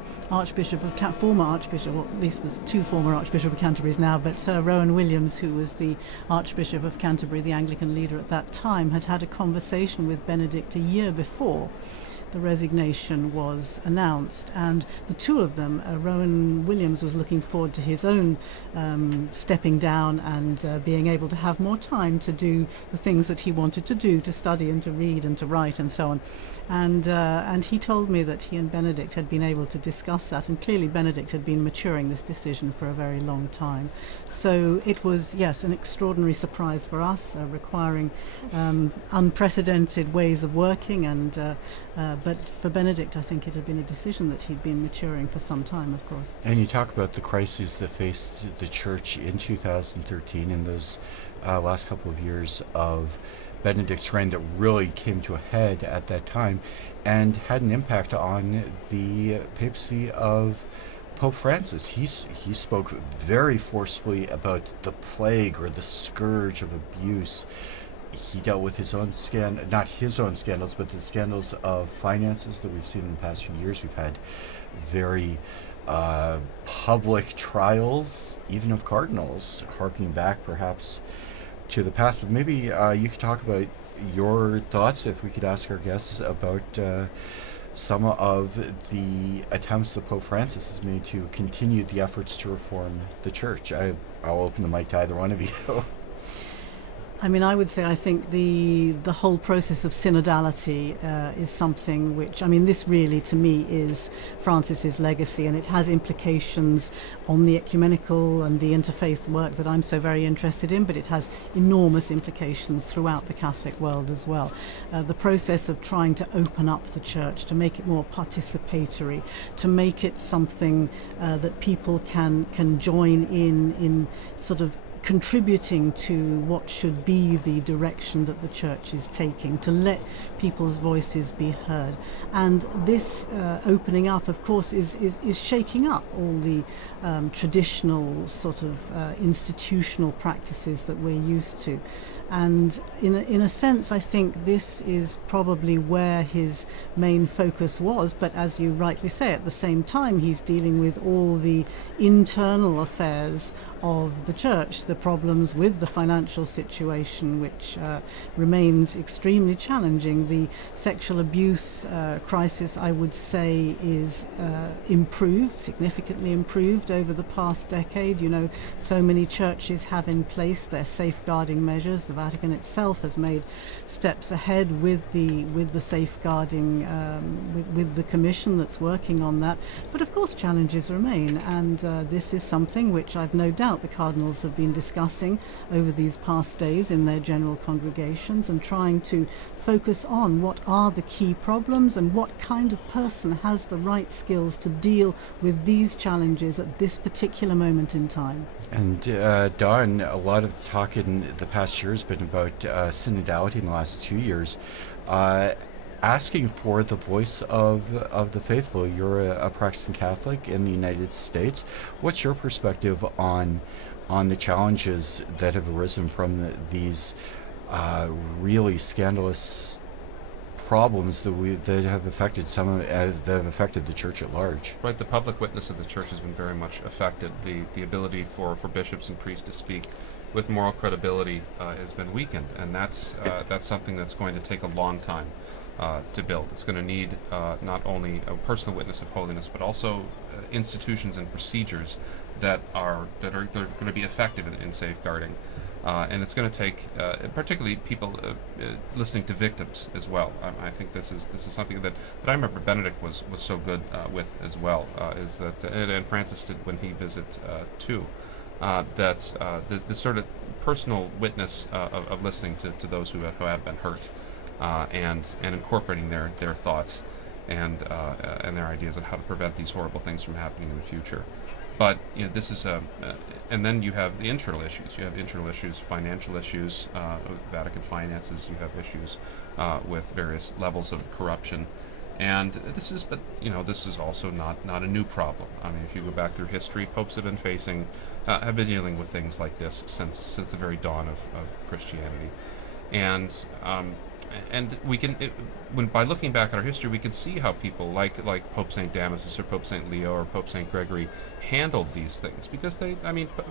former Archbishop, or at least there's two former Archbishop of Canterbury now, but Sir Rowan Williams, who was the Archbishop of Canterbury, the Anglican leader at that time, had had a conversation with Benedict a year before the resignation was announced, and the two of them, Rowan Williams was looking forward to his own stepping down and being able to have more time to do the things that he wanted to do, to study and to read and to write and so on. And he told me that he and Benedict had been able to discuss that, and clearly Benedict had been maturing this decision for a very long time. So it was, yes, an extraordinary surprise for us, requiring unprecedented ways of working, and but for Benedict, I think it had been a decision that he'd been maturing for some time, of course. And you talk about the crises that faced the church in 2013 and those last couple of years of Benedict's reign that really came to a head at that time and had an impact on the papacy of Pope Francis. He spoke very forcefully about the plague or the scourge of abuse. He dealt with his own not his own scandals, but the scandals of finances that we've seen in the past few years. We've had very public trials, even of cardinals, harking back perhaps to the past. But maybe you could talk about your thoughts, if we could ask our guests, about some of the attempts that Pope Francis has made to continue the efforts to reform the Church. I'll open the mic to either one of you. I mean, I would say I think the whole process of synodality is something which, I mean, this really to me is Francis's legacy, and it has implications on the ecumenical and the interfaith work that I'm so very interested in, but it has enormous implications throughout the Catholic world as well. The process of trying to open up the Church, to make it more participatory, to make it something that people can join in sort of contributing to what should be the direction that the Church is taking, to let people's voices be heard. And this opening up, of course, is shaking up all the traditional sort of institutional practices that we're used to. And in a sense, I think this is probably where his main focus was, but as you rightly say, at the same time he's dealing with all the internal affairs of the Church, the problems with the financial situation, which remains extremely challenging. The sexual abuse crisis, I would say, is improved, significantly improved over the past decade. You know, so many churches have in place their safeguarding measures. The Vatican itself has made steps ahead with the safeguarding, with the commission that's working on that. But of course challenges remain, and this is something which I've no doubt the cardinals have been discussing over these past days in their general congregations, and trying to focus on what are the key problems and what kind of person has the right skills to deal with these challenges at this particular moment in time. And Don, a lot of the talk in the past year has been about synodality in the last 2 years, asking for the voice of the faithful. You're a practicing Catholic in the United States. What's your perspective on the challenges that have arisen from these really scandalous problems that have affected that have affected the Church at large? Right, the public witness of the Church has been very much affected. The ability for bishops and priests to speak with moral credibility has been weakened, and that's something that's going to take a long time to build. It's going to need not only a personal witness of holiness, but also institutions and procedures that are going to be effective in safeguarding. And it's going to take, particularly people listening to victims as well. I think this is something that I remember Benedict was so good with as well. Is that and Francis did when he visited too. That the sort of personal witness of listening to those who have been hurt, and incorporating their thoughts and their ideas on how to prevent these horrible things from happening in the future. But this is and then you have the internal issues. You have internal issues, financial issues, with Vatican finances. You have issues with various levels of corruption, and this is also not a new problem. I mean, if you go back through history, popes have been dealing with things like this since the very dawn of Christianity, and we can, by looking back at our history, we can see how people like Pope St. Damasus or Pope St. Leo or Pope St. Gregory handled these things, because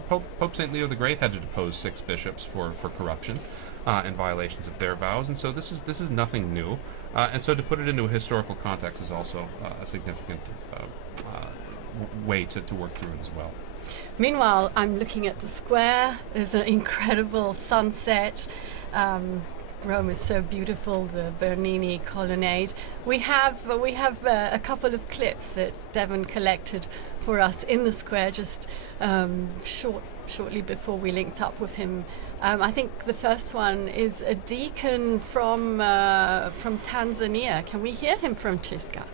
Pope St. Leo the Great had to depose 6 bishops for corruption and violations of their vows, and so this is nothing new, and so to put it into a historical context is also a significant way to work through it as well. Meanwhile, I'm looking at the square. There's an incredible sunset. Rome is so beautiful, the Bernini colonnade. We have a couple of clips that Devon collected for us in the square just shortly before we linked up with him. I think the first one is a deacon from Tanzania. Can we hear him, Francesca?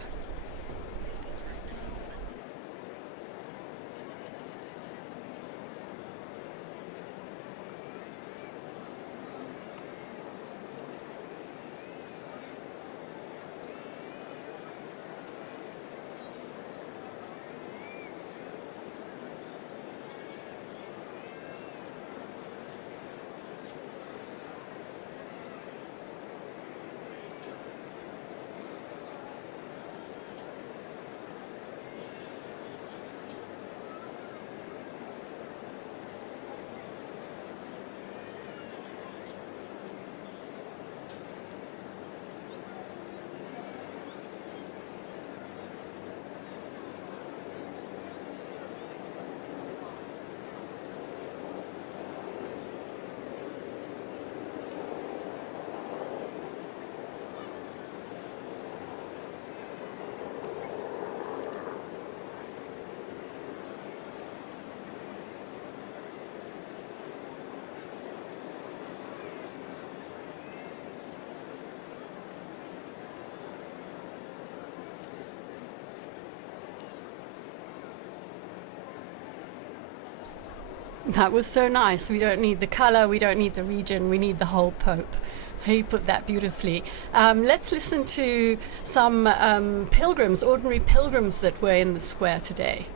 That was so nice. We don't need the color, we don't need the region, we need the whole Pope. He put that beautifully. Let's listen to some pilgrims, ordinary pilgrims that were in the square today.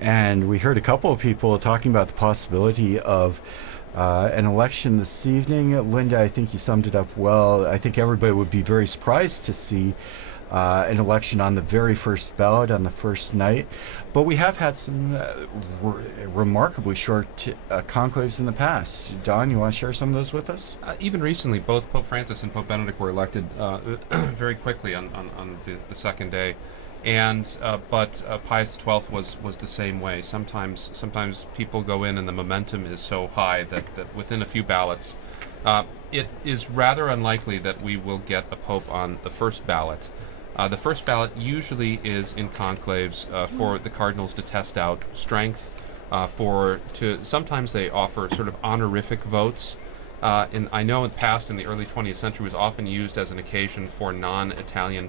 And we heard a couple of people talking about the possibility of an election this evening. Linda, I think you summed it up well. I think everybody would be very surprised to see an election on the very first ballot on the first night. But we have had some remarkably short conclaves in the past. Don, you want to share some of those with us? Even recently, both Pope Francis and Pope Benedict were elected very quickly on the second day. And but Pius XII was the same way. Sometimes people go in and the momentum is so high that within a few ballots, it is rather unlikely that we will get a pope on the first ballot. The first ballot usually is in conclaves for the cardinals to test out strength. Sometimes they offer sort of honorific votes. I know in the past, in the early 20th century, was often used as an occasion for non-Italian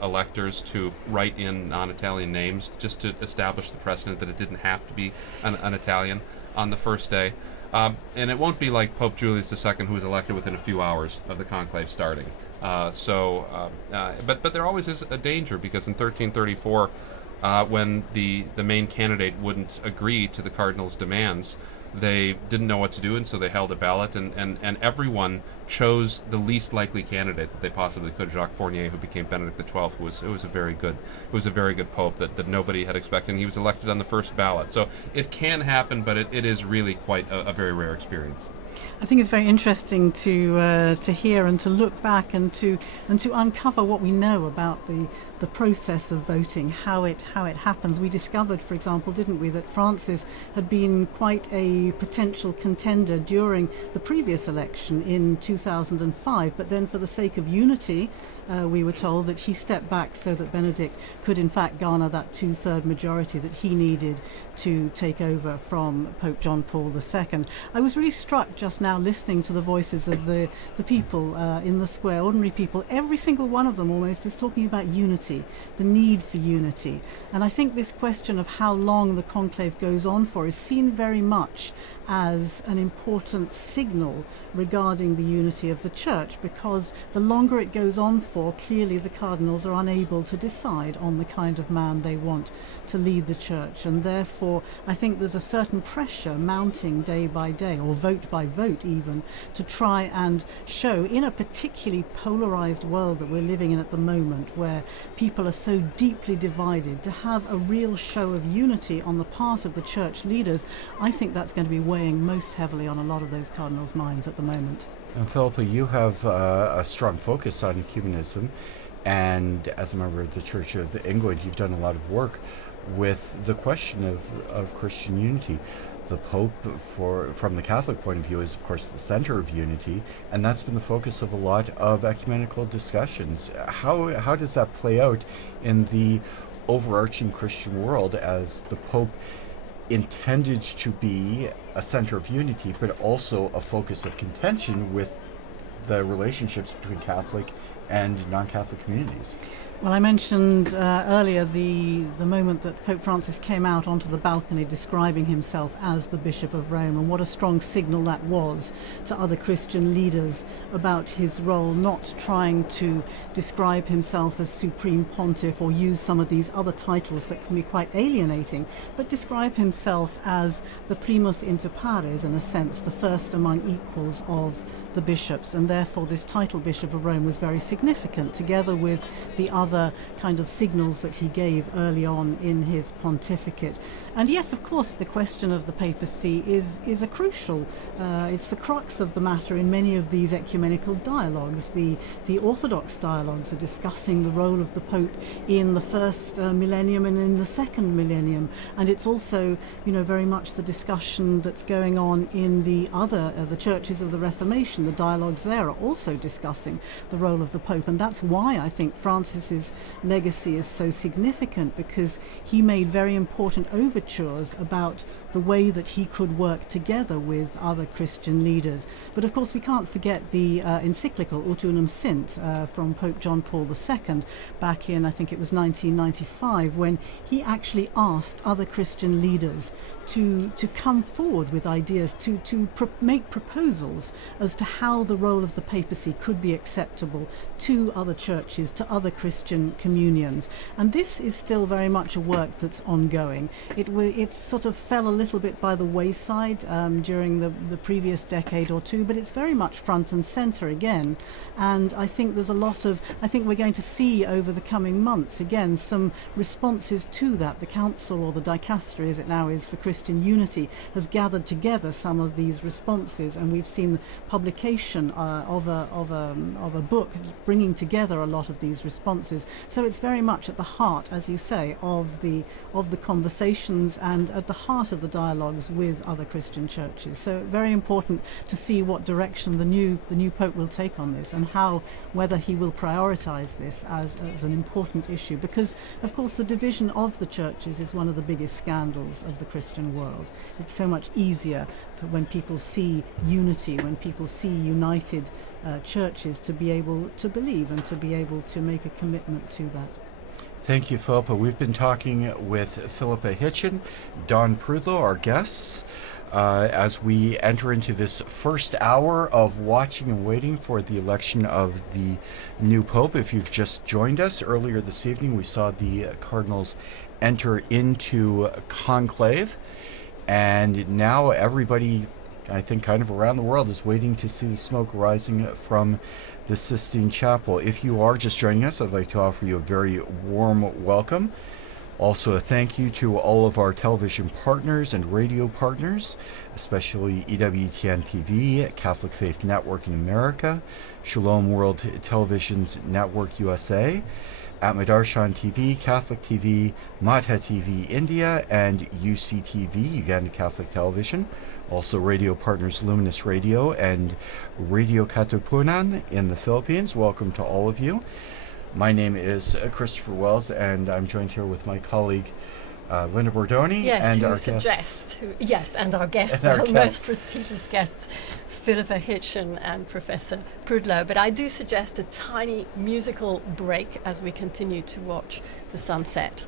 electors to write in non-Italian names, just to establish the precedent that it didn't have to be an Italian on the first day. And it won't be like Pope Julius II, who was elected within a few hours of the conclave starting. But there always is a danger, because in 1334, when the main candidate wouldn't agree to the cardinal's demands, they didn't know what to do, and so they held a ballot, and everyone chose the least likely candidate that they possibly could. Jacques Fournier, who became Benedict XII, was a very good pope that nobody had expected, and he was elected on the first ballot. So it can happen, but it is really quite a very rare experience. I think it's very interesting to hear and to look back and to uncover what we know about the process of voting, how it happens. We discovered, for example, didn't we, that Francis had been quite a potential contender during the previous election in 2005, but then for the sake of unity, we were told that he stepped back so that Benedict could in fact garner that 2/3 majority that he needed to take over from Pope John Paul II. I was really struck just now listening to the voices of the people in the square, ordinary people. Every single one of them almost is talking about unity, the need for unity. And I think this question of how long the conclave goes on for is seen very much as an important signal regarding the unity of the Church, because the longer it goes on for, clearly the cardinals are unable to decide on the kind of man they want to lead the Church, and therefore I think there's a certain pressure mounting day by day, or vote by vote even, to try and show, in a particularly polarized world that we're living in at the moment, where people are so deeply divided, to have a real show of unity on the part of the Church leaders. I think that's going to be weighing most heavily on a lot of those cardinals' minds at the moment. And Philippa, you have a strong focus on ecumenism, and as a member of the Church of England, you've done a lot of work with the question of Christian unity. The Pope, from the Catholic point of view, is of course the center of unity, and that's been the focus of a lot of ecumenical discussions. How does that play out in the overarching Christian world, as the Pope intended to be a center of unity, but also a focus of contention with the relationships between Catholic and non-Catholic communities? Well, I mentioned earlier the moment that Pope Francis came out onto the balcony describing himself as the Bishop of Rome, and what a strong signal that was to other Christian leaders about his role, not trying to describe himself as Supreme Pontiff or use some of these other titles that can be quite alienating, but describe himself as the primus inter pares, in a sense, the first among equals of the bishops, and therefore this title Bishop of Rome was very significant, together with the other kind of signals that he gave early on in his pontificate. And yes, of course, the question of the papacy is a crucial, it's the crux of the matter in many of these ecumenical dialogues. The Orthodox dialogues are discussing the role of the Pope in the first millennium and in the second millennium, and it's also, very much the discussion that's going on in the other, the churches of the Reformation. The dialogues there are also discussing the role of the Pope, and that's why I think Francis's legacy is so significant, because he made very important overtures about the way that he could work together with other Christian leaders. But of course we can't forget the encyclical Ut Unum Sint from Pope John Paul II back in, I think it was 1995, when he actually asked other Christian leaders to come forward with ideas, to make proposals as to how the role of the papacy could be acceptable to other churches, to other Christian communions. And this is still very much a work that's ongoing. It sort of fell a little bit by the wayside during the previous decade or two, but it's very much front and center again. And I think there's a lot of, I think we're going to see over the coming months again some responses to that. The Council, or the Dicastery as it now is for Christian Unity, has gathered together some of these responses, and we've seen publication of a book bringing together a lot of these responses. So it's very much at the heart, as you say, of the conversations and at the heart of the dialogues with other Christian churches. So very important to see what direction the new Pope will take on this, and whether he will prioritize this as an important issue, because of course the division of the churches is one of the biggest scandals of the Christian world. It's so much easier when people see unity, when people see united churches, to be able to believe and to be able to make a commitment to that. Thank you, Philippa. We've been talking with Philippa Hitchin, Don Prudlow, our guests, as we enter into this first hour of watching and waiting for the election of the new Pope. If you've just joined us, earlier this evening we saw the cardinals enter into conclave, and now everybody, I think, kind of around the world is waiting to see the smoke rising from the Sistine Chapel. If you are just joining us, I'd like to offer you a very warm welcome. Also, a thank you to all of our television partners and radio partners, especially EWTN TV, Catholic Faith Network in America, Shalom World Television's Network USA, Atmadarshan TV, Catholic TV, Madha TV India, and UCTV, Uganda Catholic Television. Also radio partners Luminous Radio and Radio Katipunan in the Philippines. Welcome to all of you. My name is Christopher Wells, and I'm joined here with my colleague Linda Bordoni, and our guests. And our guests, our most prestigious guests, Philippa Hitchin and Professor Prudlow. But I do suggest a tiny musical break as we continue to watch the sunset.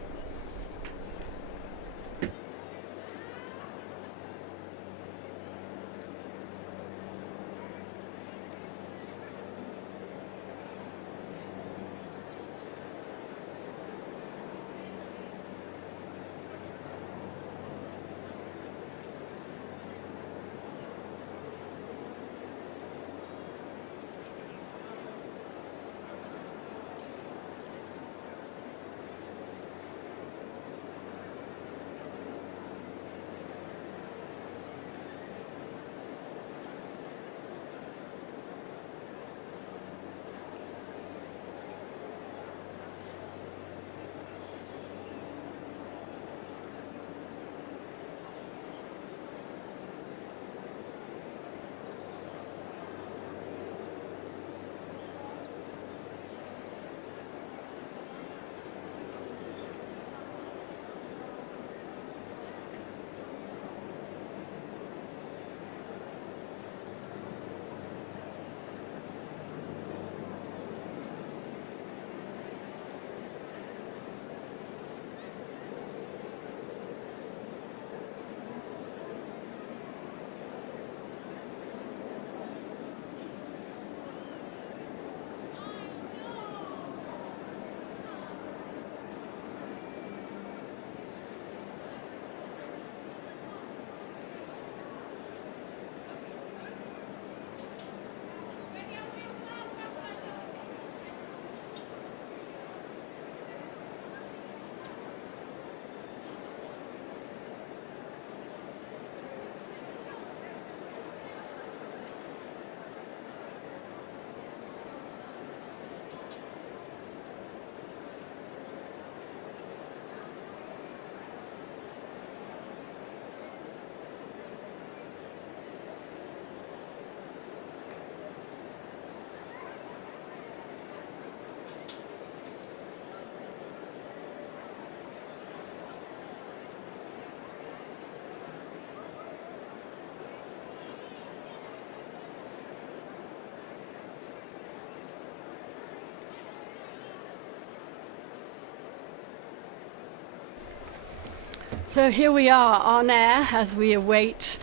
So here we are on air as we await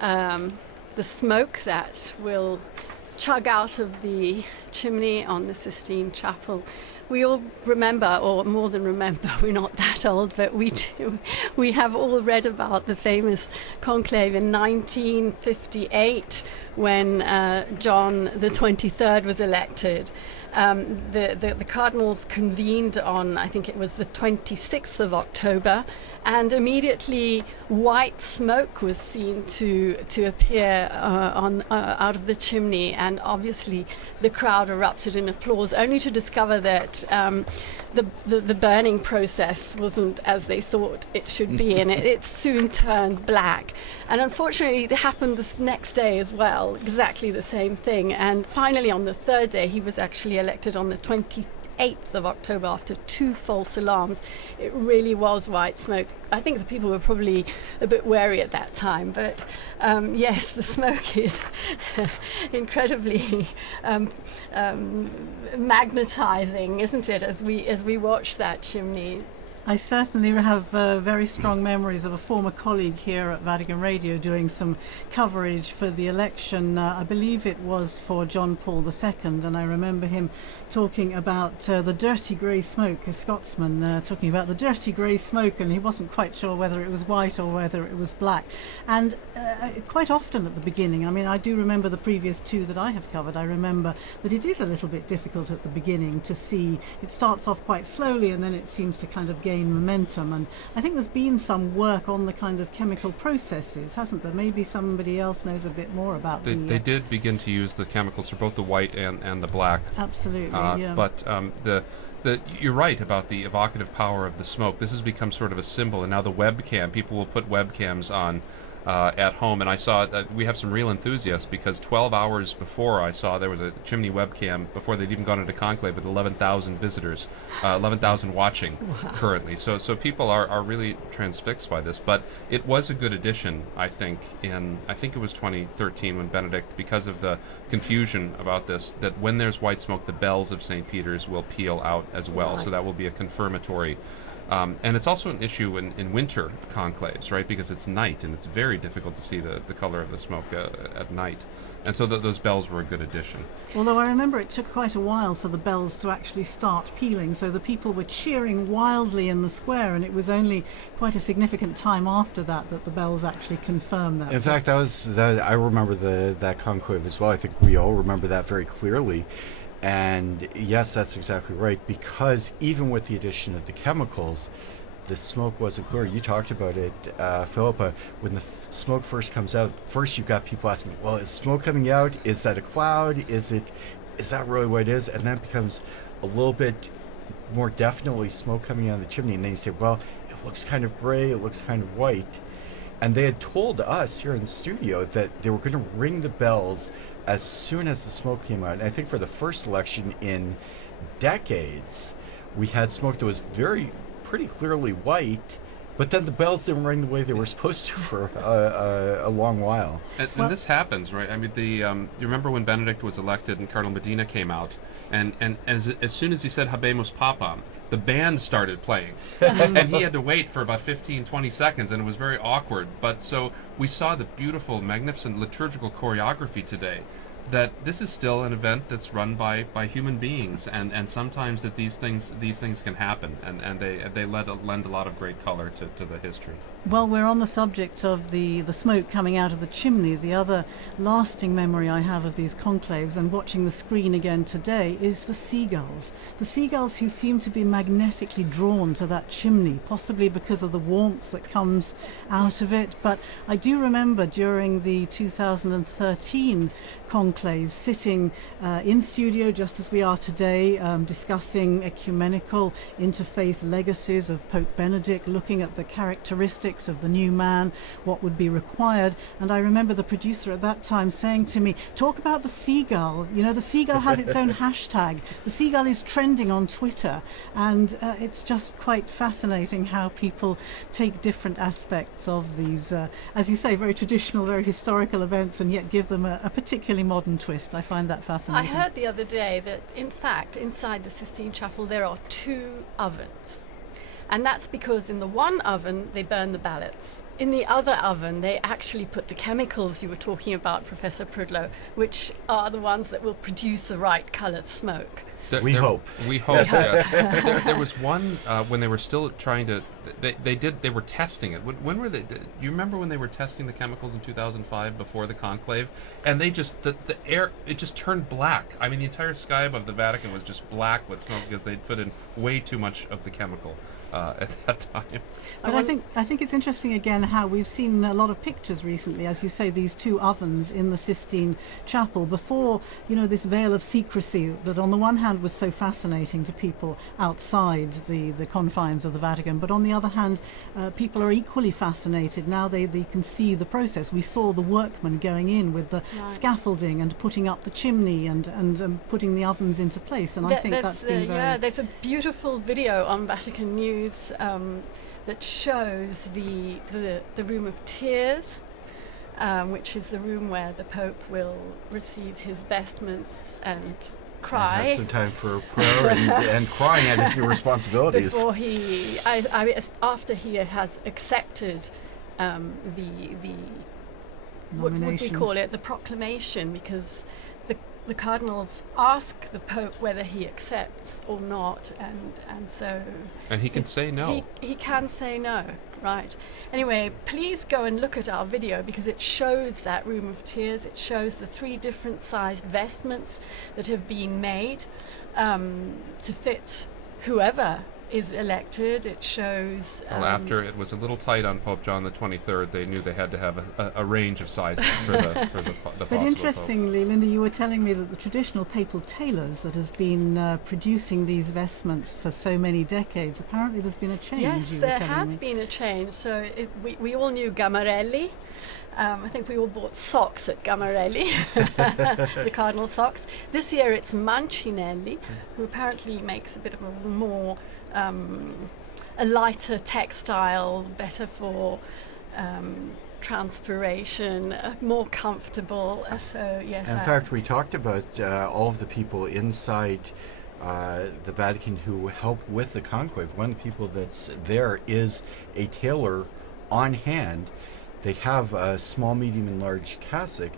the smoke that will chug out of the chimney on the Sistine Chapel. We all remember, or more than remember, we're not that old, but we do. We have all read about the famous conclave in 1958 when John the 23rd was elected. The cardinals convened on, I think it was the 26th of October, and immediately white smoke was seen to appear out of the chimney, and obviously the crowd erupted in applause, only to discover that the burning process wasn't as they thought it should be, and it soon turned black. And unfortunately it happened this next day as well, exactly the same thing. And finally on the third day he was actually elected on the 28th of October after 2 false alarms. It really was white smoke. I think the people were probably a bit wary at that time, but yes, the smoke is incredibly magnetizing, isn't it, as we watch that chimney. I certainly have very strong memories of a former colleague here at Vatican Radio doing some coverage for the election. I believe it was for John Paul II, and I remember him talking about the dirty grey smoke, a Scotsman talking about the dirty grey smoke, and he wasn't quite sure whether it was white or whether it was black. And quite often at the beginning, I mean, I do remember the previous 2 that I have covered, I remember that it is a little bit difficult at the beginning to see. It starts off quite slowly and then it seems to kind of gain momentum, and I think there's been some work on the kind of chemical processes, hasn't there? Maybe somebody else knows a bit more about they did begin to use the chemicals for both the white and the black. Absolutely, yeah. But you're right about the evocative power of the smoke. This has become sort of a symbol, and now the webcam, people will put webcams on at home, and I saw that we have some real enthusiasts, because 12 hours before I saw there was a chimney webcam before they'd even gone into Conclave with 11,000 visitors, 11,000 watching currently. So people are really transfixed by this. But it was a good addition, I think it was 2013 when Benedict, because of the confusion about this, that when there's white smoke, the bells of St. Peter's will peal out as well. Right. So that will be a confirmatory. And it's also an issue in winter conclaves, right? Because it's night, and it's very difficult to see the color of the smoke at night. And so those bells were a good addition. Although I remember it took quite a while for the bells to actually start pealing, so the people were cheering wildly in the square, and it was only quite a significant time after that the bells actually confirmed that. In fact, I remember that conclave as well. I think we all remember that very clearly. And yes, that's exactly right, because even with the addition of the chemicals, the smoke wasn't clear. You talked about it, Philippa. When the smoke first comes out, first you've got people asking, well, is smoke coming out? Is that a cloud? Is that really what it is? And then it becomes a little bit more definitely smoke coming out of the chimney. And then you say, well, it looks kind of gray, it looks kind of white. And they had told us here in the studio that they were going to ring the bells as soon as the smoke came out. And I think for the first election in decades, we had smoke that was pretty clearly white, but then the bells didn't ring the way they were supposed to for a long while. And this happens, right? I mean, you remember when Benedict was elected and Cardinal Medina came out, and as soon as he said Habemus Papam, the band started playing. And he had to wait for about 15-20 seconds, and it was very awkward. But so we saw the beautiful, magnificent liturgical choreography today, that this is still an event that's run by human beings, and sometimes that these things can happen, and they lend a lot of great color to the history. Well, we're on the subject of the smoke coming out of the chimney. The other lasting memory I have of these conclaves, and watching the screen again today, is the seagulls. The seagulls who seem to be magnetically drawn to that chimney, possibly because of the warmth that comes out of it. But I do remember during the 2013 conclave sitting in studio just as we are today, discussing ecumenical interfaith legacies of Pope Benedict, looking at the characteristics of the new man, what would be required. And I remember the producer at that time saying to me, talk about the seagull. You know, the seagull has its own hashtag. The seagull is trending on Twitter, and it's just quite fascinating how people take different aspects of these, as you say, very traditional, very historical events, and yet give them a particularly modern twist. I find that fascinating. I heard the other day that, in fact, inside the Sistine Chapel there are 2 ovens. And that's because in the one oven, they burn the ballots. In the other oven, they actually put the chemicals you were talking about, Professor Prudlow, which are the ones that will produce the right coloured smoke. We hope. We hope. Yes. There was one when they were still trying to. They were testing it. When were they? Do you remember when they were testing the chemicals in 2005 before the conclave? And they just the air, it just turned black. I mean, the entire sky above the Vatican was just black with smoke because they'd put in way too much of the chemical at that time. But I think it's interesting again how we've seen a lot of pictures recently, as you say, these two ovens in the Sistine Chapel before, this veil of secrecy that on the one hand was so fascinating to people outside the confines of the Vatican, but on the other hand, people are equally fascinated now they can see the process. We saw the workmen going in with the scaffolding and putting up the chimney and putting the ovens into place, and I think that's been very... Yeah, there's a beautiful video on Vatican News that shows the room of tears, which is the room where the Pope will receive his vestments and cry. And have some time for prayer and crying at his new responsibilities. Before after he has accepted the what would we call it, the proclamation, because the cardinals ask the Pope whether he accepts or not, and so... And he can say no. He can say no, right. Anyway, please go and look at our video, because it shows that room of tears. It shows the 3 different sized vestments that have been made to fit whoever is elected. It shows... Well, after it was a little tight on Pope John the 23rd, they knew they had to have a range of sizes for the But interestingly, Linda, you were telling me that the traditional papal tailors that has been producing these vestments for so many decades, apparently there's been a change. Yes, there has been a change. So we all knew Gamarelli. I think we all bought socks at Gamarelli, the cardinal socks. This year it's Mancinelli, who apparently makes a bit of a more, a lighter textile, better for transpiration, more comfortable. So yes. In fact, we talked about all of the people inside the Vatican who help with the conclave. One of the people that's there is a tailor on hand. They have a small, medium, and large cassock,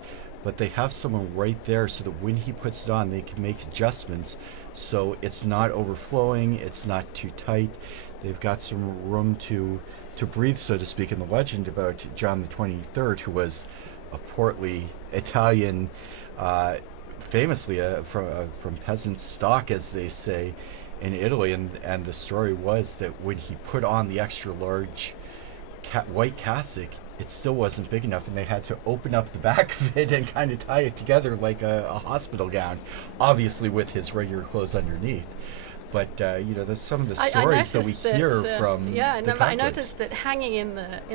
but they have someone right there so that when he puts it on, they can make adjustments so it's not overflowing, it's not too tight. They've got some room to breathe, so to speak. In the legend about John the 23rd, who was a portly Italian, famously from peasant stock, as they say, in Italy, and the story was that when he put on the extra large white cassock, it still wasn't big enough, and they had to open up the back of it and kind of tie it together like a hospital gown, obviously with his regular clothes underneath. But there's some of the stories that we hear from the I noticed that hanging in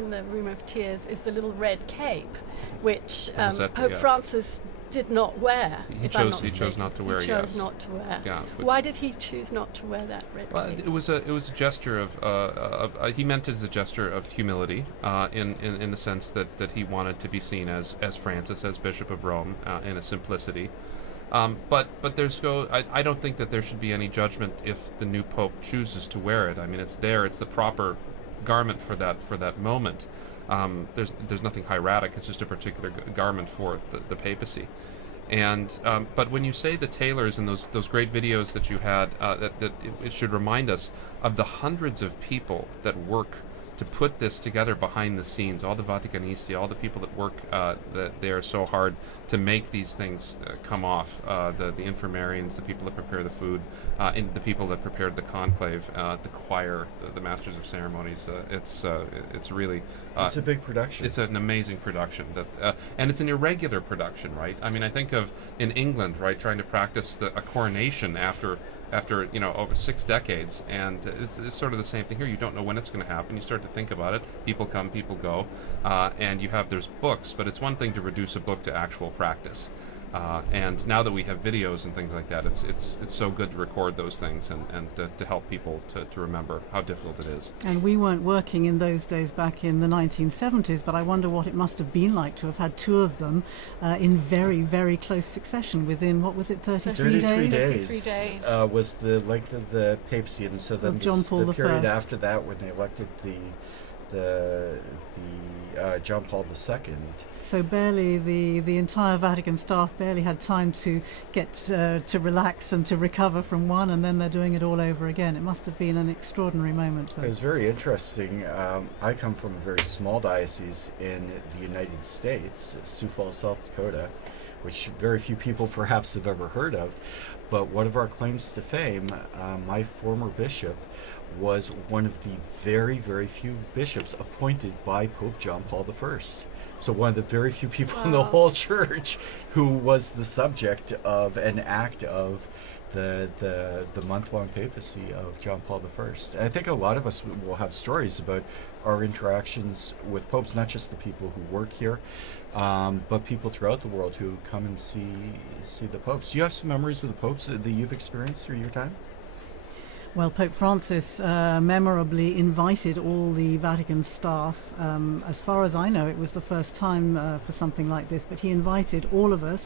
the room of tears is the little red cape, which Pope Francis did not wear. He chose not to wear. He chose not to wear. Yeah, why did he choose not to wear that red cape? It was a gesture of he meant it as a gesture of humility, in the sense that he wanted to be seen as Francis, as Bishop of Rome, in a simplicity. But I don't think that there should be any judgment if the new Pope chooses to wear it. I mean, it's the proper garment for that moment. There's nothing hieratic. It's just a particular garment for the papacy. And but when you say the tailors and those great videos that you had, it should remind us of the hundreds of people that work to put this together behind the scenes, all the Vaticanisti, all the people that work there so hard to make these things come off, the infirmarians, the people that prepare the food, and the people that prepared the conclave, the choir, the masters of ceremonies. It's really... it's a big production. It's an amazing production, and it's an irregular production, right? I mean, I think of in England, right, trying to practice a coronation after over 6 decades, and it's sort of the same thing here. You don't know when it's going to happen. You start to think about it. People come, people go, and there's books, but it's one thing to reduce a book to actual practice. And now that we have videos and things like that, it's so good to record those things and to help people to remember how difficult it is. And we weren't working in those days back in the 1970s, but I wonder what it must have been like to have had two of them in very, very close succession within, what was it, 33 days? 33 days was the length of the papacy, and so then the period after that when they elected the John Paul II. So barely the entire Vatican staff barely had time to get to relax and to recover from one, and then they're doing it all over again. It must have been an extraordinary moment. It was very interesting. I come from a very small diocese in the United States, Sioux Falls, South Dakota, which very few people perhaps have ever heard of. But one of our claims to fame, my former bishop, was one of the very, very few bishops appointed by Pope John Paul I. So one of the very few people in the whole church who was the subject of an act of the month-long papacy of John Paul I. And I think a lot of us will have stories about our interactions with popes, not just the people who work here, but people throughout the world who come and see the popes. Do you have some memories of the popes that you've experienced through your time? Well, Pope Francis memorably invited all the Vatican staff. As far as I know, it was the first time for something like this, but he invited all of us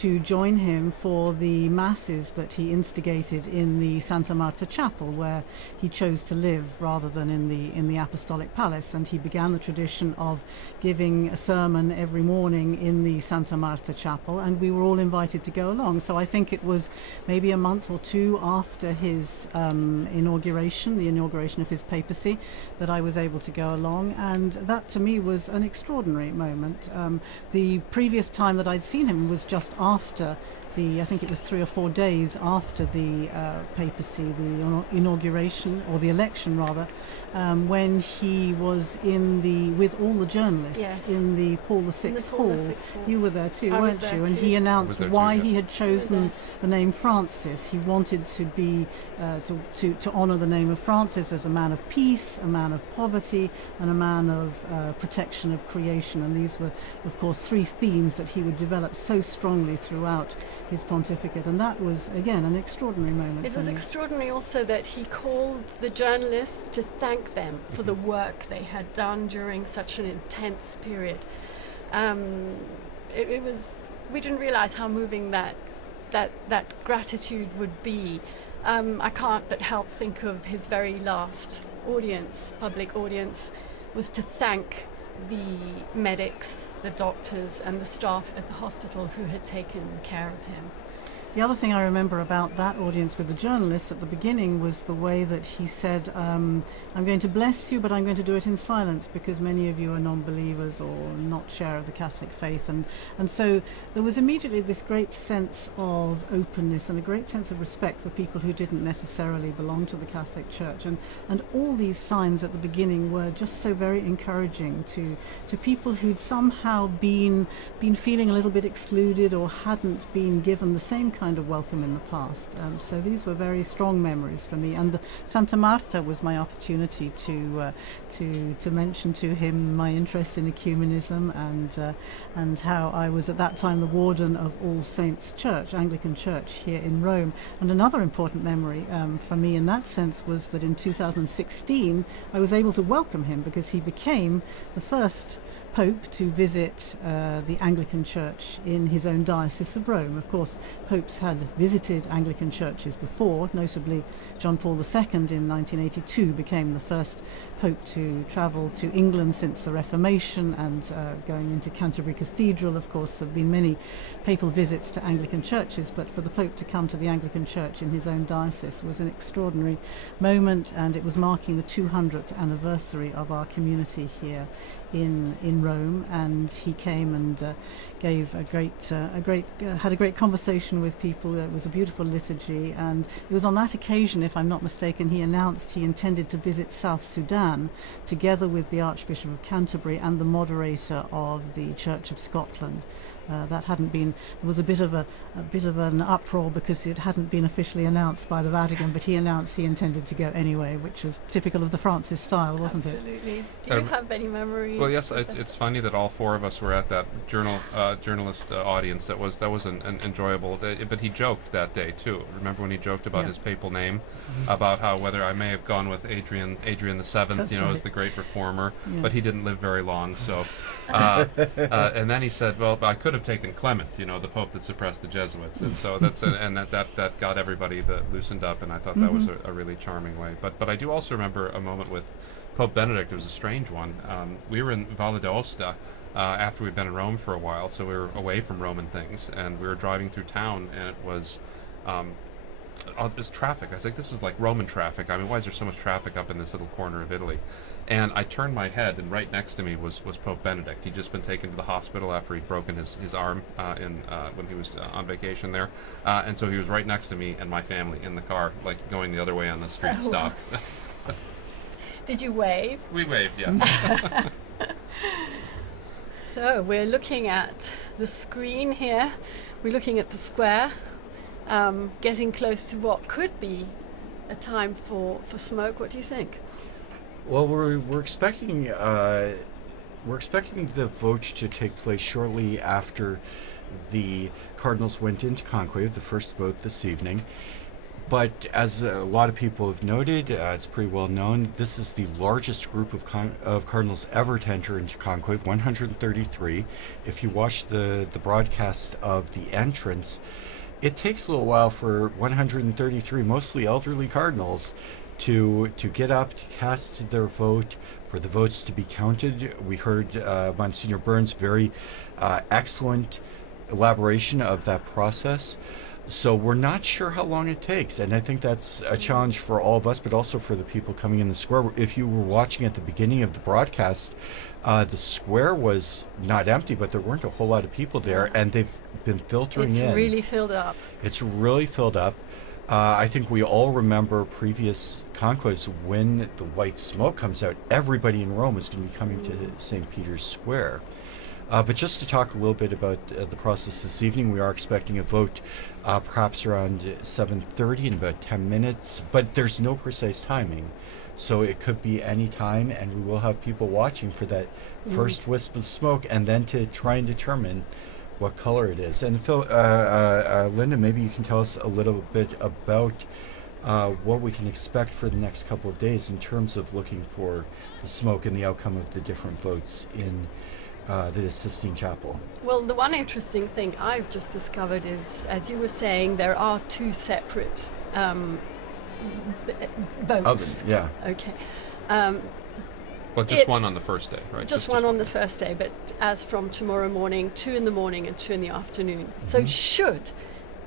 to join him for the masses that he instigated in the Santa Marta Chapel, where he chose to live rather than in the Apostolic Palace. And he began the tradition of giving a sermon every morning in the Santa Marta Chapel, and we were all invited to go along. So I think it was maybe a month or two after his inauguration, the inauguration of his papacy, that I was able to go along, and that to me was an extraordinary moment. The previous time that I'd seen him was just after I think it was 3 or 4 days after the papacy, the inauguration, or the election rather, when he was with all the journalists in the Paul VI Hall. You were there too, weren't you? And he announced why he had chosen the name Francis. He wanted to be to honour the name of Francis as a man of peace, a man of poverty, and a man of protection of creation. And these were, of course, 3 themes that he would develop so strongly throughout his pontificate, and that was again an extraordinary moment. It was extraordinary also that he called the journalists to thank them for the work they had done during such an intense period. It was, we didn't realize how moving that gratitude would be. I can't but help think of his very last public audience, was to thank the medics, the doctors and the staff at the hospital who had taken care of him. The other thing I remember about that audience with the journalists at the beginning was the way that he said, I'm going to bless you, but I'm going to do it in silence because many of you are non-believers or not share of the Catholic faith. And so there was immediately this great sense of openness and a great sense of respect for people who didn't necessarily belong to the Catholic Church. And all these signs at the beginning were just so very encouraging to people who'd somehow been feeling a little bit excluded or hadn't been given the same kind of welcome in the past. So these were very strong memories for me, and the Santa Marta was my opportunity to mention to him my interest in ecumenism and how I was at that time the warden of All Saints Church, Anglican Church here in Rome. And another important memory for me in that sense was that in 2016 I was able to welcome him because he became the first Pope to visit the Anglican Church in his own diocese of Rome. Of course, popes had visited Anglican churches before, notably John Paul II in 1982 became the first Pope to travel to England since the Reformation, and going into Canterbury Cathedral. Of course, there have been many papal visits to Anglican churches, but for the Pope to come to the Anglican Church in his own diocese was an extraordinary moment, and it was marking the 200th anniversary of our community here in Rome, and he came and gave had a great conversation with people. It was a beautiful liturgy, and it was on that occasion, if I'm not mistaken, he announced he intended to visit South Sudan together with the Archbishop of Canterbury and the moderator of the Church of Scotland. that hadn't been. There was a bit of an uproar because it hadn't been officially announced by the Vatican, but he announced he intended to go anyway, which was typical of the Francis style, wasn't it? Absolutely. Do you have any memories? Well, yes. It's funny that all four of us were at that journalist audience. That was an enjoyable. But he joked that day too. Remember when he joked about his papal name, about how whether I may have gone with Adrian the Seventh, as the great reformer, but he didn't live very long. So, and then he said, well, I could have taken Clement, the Pope that suppressed the Jesuits, and so that got everybody loosened up, and I thought that was a really charming way. But I do also remember a moment with Pope Benedict. It was a strange one. We were in Valle d'Aosta after we'd been in Rome for a while, so we were away from Roman things, and we were driving through town, and it was there's traffic. I was like, this is like Roman traffic. I mean, why is there so much traffic up in this little corner of Italy? And I turned my head, and right next to me was Pope Benedict. He'd just been taken to the hospital after he'd broken his arm when he was on vacation there. And so he was right next to me and my family in the car, like going the other way on the street stop. Did you wave? We waved, yes. So we're looking at the screen here. We're looking at the square, getting close to what could be a time for smoke. What do you think? Well, we're expecting the vote to take place shortly after the cardinals went into conclave, the first vote this evening. But as a lot of people have noted, it's pretty well known, this is the largest group of cardinals ever to enter into conclave, 133. If you watch the broadcast of the entrance, it takes a little while for 133 mostly elderly cardinals to get up, to cast their vote, for the votes to be counted. We heard Monsignor Burns' very excellent elaboration of that process. So we're not sure how long it takes, and I think that's a challenge for all of us, but also for the people coming in the square. If you were watching at the beginning of the broadcast, the square was not empty, but there weren't a whole lot of people there, and they've been filtering in. It's really filled up. It's really filled up. I think we all remember previous conclaves when the white smoke comes out, everybody in Rome is going to be coming to St. Peter's Square. But just to talk a little bit about the process this evening, we are expecting a vote perhaps around 7:30 in about 10 minutes, but there's no precise timing. So it could be any time, and we will have people watching for that first wisp of smoke, and then to try and determine what color it is. And Phil, Linda, maybe you can tell us a little bit about what we can expect for the next couple of days in terms of looking for the smoke and the outcome of the different votes in the Sistine Chapel. Well, the one interesting thing I've just discovered is, as you were saying, there are two separate votes. Oven, yeah. Okay. Well, just one on the first day, right? Just one on the first day, but as from tomorrow morning, 2 in the morning and 2 in the afternoon. So should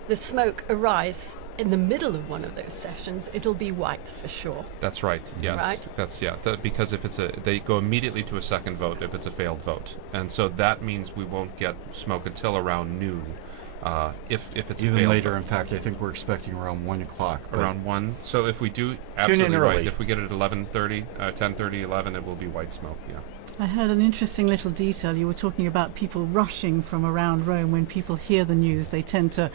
the smoke arise in the middle of one of those sessions, it'll be white for sure. That's right. Yes. Right? That's because if they go immediately to a second vote if it's a failed vote, and so that means we won't get smoke until around noon. If it's even later, in fact, I think we're expecting around 1 o'clock. Around 1. So if we do absolutely right, if we get it at 11:30, 10:30, 11, it will be white smoke. Yeah. I heard an interesting little detail. You were talking about people rushing from around Rome. When people hear the news, they tend to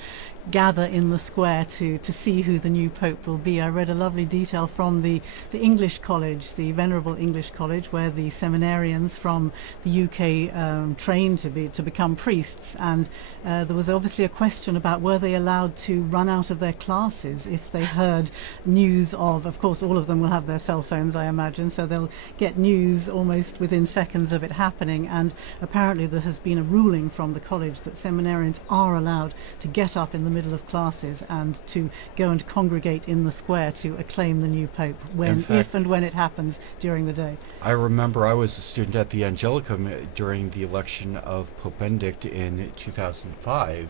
gather in the square to see who the new Pope will be. I read a lovely detail from the English College, the Venerable English College, where the seminarians from the UK train to become priests, and there was obviously a question about were they allowed to run out of their classes if they heard news of course all of them will have their cell phones, I imagine, so they'll get news almost within seconds of it happening, and apparently there has been a ruling from the college that seminarians are allowed to get up in the middle of classes and to go and congregate in the square to acclaim the new Pope if and when it happens during the day. I remember I was a student at the Angelicum during the election of Pope Benedict in 2005,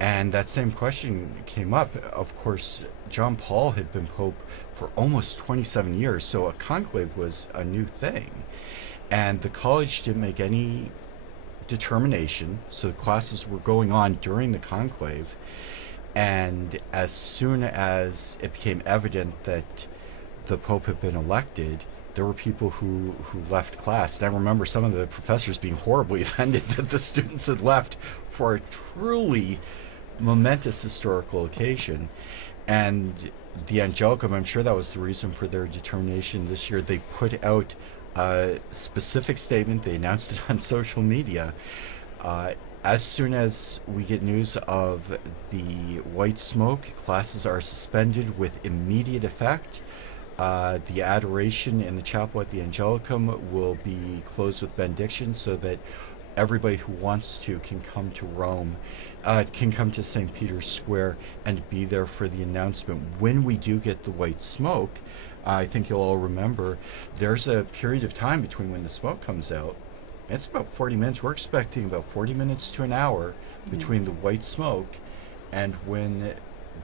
and that same question came up. Of course, John Paul had been Pope for almost 27 years, so a conclave was a new thing. And the college didn't make any determination, so the classes were going on during the conclave, and as soon as it became evident that the Pope had been elected, there were people who left class. And I remember some of the professors being horribly offended that the students had left for a truly momentous historical occasion. And the Angelicum, I'm sure that was the reason for their determination this year. They put out a specific statement. They announced it on social media. As soon as we get news of the white smoke, classes are suspended with immediate effect. The adoration in the chapel at the Angelicum will be closed with benediction so that everybody who wants to can come to Rome, can come to St. Peter's Square and be there for the announcement. When we do get the white smoke, I think you'll all remember, there's a period of time between when the smoke comes out. It's about 40 minutes. We're expecting about 40 minutes to an hour between the white smoke and when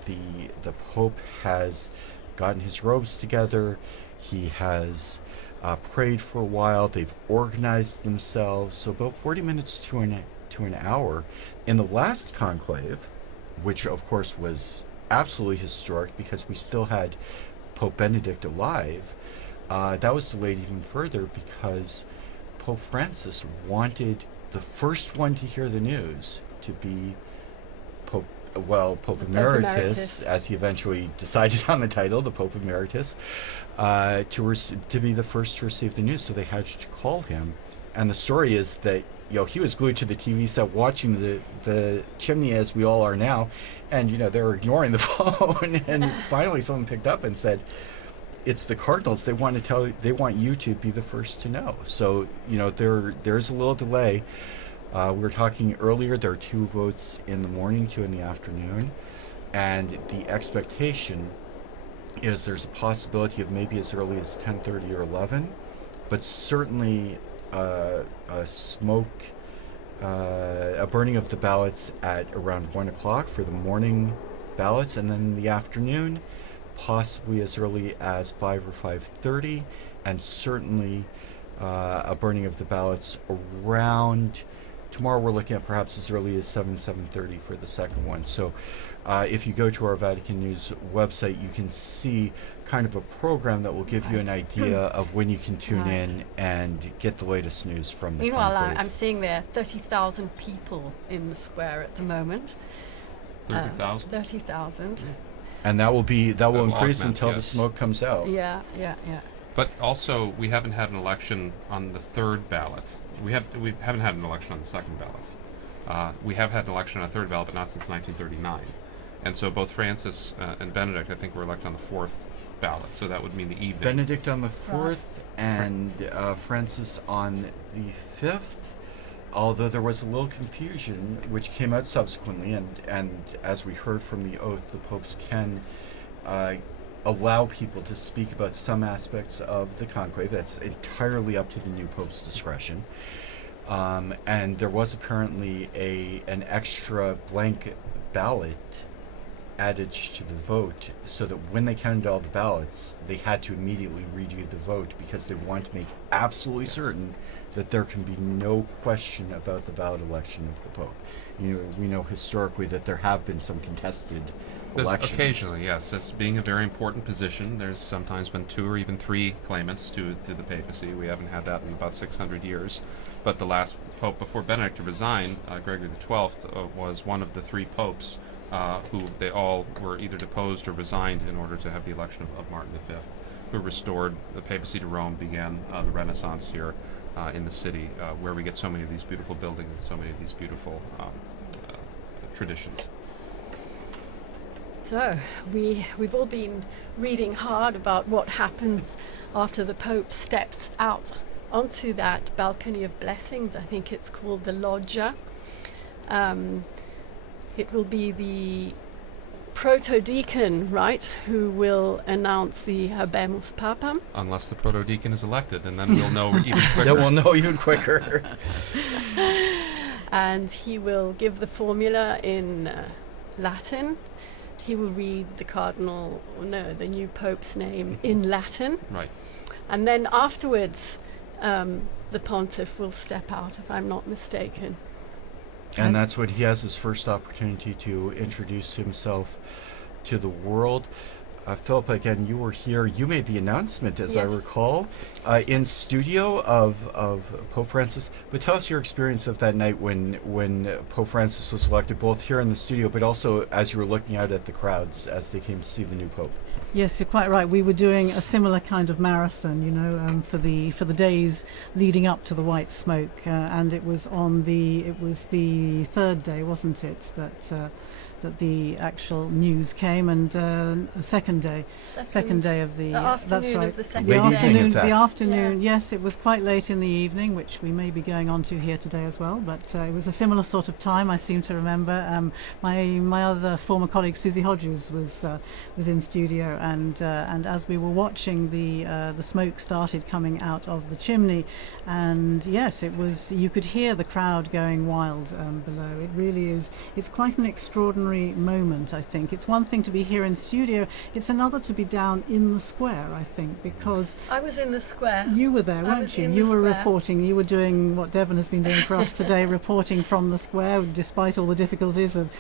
the Pope has gotten his robes together. He has prayed for a while. They've organized themselves. So about 40 minutes to an hour. In the last conclave, which of course was absolutely historic because we still had Pope Benedict alive, that was delayed even further because Pope Francis wanted the first one to hear the news to be Pope Emeritus, as he eventually decided on the title, the Pope Emeritus, to be the first to receive the news. So they had to call him. And the story is that he was glued to the TV set watching the chimney as we all are now, and they were ignoring the phone. And finally, someone picked up and said, "It's the cardinals. They want you to be the first to know." So there's a little delay. We were talking earlier. There are 2 votes in the morning, 2 in the afternoon, and the expectation is there's a possibility of maybe as early as 10:30 or 11, but certainly a burning of the ballots at around 1 o'clock for the morning ballots, and then in the afternoon, possibly as early as 5 or 5:30, and certainly a burning of the ballots around. Tomorrow we're looking at perhaps as early as 7:30 for the second one. So if you go to our Vatican News website, you can see kind of a program that will give you an idea of when you can tune in and get the latest news from the Meanwhile, conclave. I'm seeing there are 30,000 people in the square at the moment. 30,000? 30,000. And that will increase until the smoke comes out. Yeah. But also, we haven't had an election on the third ballot. We haven't had an election on the second ballot. We have had an election on the third ballot, but not since 1939. And so both Francis and Benedict, I think, were elected on the fourth ballot. So that would mean the evening. Benedict on the 4th and Francis on the 5th. Although there was a little confusion, which came out subsequently, and as we heard from the oath, the popes can allow people to speak about some aspects of the conclave. That's entirely up to the new pope's discretion. And there was apparently an extra blank ballot added to the vote, so that when they counted all the ballots, they had to immediately redo the vote because they wanted to make absolutely certain that there can be no question about the valid election of the Pope. We know historically that there have been some contested elections. Occasionally, yes. It's being a very important position. There's sometimes been 2 or even 3 claimants to the papacy. We haven't had that in about 600 years. But the last Pope before Benedict to resign, Gregory XII, was one of the 3 popes who they all were either deposed or resigned in order to have the election of Martin V, who restored the papacy to Rome, began the Renaissance here in the city, where we get so many of these beautiful buildings and so many of these beautiful traditions. So we've all been reading hard about what happens after the Pope steps out onto that balcony of blessings. I think it's called the loggia. It will be the protodeacon, right, who will announce the Habemus Papam. Unless the protodeacon is elected, and then we'll know even quicker. Then we'll know even quicker. And he will give the formula in Latin. He will read the new Pope's name in Latin. Right. And then afterwards, the pontiff will step out, if I'm not mistaken. And that's what he has his first opportunity to introduce himself to the world. Philippa, again, you were here. You made the announcement, as I Yes. recall, in studio of Pope Francis. But tell us your experience of that night when Pope Francis was elected, both here in the studio, but also as you were looking out at the crowds as they came to see the new Pope. Yes, you're quite right. We were doing a similar kind of marathon, you know, for the days leading up to the white smoke, and it was the third day, wasn't it, that the actual news came, and second day of the that's right, of the second the day. afternoon. Yes, it was quite late in the evening, which we may be going on to here today as well. But it was a similar sort of time. I seem to remember. My other former colleague Susie Hodges was in studio, and as we were watching, the smoke started coming out of the chimney, and yes, it was. You could hear the crowd going wild below. It really is. It's quite an extraordinary moment, I think. It's one thing to be here in studio, it's another to be down in the square, I think, because I was in the square. You were there, weren't you? You were reporting, you were doing what Devon has been doing for us today, reporting from the square, despite all the difficulties of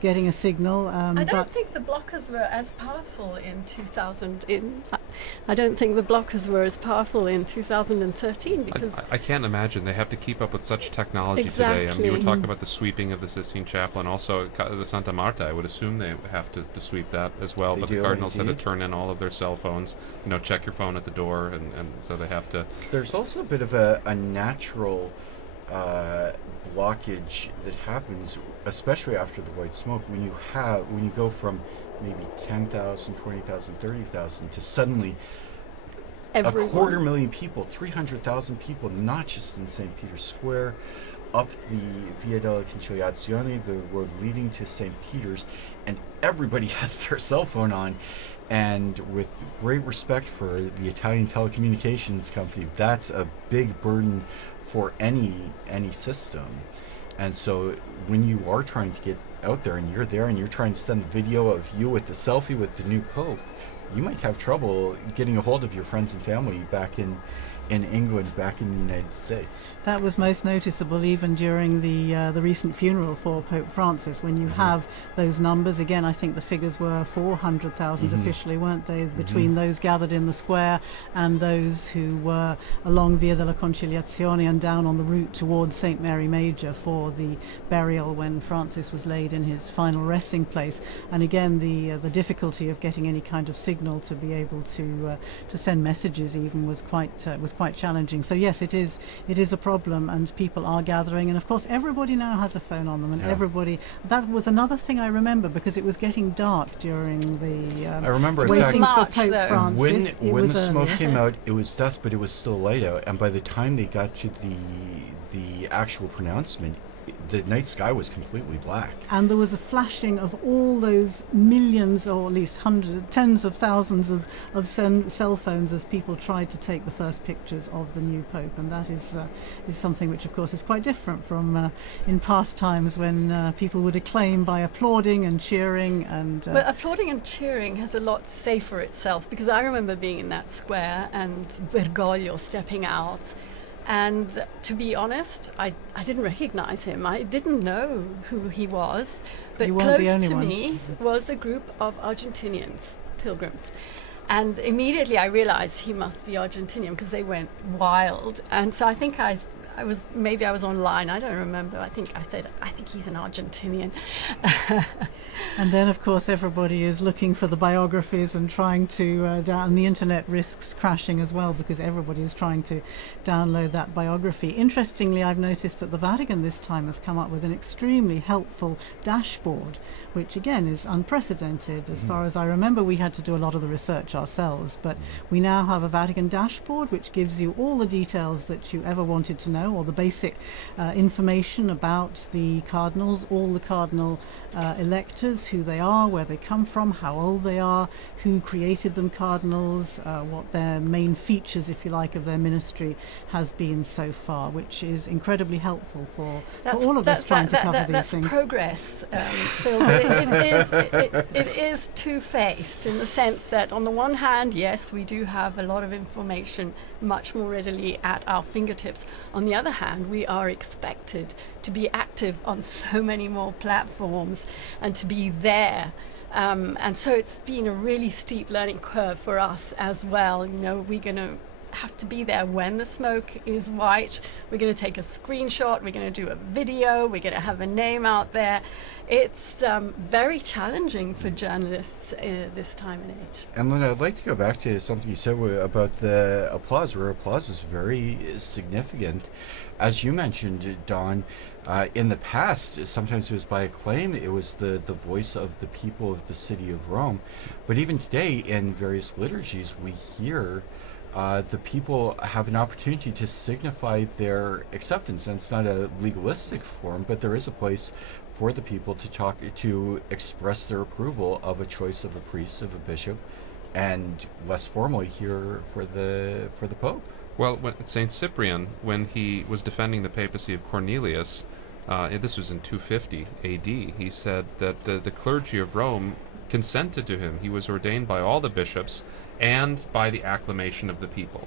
getting a signal. I don't think the blockers were as powerful in 2013, because I can't imagine. They have to keep up with such technology today. I mean, you were talking about the sweeping of the Sistine Chapel, and also the Santa Marta. I would assume they have to sweep that as well. But the Cardinals had to turn in all of their cell phones. You know, check your phone at the door, and so they have to. There's also a bit of a natural blockage that happens, especially after the white smoke, when you go from maybe 10,000, 20,000, 30,000 to suddenly everyone. 250,000 people, 300,000 people, not just in St. Peter's Square, up the Via della Conciliazione, the road leading to St. Peter's, and everybody has their cell phone on. And with great respect for the Italian telecommunications company, that's a big burden for any system. And so when you are trying to get out there and you're trying to send a video of you with the selfie with the new Pope, you might have trouble getting a hold of your friends and family back in England, back in the United States. That was most noticeable even during the recent funeral for Pope Francis, when you have those numbers. Again, I think the figures were 400,000 officially, weren't they, between those gathered in the square and those who were along Via della Conciliazione and down on the route towards St. Mary Major for the burial when Francis was laid in his final resting place. And again, the difficulty of getting any kind of signal to be able to send messages even was quite challenging. So yes, it is a problem, and people are gathering, and of course everybody now has a phone on them, and everybody. That was another thing I remember, because it was getting dark during the I remember waiting for Pope and Francis. when the smoke came out, it was dusk, but it was still light out, and by the time they got to the actual pronouncement, the night sky was completely black. And there was a flashing of all those millions, or at least hundreds, tens of thousands of cell phones as people tried to take the first pictures of the new Pope. And that is something which, of course, is quite different from in past times when people would acclaim by applauding and cheering. But applauding and cheering has a lot to say for itself, because I remember being in that square and Bergoglio stepping out. And to be honest, I didn't recognize him. I didn't know who he was. But close to me was a group of Argentinians, pilgrims. And immediately I realized he must be Argentinian, because they went wild. And so I think I was online, I don't remember. I think I said, I think he's an Argentinian. And then, of course, everybody is looking for the biographies and trying to and the internet risks crashing as well, because everybody is trying to download that biography. Interestingly, I've noticed that the Vatican this time has come up with an extremely helpful dashboard, which again is unprecedented. As far as I remember, we had to do a lot of the research ourselves, but we now have a Vatican dashboard which gives you all the details that you ever wanted to know, or the basic information about the cardinals, all the cardinal electors, who they are, where they come from, how old they are, who created them cardinals, what their main features, if you like, of their ministry has been so far, which is incredibly helpful for all of us trying to cover these things. That's progress, Phil. It is two-faced, in the sense that on the one hand, yes, we do have a lot of information much more readily at our fingertips. On the other hand, we are expected to be active on so many more platforms and to be there And so it's been a really steep learning curve for us as well. You know, we're going to have to be there when the smoke is white. We're going to take a screenshot, we're going to do a video, we're going to have a name out there. It's very challenging for journalists this time and age. And Linda, I'd like to go back to something you said about the applause, where applause is very significant. As you mentioned, Don, in the past, sometimes it was by acclaim, it was the voice of the people of the city of Rome. But even today, in various liturgies, we hear the people have an opportunity to signify their acceptance. And it's not a legalistic form, but there is a place for the people to express their approval of a choice of a priest, of a bishop, and less formally here for the Pope. Well, when St. Cyprian, when he was defending the papacy of Cornelius, this was in 250 AD, he said that the clergy of Rome consented to him. He was ordained by all the bishops and by the acclamation of the people.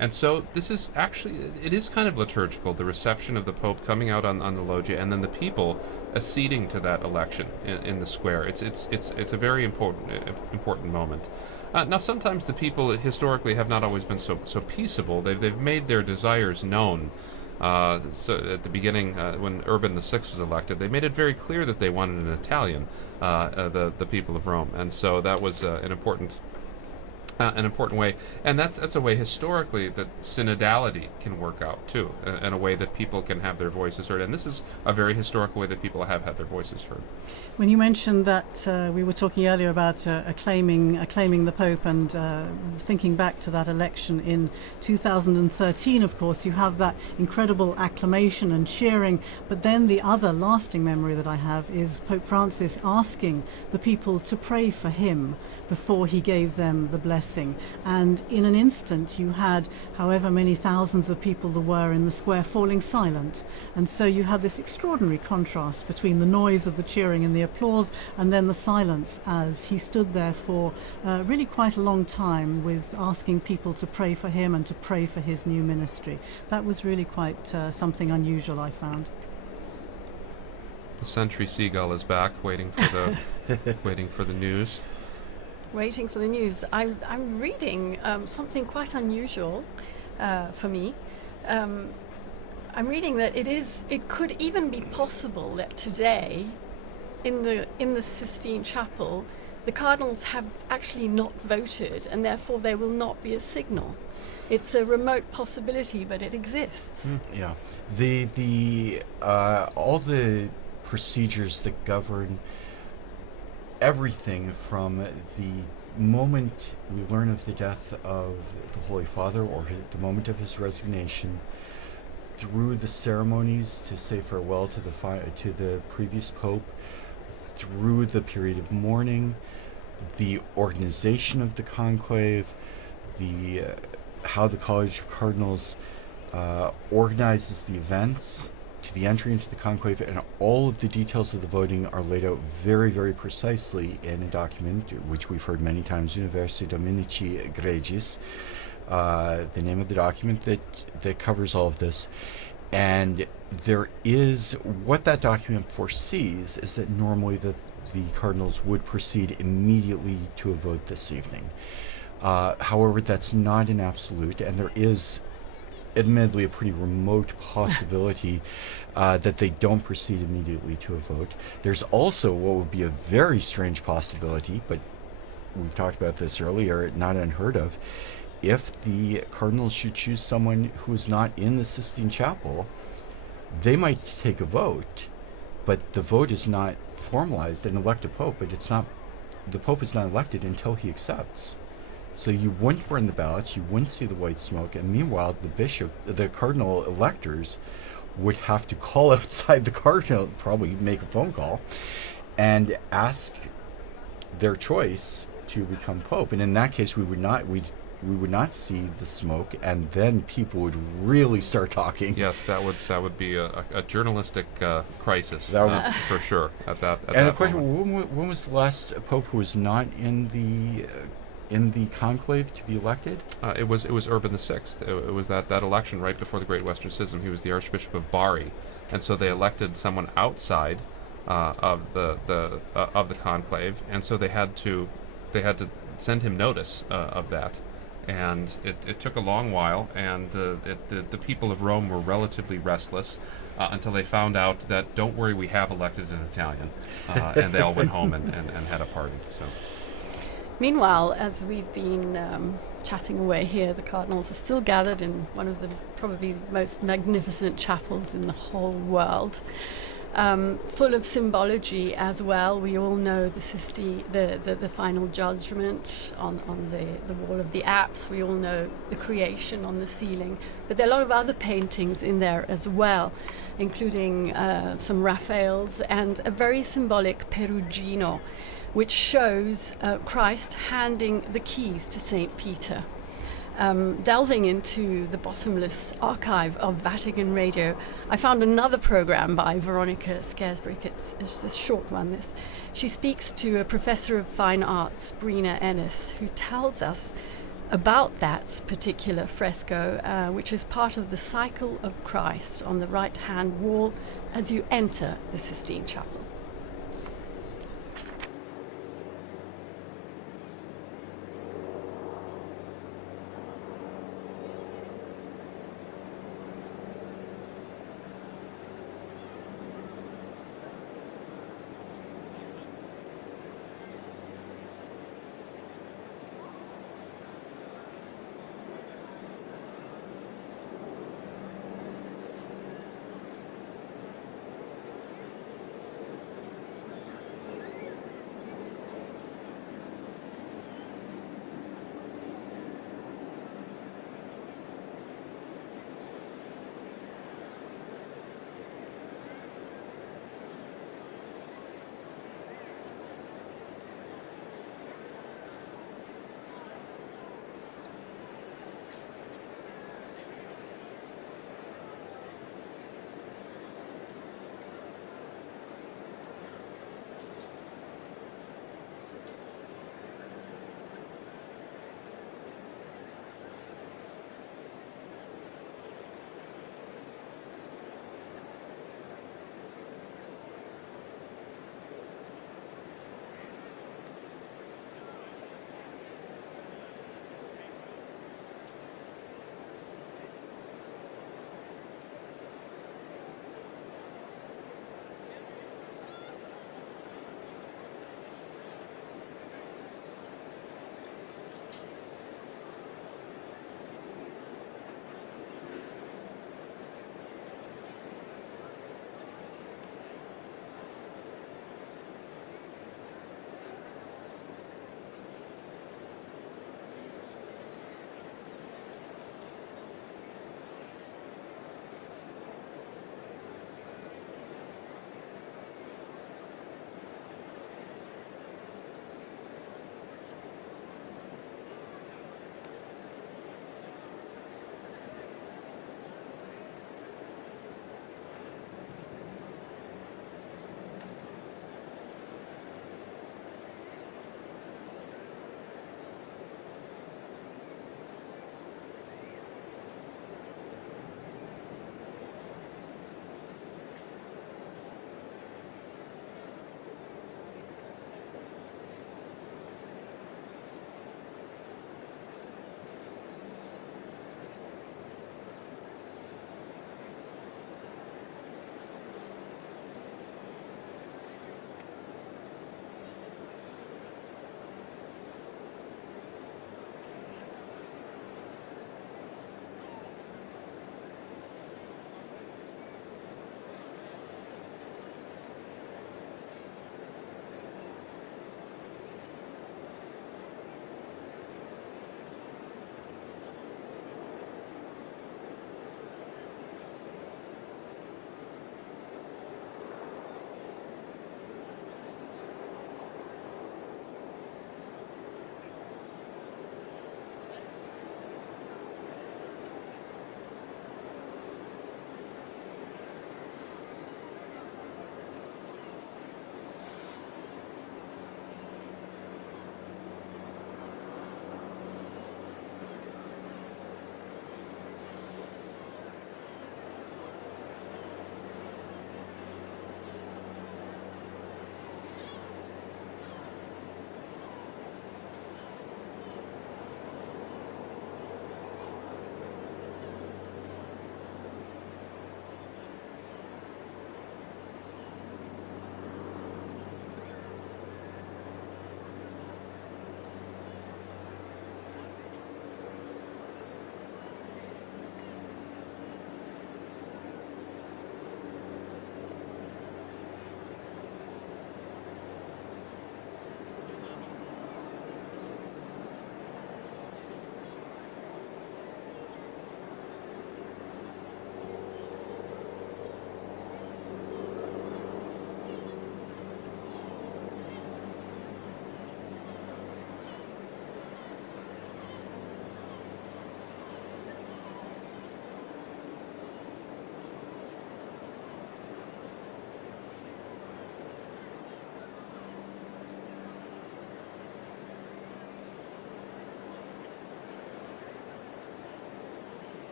And so this is actually, it is kind of liturgical, the reception of the Pope coming out on the loggia, and then the people acceding to that election in the square. It's a very important moment. Now, sometimes the people historically have not always been so peaceable. They've made their desires known. So at the beginning, when Urban VI was elected, they made it very clear that they wanted an Italian, the people of Rome, and so that was an important way, and that's a way historically that synodality can work out too, and a way that people can have their voices heard. And this is a very historical way that people have had their voices heard. When you mentioned that we were talking earlier about acclaiming the Pope, and thinking back to that election in 2013, of course, you have that incredible acclamation and cheering, but then the other lasting memory that I have is Pope Francis asking the people to pray for him before he gave them the blessing. And in an instant you had however many thousands of people there were in the square falling silent, and so you had this extraordinary contrast between the noise of the cheering and the applause and then the silence as he stood there for really quite a long time with asking people to pray for him and to pray for his new ministry. That was really quite something unusual, I found. The sentry seagull is back, waiting for the waiting for the news. Waiting for the news. I'm reading something quite unusual for me. I'm reading that it could even be possible that today, in the Sistine Chapel, the cardinals have actually not voted, and therefore there will not be a signal. It's a remote possibility, but it exists. Yeah, all the procedures that govern everything from the moment we learn of the death of the Holy Father, or the moment of his resignation, through the ceremonies to say farewell to the previous Pope, through the period of mourning, the organization of the conclave, how the College of Cardinals organizes the events, to the entry into the conclave, and all of the details of the voting are laid out very, very precisely in a document which we've heard many times, Universi Dominici Gregis, the name of the document that covers all of this. And what that document foresees is that normally the cardinals would proceed immediately to a vote this evening. However, that's not an absolute, and there is admittedly a pretty remote possibility that they don't proceed immediately to a vote. There's also what would be a very strange possibility, but we've talked about this earlier, not unheard of, if the cardinals should choose someone who is not in the Sistine Chapel, they might take a vote, but the vote is not formalized and elect a pope, but the pope is not elected until he accepts. So you wouldn't burn the ballots, you wouldn't see the white smoke, and meanwhile the cardinal electors would have to call outside the cardinal, probably make a phone call, and ask their choice to become pope. And in that case, we would not see the smoke, and then people would really start talking. Yes, that would be a journalistic crisis for sure. At that question: when was the last pope who was not in the conclave to be elected? It was Urban VI. It was that election right before the Great Western Schism. He was the Archbishop of Bari, and so they elected someone outside of the conclave, and so they had to send him notice of that. And it took a long while, and the people of Rome were relatively restless until they found out that, don't worry, we have elected an Italian. And they all went home and had a party. So. Meanwhile, as we've been chatting away here, the cardinals are still gathered in one of the probably most magnificent chapels in the whole world. Full of symbology as well. We all know the final judgment on the wall of the apse. We all know the creation on the ceiling. But there are a lot of other paintings in there as well, including some Raphaels and a very symbolic Perugino, which shows Christ handing the keys to St. Peter. Delving into the bottomless archive of Vatican Radio, I found another program by Veronica Scaresbrick. It's a short one, this. She speaks to a professor of fine arts, Brina Ennis, who tells us about that particular fresco, which is part of the cycle of Christ on the right-hand wall as you enter the Sistine Chapel.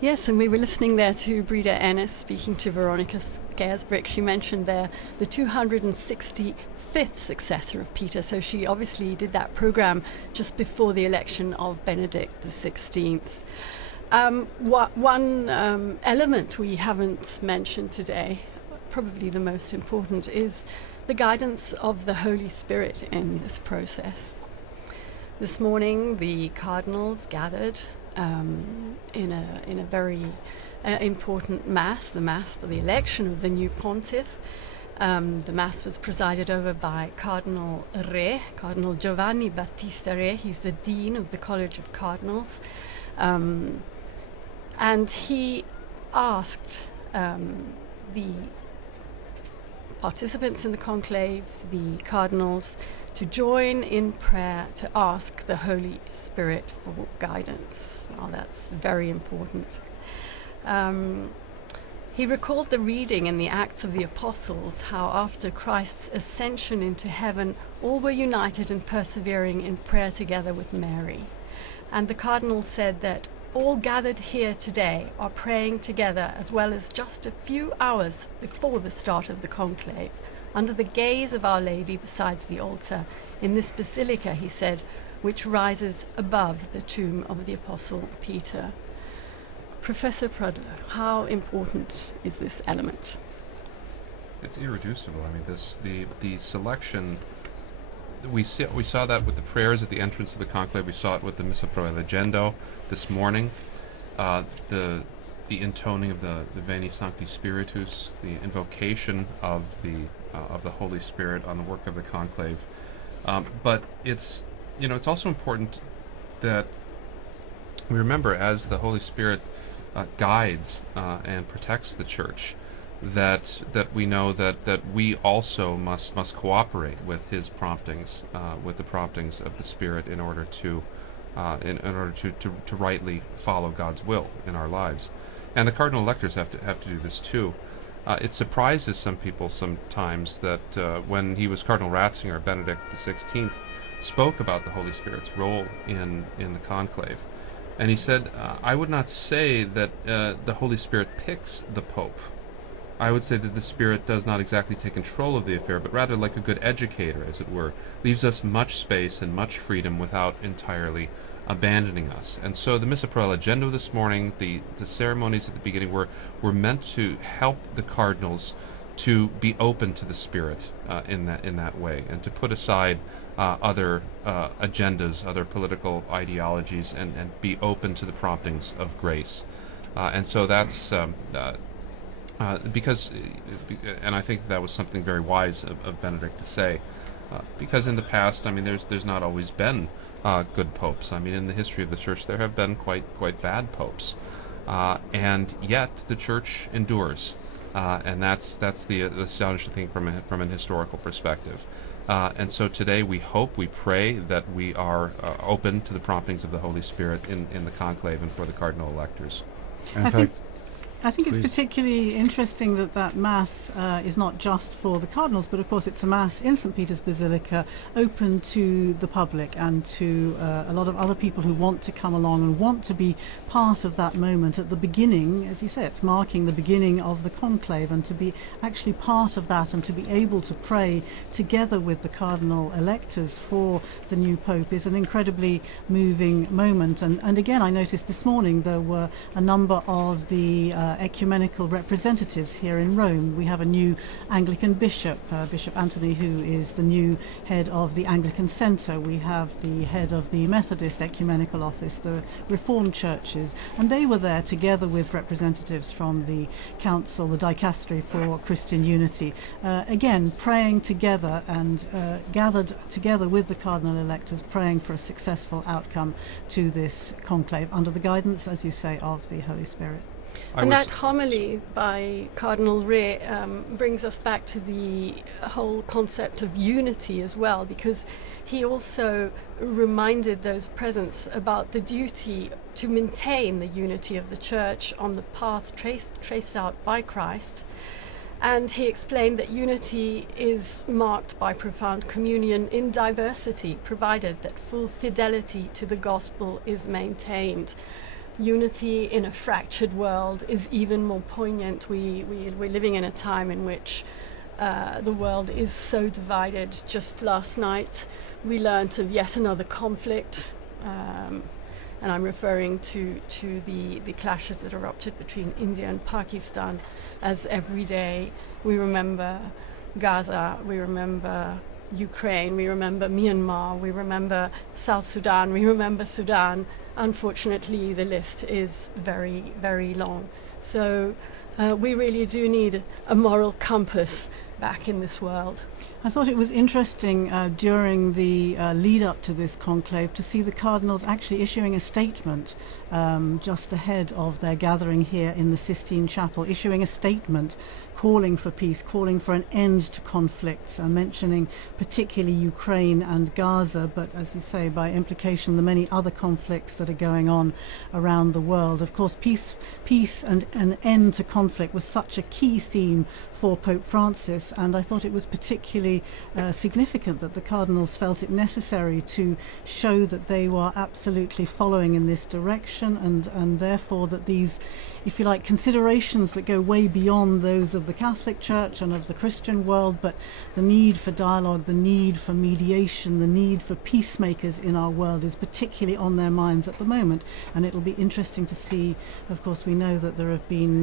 Yes, and we were listening there to Breda Ennis speaking to Veronica Scaresbrick. She mentioned there the 265th successor of Peter, so she obviously did that program just before the election of Benedict XVI. One element we haven't mentioned today, probably the most important, is the guidance of the Holy Spirit in this process. This morning the cardinals gathered in a very important Mass, the Mass for the election of the new pontiff. The Mass was presided over by Cardinal Giovanni Battista Re. He's the Dean of the College of Cardinals. And he asked the participants in the conclave, the cardinals, to join in prayer to ask the Holy Spirit for guidance. Well, that's very important. He recalled the reading in the Acts of the Apostles, how after Christ's ascension into heaven, all were united and persevering in prayer together with Mary. And the cardinal said that all gathered here today are praying together, as well as just a few hours before the start of the conclave, under the gaze of Our Lady beside the altar, in this basilica, he said, which rises above the tomb of the Apostle Peter. Professor Prudler, how important is this element? It's irreducible. I mean, the selection, we saw that with the prayers at the entrance of the conclave. We saw it with the Missa Pro Elegendo this morning. The intoning of the Veni Sancti Spiritus, the invocation of the Holy Spirit on the work of the conclave. But it's also important that we remember, as the Holy Spirit guides and protects the Church, that we know that we also must cooperate with His promptings, with the promptings of the Spirit, in order to rightly follow God's will in our lives. And the cardinal electors have to do this too. It surprises some people sometimes that when he was Cardinal Ratzinger, Benedict XVI spoke about the Holy Spirit's role in the conclave. And he said, I would not say that the Holy Spirit picks the Pope. I would say that the Spirit does not exactly take control of the affair, but rather, like a good educator, as it were, leaves us much space and much freedom without entirely abandoning us. And so the Missa Pro Elegendo this morning, the ceremonies at the beginning were meant to help the cardinals to be open to the Spirit in that way, and to put aside other agendas, other political ideologies, and be open to the promptings of grace. And so that's because, and I think that was something very wise of Benedict to say, because in the past, I mean, there's not always been good popes. I mean, in the history of the Church, there have been quite bad popes, and yet the Church endures, and that's the astonishing thing from an historical perspective. And so today we hope, we pray that we are open to the promptings of the Holy Spirit in the conclave and for the cardinal electors. I think it's particularly interesting that Mass is not just for the cardinals, but of course it's a Mass in St. Peter's Basilica, open to the public and to a lot of other people who want to come along and want to be part of that moment at the beginning. As you say, it's marking the beginning of the conclave, and to be actually part of that and to be able to pray together with the cardinal electors for the new Pope is an incredibly moving moment. And again, I noticed this morning there were a number of the ecumenical representatives here in Rome. We have a new Anglican bishop, Bishop Anthony, who is the new head of the Anglican Centre. We have the head of the Methodist Ecumenical Office, the Reformed churches, and they were there together with representatives from the Council, the Dicastery for Christian Unity, again praying together and gathered together with the cardinal electors, praying for a successful outcome to this conclave under the guidance, as you say, of the Holy Spirit. And that homily by Cardinal Re brings us back to the whole concept of unity as well, because he also reminded those present about the duty to maintain the unity of the Church on the path traced out by Christ. And he explained that unity is marked by profound communion in diversity, provided that full fidelity to the gospel is maintained. unity in a fractured world is even more poignant. We're living in a time in which the world is so divided. Just last night we learnt of yet another conflict, and I'm referring to the clashes that erupted between India and Pakistan, as every day we remember Gaza, we remember Ukraine, we remember Myanmar, we remember South Sudan, we remember Sudan. Unfortunately, the list is very, very long. So we really do need a moral compass back in this world. I thought it was interesting during the lead up to this conclave to see the cardinals actually issuing a statement just ahead of their gathering here in the Sistine Chapel, issuing a statement calling for peace, calling for an end to conflicts, mentioning particularly Ukraine and Gaza, but as you say, by implication the many other conflicts that are going on around the world. Of course, peace and an end to conflict was such a key theme for Pope Francis, and I thought it was particularly significant that the cardinals felt it necessary to show that they were absolutely following in this direction, and therefore that these, if you like, considerations that go way beyond those of the Catholic Church and of the Christian world, but the need for dialogue, the need for mediation, the need for peacemakers in our world is particularly on their minds at the moment. And it'll be interesting to see. Of course, we know that there have been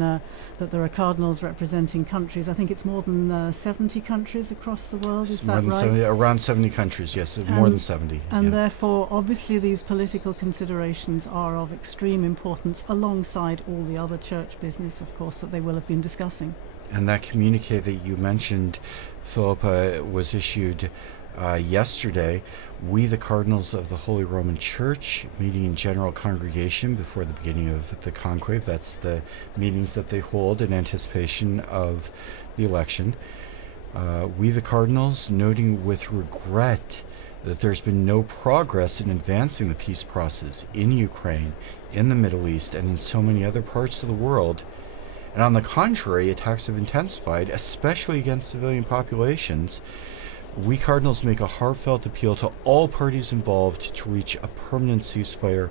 that there are cardinals representing countries. I think it's more than 70 countries across the world. Is that right? 70, around 70 countries, yes, more than 70. And therefore, obviously, these political considerations are of extreme importance, alongside all the other church business, of course, that they will have been discussing. And that communique that you mentioned, Philip, was issued yesterday. We, the Cardinals of the Holy Roman Church, meeting in general congregation before the beginning of the conclave. That's the meetings that they hold in anticipation of the election. We, the Cardinals, noting with regret that there's been no progress in advancing the peace process in Ukraine, in the Middle East, and in so many other parts of the world. And on the contrary, attacks have intensified, especially against civilian populations. We Cardinals make a heartfelt appeal to all parties involved to reach a permanent ceasefire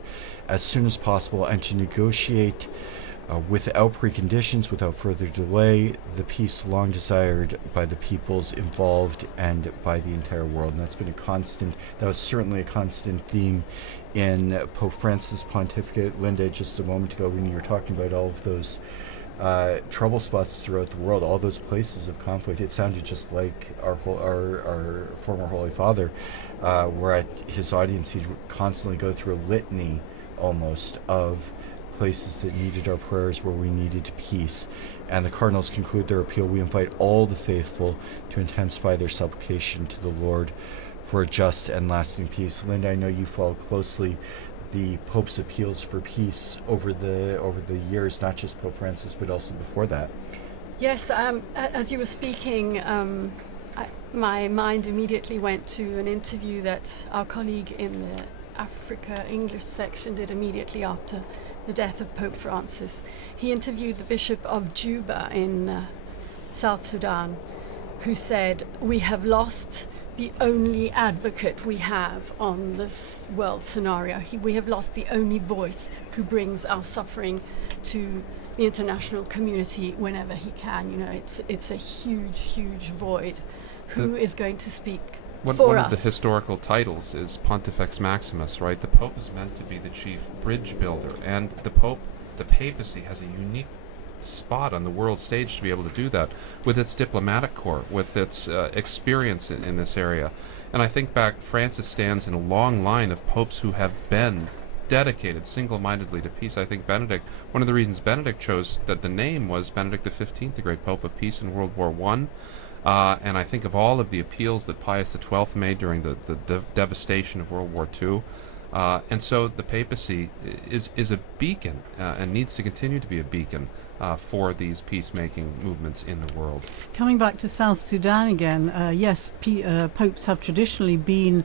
as soon as possible and to negotiate without preconditions, without further delay, the peace long desired by the peoples involved and by the entire world. And that's been that was certainly a constant theme in Pope Francis' pontificate. Linda, just a moment ago when you were talking about all of those trouble spots throughout the world, all those places of conflict, it sounded just like our former Holy Father, where at his audience he'd constantly go through a litany almost of places that needed our prayers, where we needed peace. And the Cardinals conclude their appeal. We invite all the faithful to intensify their supplication to the Lord for a just and lasting peace. Linda, I know you follow closely the Pope's appeals for peace over the years, not just Pope Francis, but also before that. Yes, as you were speaking, my mind immediately went to an interview that our colleague in the Africa English section did immediately after the death of Pope Francis. He interviewed the Bishop of Juba in South Sudan, who said, "We have lost the only advocate we have on this world scenario. We have lost the only voice who brings our suffering to the international community whenever he can." You know, it's a huge, huge void. Who is going to speak for us? One of the historical titles is Pontifex Maximus, right? The Pope is meant to be the chief bridge builder, and the papacy has a unique spot on the world stage to be able to do that with its diplomatic corps, with its experience in this area. And I think back, Francis stands in a long line of popes who have been dedicated single-mindedly to peace. I think Benedict, one of the reasons Benedict chose that the name was Benedict XV, the great Pope of Peace in World War I. And I think of all of the appeals that Pius XII made during the devastation of World War II. And so the papacy is a beacon and needs to continue to be a beacon for these peacemaking movements in the world. Coming back to South Sudan again, yes, popes have traditionally been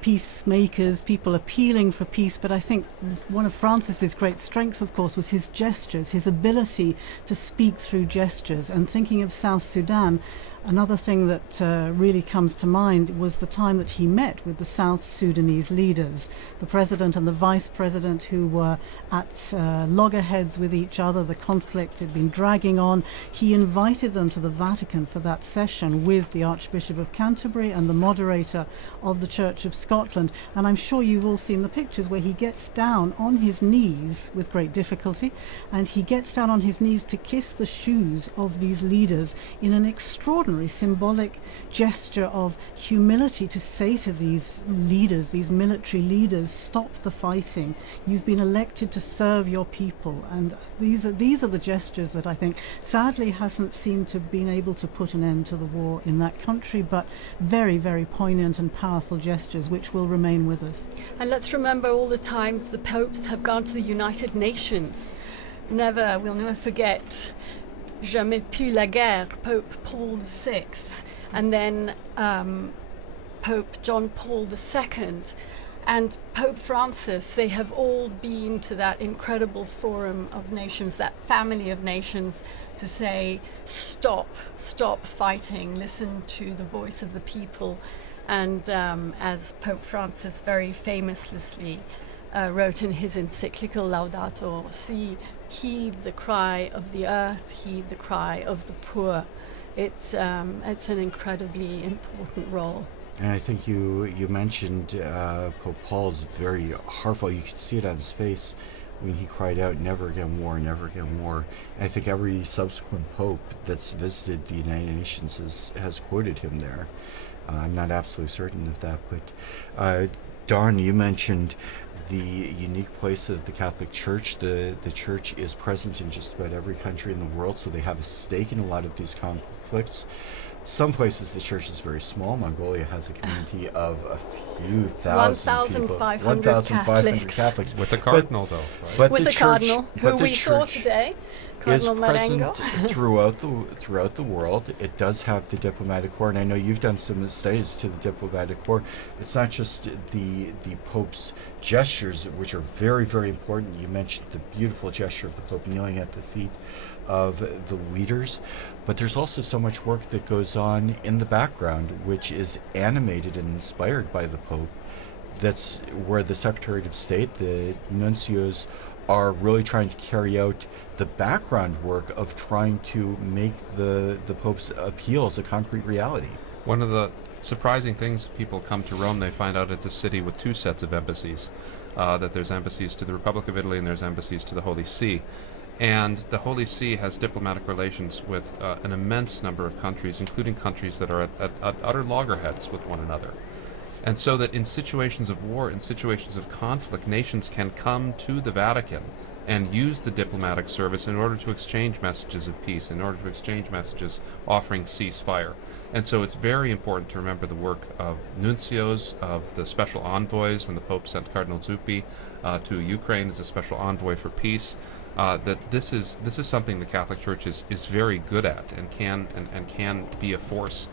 peacemakers, people appealing for peace, but I think one of Francis's great strengths, of course, was his gestures, his ability to speak through gestures. And thinking of South Sudan, another thing that really comes to mind was the time that he met with the South Sudanese leaders, the president and the vice president, who were at loggerheads with each other. The conflict had been dragging on. He invited them to the Vatican for that session with the Archbishop of Canterbury and the moderator of the Church of Scotland. And I'm sure you've all seen the pictures where he gets down on his knees with great difficulty, and he gets down on his knees to kiss the shoes of these leaders in an extraordinary symbolic gesture of humility, to say to these leaders, these military leaders, stop the fighting. You've been elected to serve your people. And these are the gestures that I think sadly hasn't seemed to have been able to put an end to the war in that country, but very, very poignant and powerful gestures which will remain with us. And let's remember all the times the popes have gone to the United Nations. We'll never forget Jamais plus la guerre, Pope Paul VI, and then Pope John Paul II, and Pope Francis. They have all been to that incredible forum of nations, that family of nations, to say, stop fighting, listen to the voice of the people. And as Pope Francis very famously wrote in his encyclical Laudato Si, heed the cry of the earth, heed the cry of the poor. It's an incredibly important role. And I think you mentioned Pope Paul's very heartfelt. You could see it on his face when he cried out, "Never again war, never again war." And I think every subsequent pope that's visited the United Nations has quoted him there. I'm not absolutely certain of that, but Don, you mentioned the unique place of the Catholic Church. The Church is present in just about every country in the world, so they have a stake in a lot of these conflicts. Some places the Church is very small. Mongolia has a community of a few thousand people. 1,500 Catholics. With the Cardinal, though. Right? But with the Cardinal, who we saw today. Cardinal is Marengo. present throughout the world. It does have the diplomatic corps, and I know you've done some studies to the diplomatic corps. It's not just the Pope's gestures, which are very, very important. You mentioned the beautiful gesture of the Pope kneeling at the feet of the leaders, but there's also so much work that goes on in the background, which is animated and inspired by the Pope. That's where the Secretary of State, the nuncios, are really trying to carry out the background work of trying to make the Pope's appeals a concrete reality. One of the surprising things, people come to Rome, they find out it's a city with two sets of embassies, that there's embassies to the Republic of Italy and there's embassies to the Holy See. And the Holy See has diplomatic relations with an immense number of countries, including countries that are at utter loggerheads with one another. And so that in situations of war, in situations of conflict, nations can come to the Vatican and use the diplomatic service in order to exchange messages of peace, in order to exchange messages offering ceasefire. And so it's very important to remember the work of nuncios, of the special envoys, when the Pope sent Cardinal Zuppi to Ukraine as a special envoy for peace, that this is something the Catholic Church is very good at and can be a force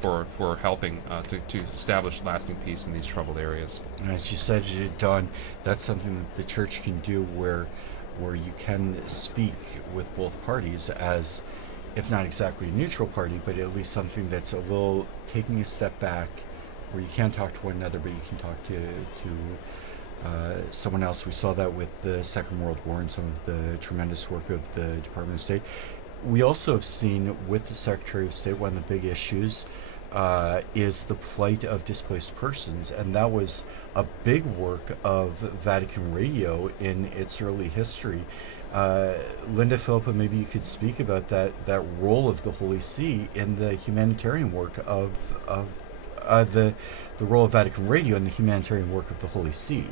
for helping to establish lasting peace in these troubled areas. As you said, Don, that's something that the Church can do, where you can speak with both parties as, if not exactly a neutral party, but at least something that's a little taking a step back, where you can't talk to one another, but you can talk to someone else. We saw that with the Second World War and some of the tremendous work of the Department of State. We also have seen with the Secretary of State, one of the big issues is the plight of displaced persons, and that was a big work of Vatican Radio in its early history. Linda Philippa, maybe you could speak about that role of the Holy See in the humanitarian work of the role of Vatican Radio in the humanitarian work of the Holy See.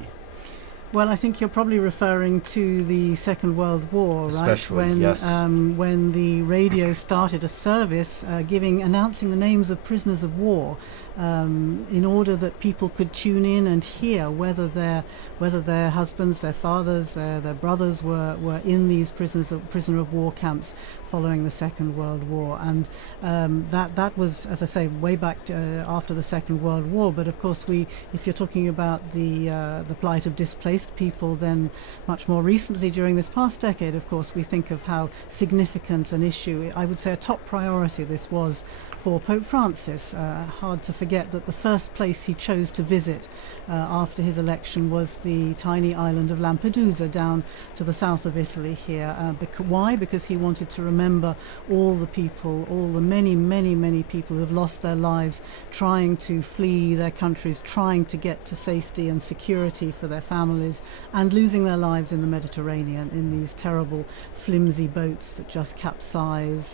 Well, I think you're probably referring to the Second World War, especially, right? Yes. When the radio started a service announcing the names of prisoners of war in order that people could tune in and hear whether their husbands, their fathers, their brothers were in these prisoner of war camps following the Second World War. And that was, as I say, way back after the Second World War. But of course, if you're talking about the plight of displaced people, then much more recently during this past decade, of course, we think of how significant an issue, I would say a top priority, this was for Pope Francis. Hard to forget that the first place he chose to visit after his election was the tiny island of Lampedusa down to the south of Italy here. Why? Because he wanted to remember all the people, all the many people who have lost their lives trying to flee their countries, trying to get to safety and security for their families, and losing their lives in the Mediterranean in these terrible flimsy boats that just capsize.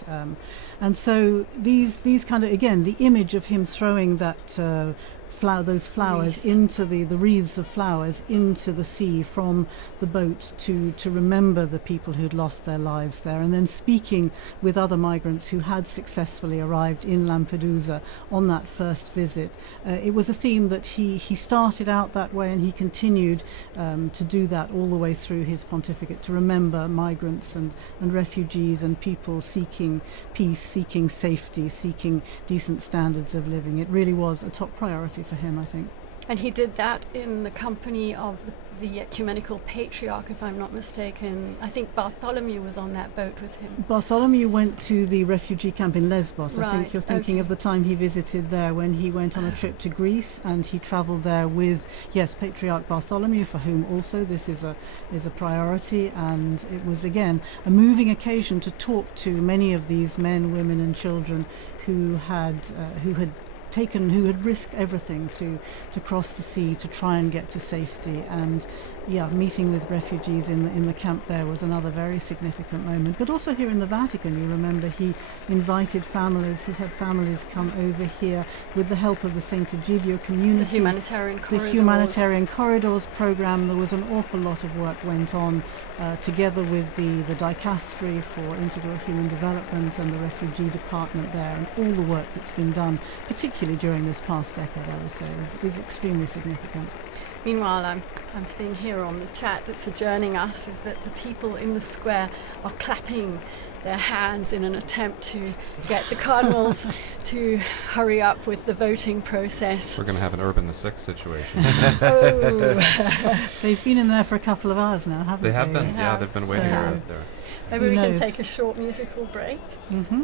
And so these kind of, again, the image of him throwing that those flowers into the wreaths of flowers into the sea from the boat to remember the people who'd lost their lives there, and then speaking with other migrants who had successfully arrived in Lampedusa on that first visit. It was a theme that he started out that way, and he continued to do that all the way through his pontificate, to remember migrants and refugees and people seeking peace, seeking safety, seeking decent standards of living. It really was a top priority for him, I think. And he did that in the company of the ecumenical patriarch, if I'm not mistaken. I think Bartholomew was on that boat with him. Bartholomew went to the refugee camp in Lesbos. Right. I think you're thinking of the time he visited there when he went on a trip to Greece, and he travelled there with, yes, Patriarch Bartholomew, for whom also this is a priority. And it was, again, a moving occasion to talk to many of these men, women and children who had risked everything to cross the sea to try and get to safety. And meeting with refugees in the camp there was another very significant moment. But also here in the Vatican, you remember, he invited families, he had families come over here with the help of the St. Egidio community. The Humanitarian Corridors. The Humanitarian Corridors program. There was an awful lot of work went on together with the Dicastery for Integral Human Development and the Refugee Department there, and all the work that's been done, particularly during this past decade, I would say, is extremely significant. Meanwhile, I'm seeing here on the chat that's adjourning us is that the people in the square are clapping their hands in an attempt to get the cardinals to hurry up with the voting process. We're going to have an Urban the Sixth situation. Oh. They've been in there for a couple of hours now, haven't they? They have been, yeah, they've been waiting out there. Maybe we can take a short musical break. Mm-hmm.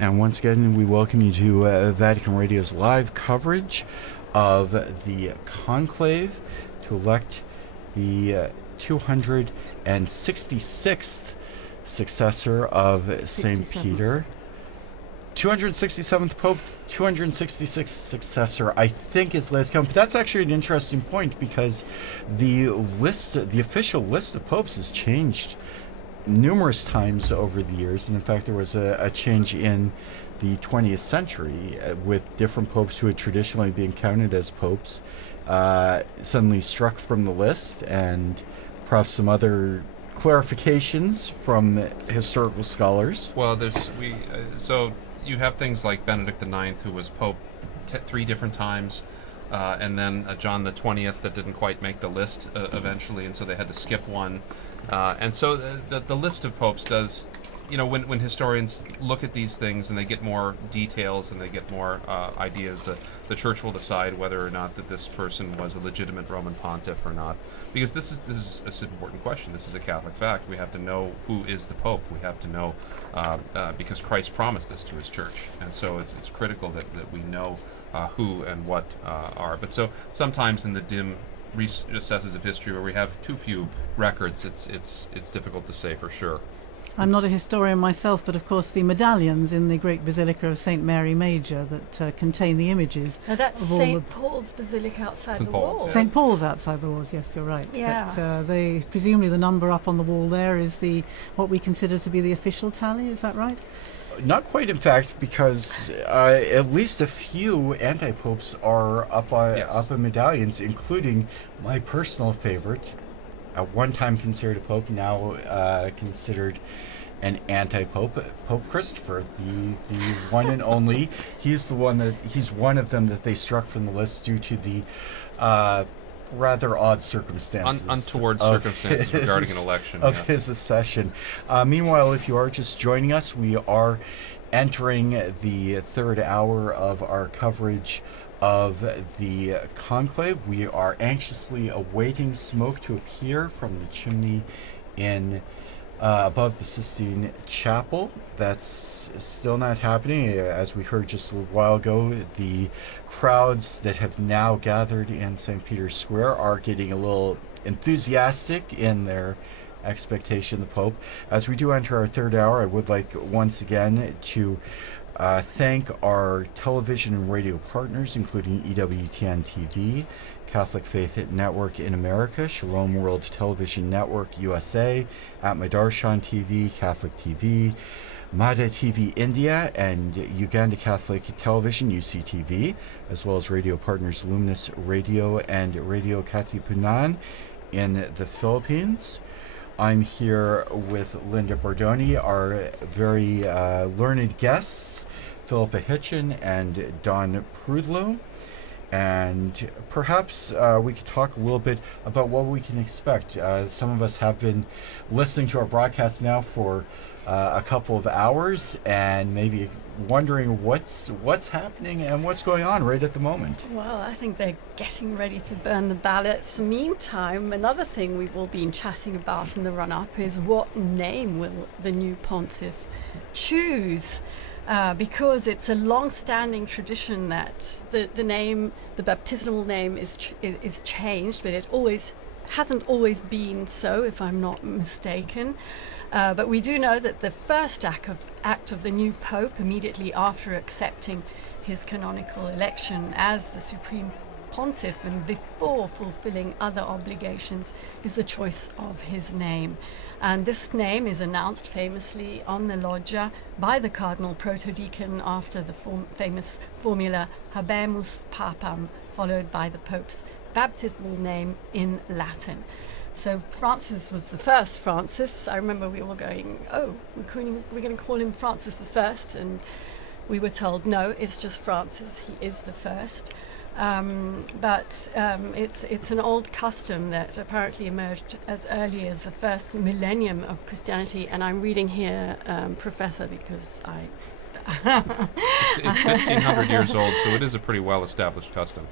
And once again, we welcome you to Vatican Radio's live coverage of the Conclave to elect the 266th successor of St. Peter. 267th Pope, 266th successor, I think is last count. But that's actually an interesting point, because the official list of popes has changed numerous times over the years. And in fact, there was a change in the 20th century with different popes who had traditionally been counted as popes suddenly struck from the list, and perhaps some other clarifications from historical scholars. Well, so you have things like Benedict IX, who was pope 3 different times, and then John the 20th that didn't quite make the list eventually, and so they had to skip one. And so the list of popes does, when historians look at these things and they get more details and they get more ideas, the Church will decide whether or not that this person was a legitimate Roman pontiff or not. Because this is an important question. This is a Catholic fact. We have to know who is the Pope. We have to know, because Christ promised this to his Church. And so it's critical that we know who and what are. But so sometimes in the dim recesses of history where we have too few records, it's difficult to say for sure. I'm not a historian myself, but of course the medallions in the great Basilica of St. Mary Major that contain the images. Now that's St. Paul's Basilica outside the walls. St. Paul's outside the walls, yes, you're right. Yeah. But presumably the number up on the wall there is what we consider to be the official tally, is that right? Not quite, in fact, because at least a few anti-popes are up on medallions, including my personal favorite, at one time considered a pope, now considered an anti-pope, Pope Christopher, the one and only. He's one of them that they struck from the list due to the rather odd circumstances, untoward circumstances regarding an election of his accession. Meanwhile, if you are just joining us, we are entering the third hour of our coverage of the Conclave. We are anxiously awaiting smoke to appear from the chimney in above the Sistine Chapel. That's still not happening. As we heard just a little while ago, the crowds that have now gathered in St. Peter's Square are getting a little enthusiastic in their expectation of the Pope. As we do enter our third hour, I would like once again to thank our television and radio partners, including EWTN TV, Catholic Faith Network in America, Shalom World Television Network USA, Atmadarshan TV, Catholic TV, Mada TV India, and Uganda Catholic Television, UCTV, as well as radio partners Luminous Radio and Radio Katipunan in the Philippines. I'm here with Linda Bordoni, our very learned guests, Philippa Hitchin and Don Prudlow. And perhaps we could talk a little bit about what we can expect. Some of us have been listening to our broadcast now for a couple of hours and maybe wondering what's happening and what's going on right at the moment. Well, I think they're getting ready to burn the ballots. Meantime, another thing we've all been chatting about in the run-up is what name will the new pontiff choose? Because it's a long-standing tradition that the name, the baptismal name, is changed, but it hasn't always been so, if I'm not mistaken. But we do know that the first act of the new pope, immediately after accepting his canonical election as the supreme pontiff and before fulfilling other obligations, is the choice of his name. And this name is announced famously on the loggia by the Cardinal Protodeacon after the famous formula Habemus Papam, followed by the Pope's baptismal name in Latin. So Francis was the first Francis. I remember we were going, we're going to call him Francis the First, and we were told, no, it's just Francis, he is the first. But it's an old custom that apparently emerged as early as the first millennium of Christianity, and I'm reading here, Professor, because it's 1,500 years old, so it is a pretty well-established custom.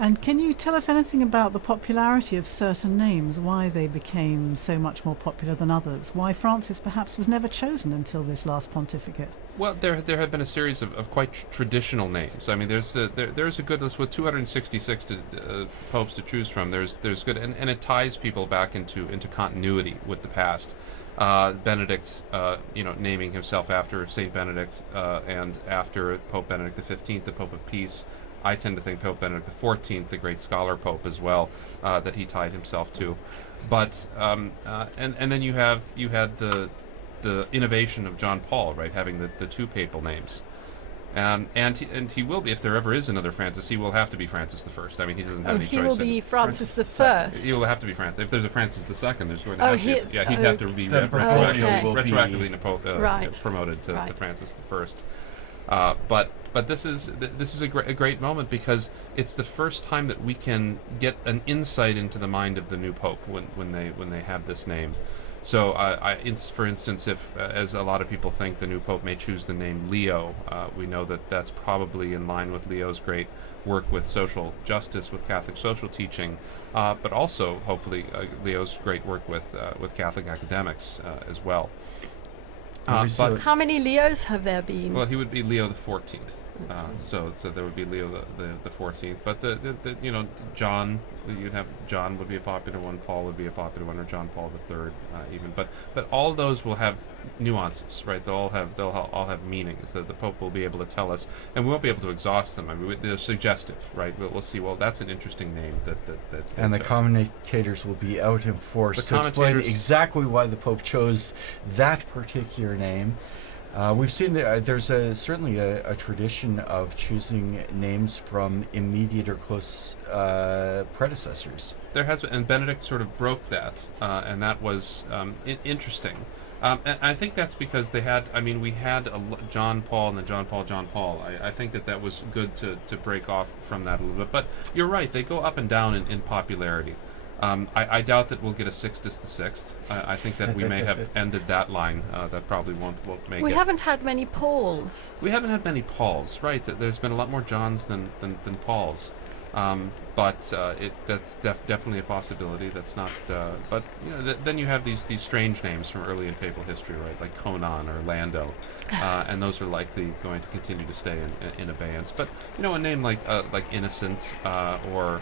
And can you tell us anything about the popularity of certain names, why they became so much more popular than others, why Francis perhaps was never chosen until this last pontificate? Well, there have been a series of quite traditional names. I mean, there's a good list with 266 popes to choose from. There's good, and it ties people back into continuity with the past. Benedict, naming himself after Saint Benedict, and after Pope Benedict XV, the Pope of Peace. I tend to think Pope Benedict XIV, the great scholar pope as well, that he tied himself to. But and then you had the innovation of John Paul, right, having the two papal names. And he will be, if there ever is another Francis, he will have to be Francis I. I mean, he doesn't have any choice. He will be Francis I. He will have to be Francis. If there's a Francis II, there's going to have to be. Yeah, he'd have to be retroactively promoted to Francis I. But this is a great moment, because it's the first time that we can get an insight into the mind of the new pope when they have this name. So, for instance, if, as a lot of people think, the new pope may choose the name Leo, we know that that's probably in line with Leo's great work with social justice, with Catholic social teaching, but also, hopefully, Leo's great work with Catholic academics as well. But how many Leos have there been? Well, he would be Leo the 14th. So there would be Leo the 14th. But the John, you'd have John would be a popular one, Paul would be a popular one, or John Paul III even. But all those will have nuances, right? They'll all have meanings that the Pope will be able to tell us, and we won't be able to exhaust them. I mean, they're suggestive, right? We'll see. Well, that's an interesting name. And the commentators will be out in force to explain exactly why the Pope chose that particular name. We've seen there's certainly a tradition of choosing names from immediate or close predecessors. There has been, and Benedict sort of broke that, and that was interesting. And I think that's because we had John Paul and then John Paul. I think that was good to break off from that a little bit. But you're right, they go up and down in popularity. I doubt that we'll get a Sixtus VI. I think that we may have ended that line. That probably won't make it. We haven't had many Pauls. We haven't had many Pauls, right? There's been a lot more Johns than Pauls. But that's definitely a possibility. That's not. But then you have these strange names from early in papal history, right? Like Conon or Lando, and those are likely going to continue to stay in abeyance. But a name like Innocent or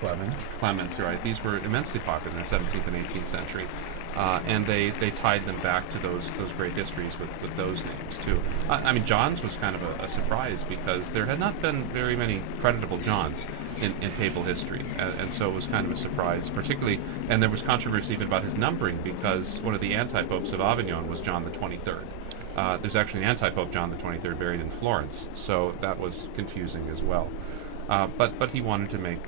Clement, right? These were immensely popular in the 17th and 18th century. And they tied them back to those great histories with those names too. I mean, John's was kind of a surprise, because there had not been very many creditable Johns in papal history, and so it was kind of a surprise, particularly. And there was controversy even about his numbering, because one of the anti-popes of Avignon was John the 23rd. There's actually an anti-pope John the 23rd buried in Florence, so that was confusing as well. But he wanted to make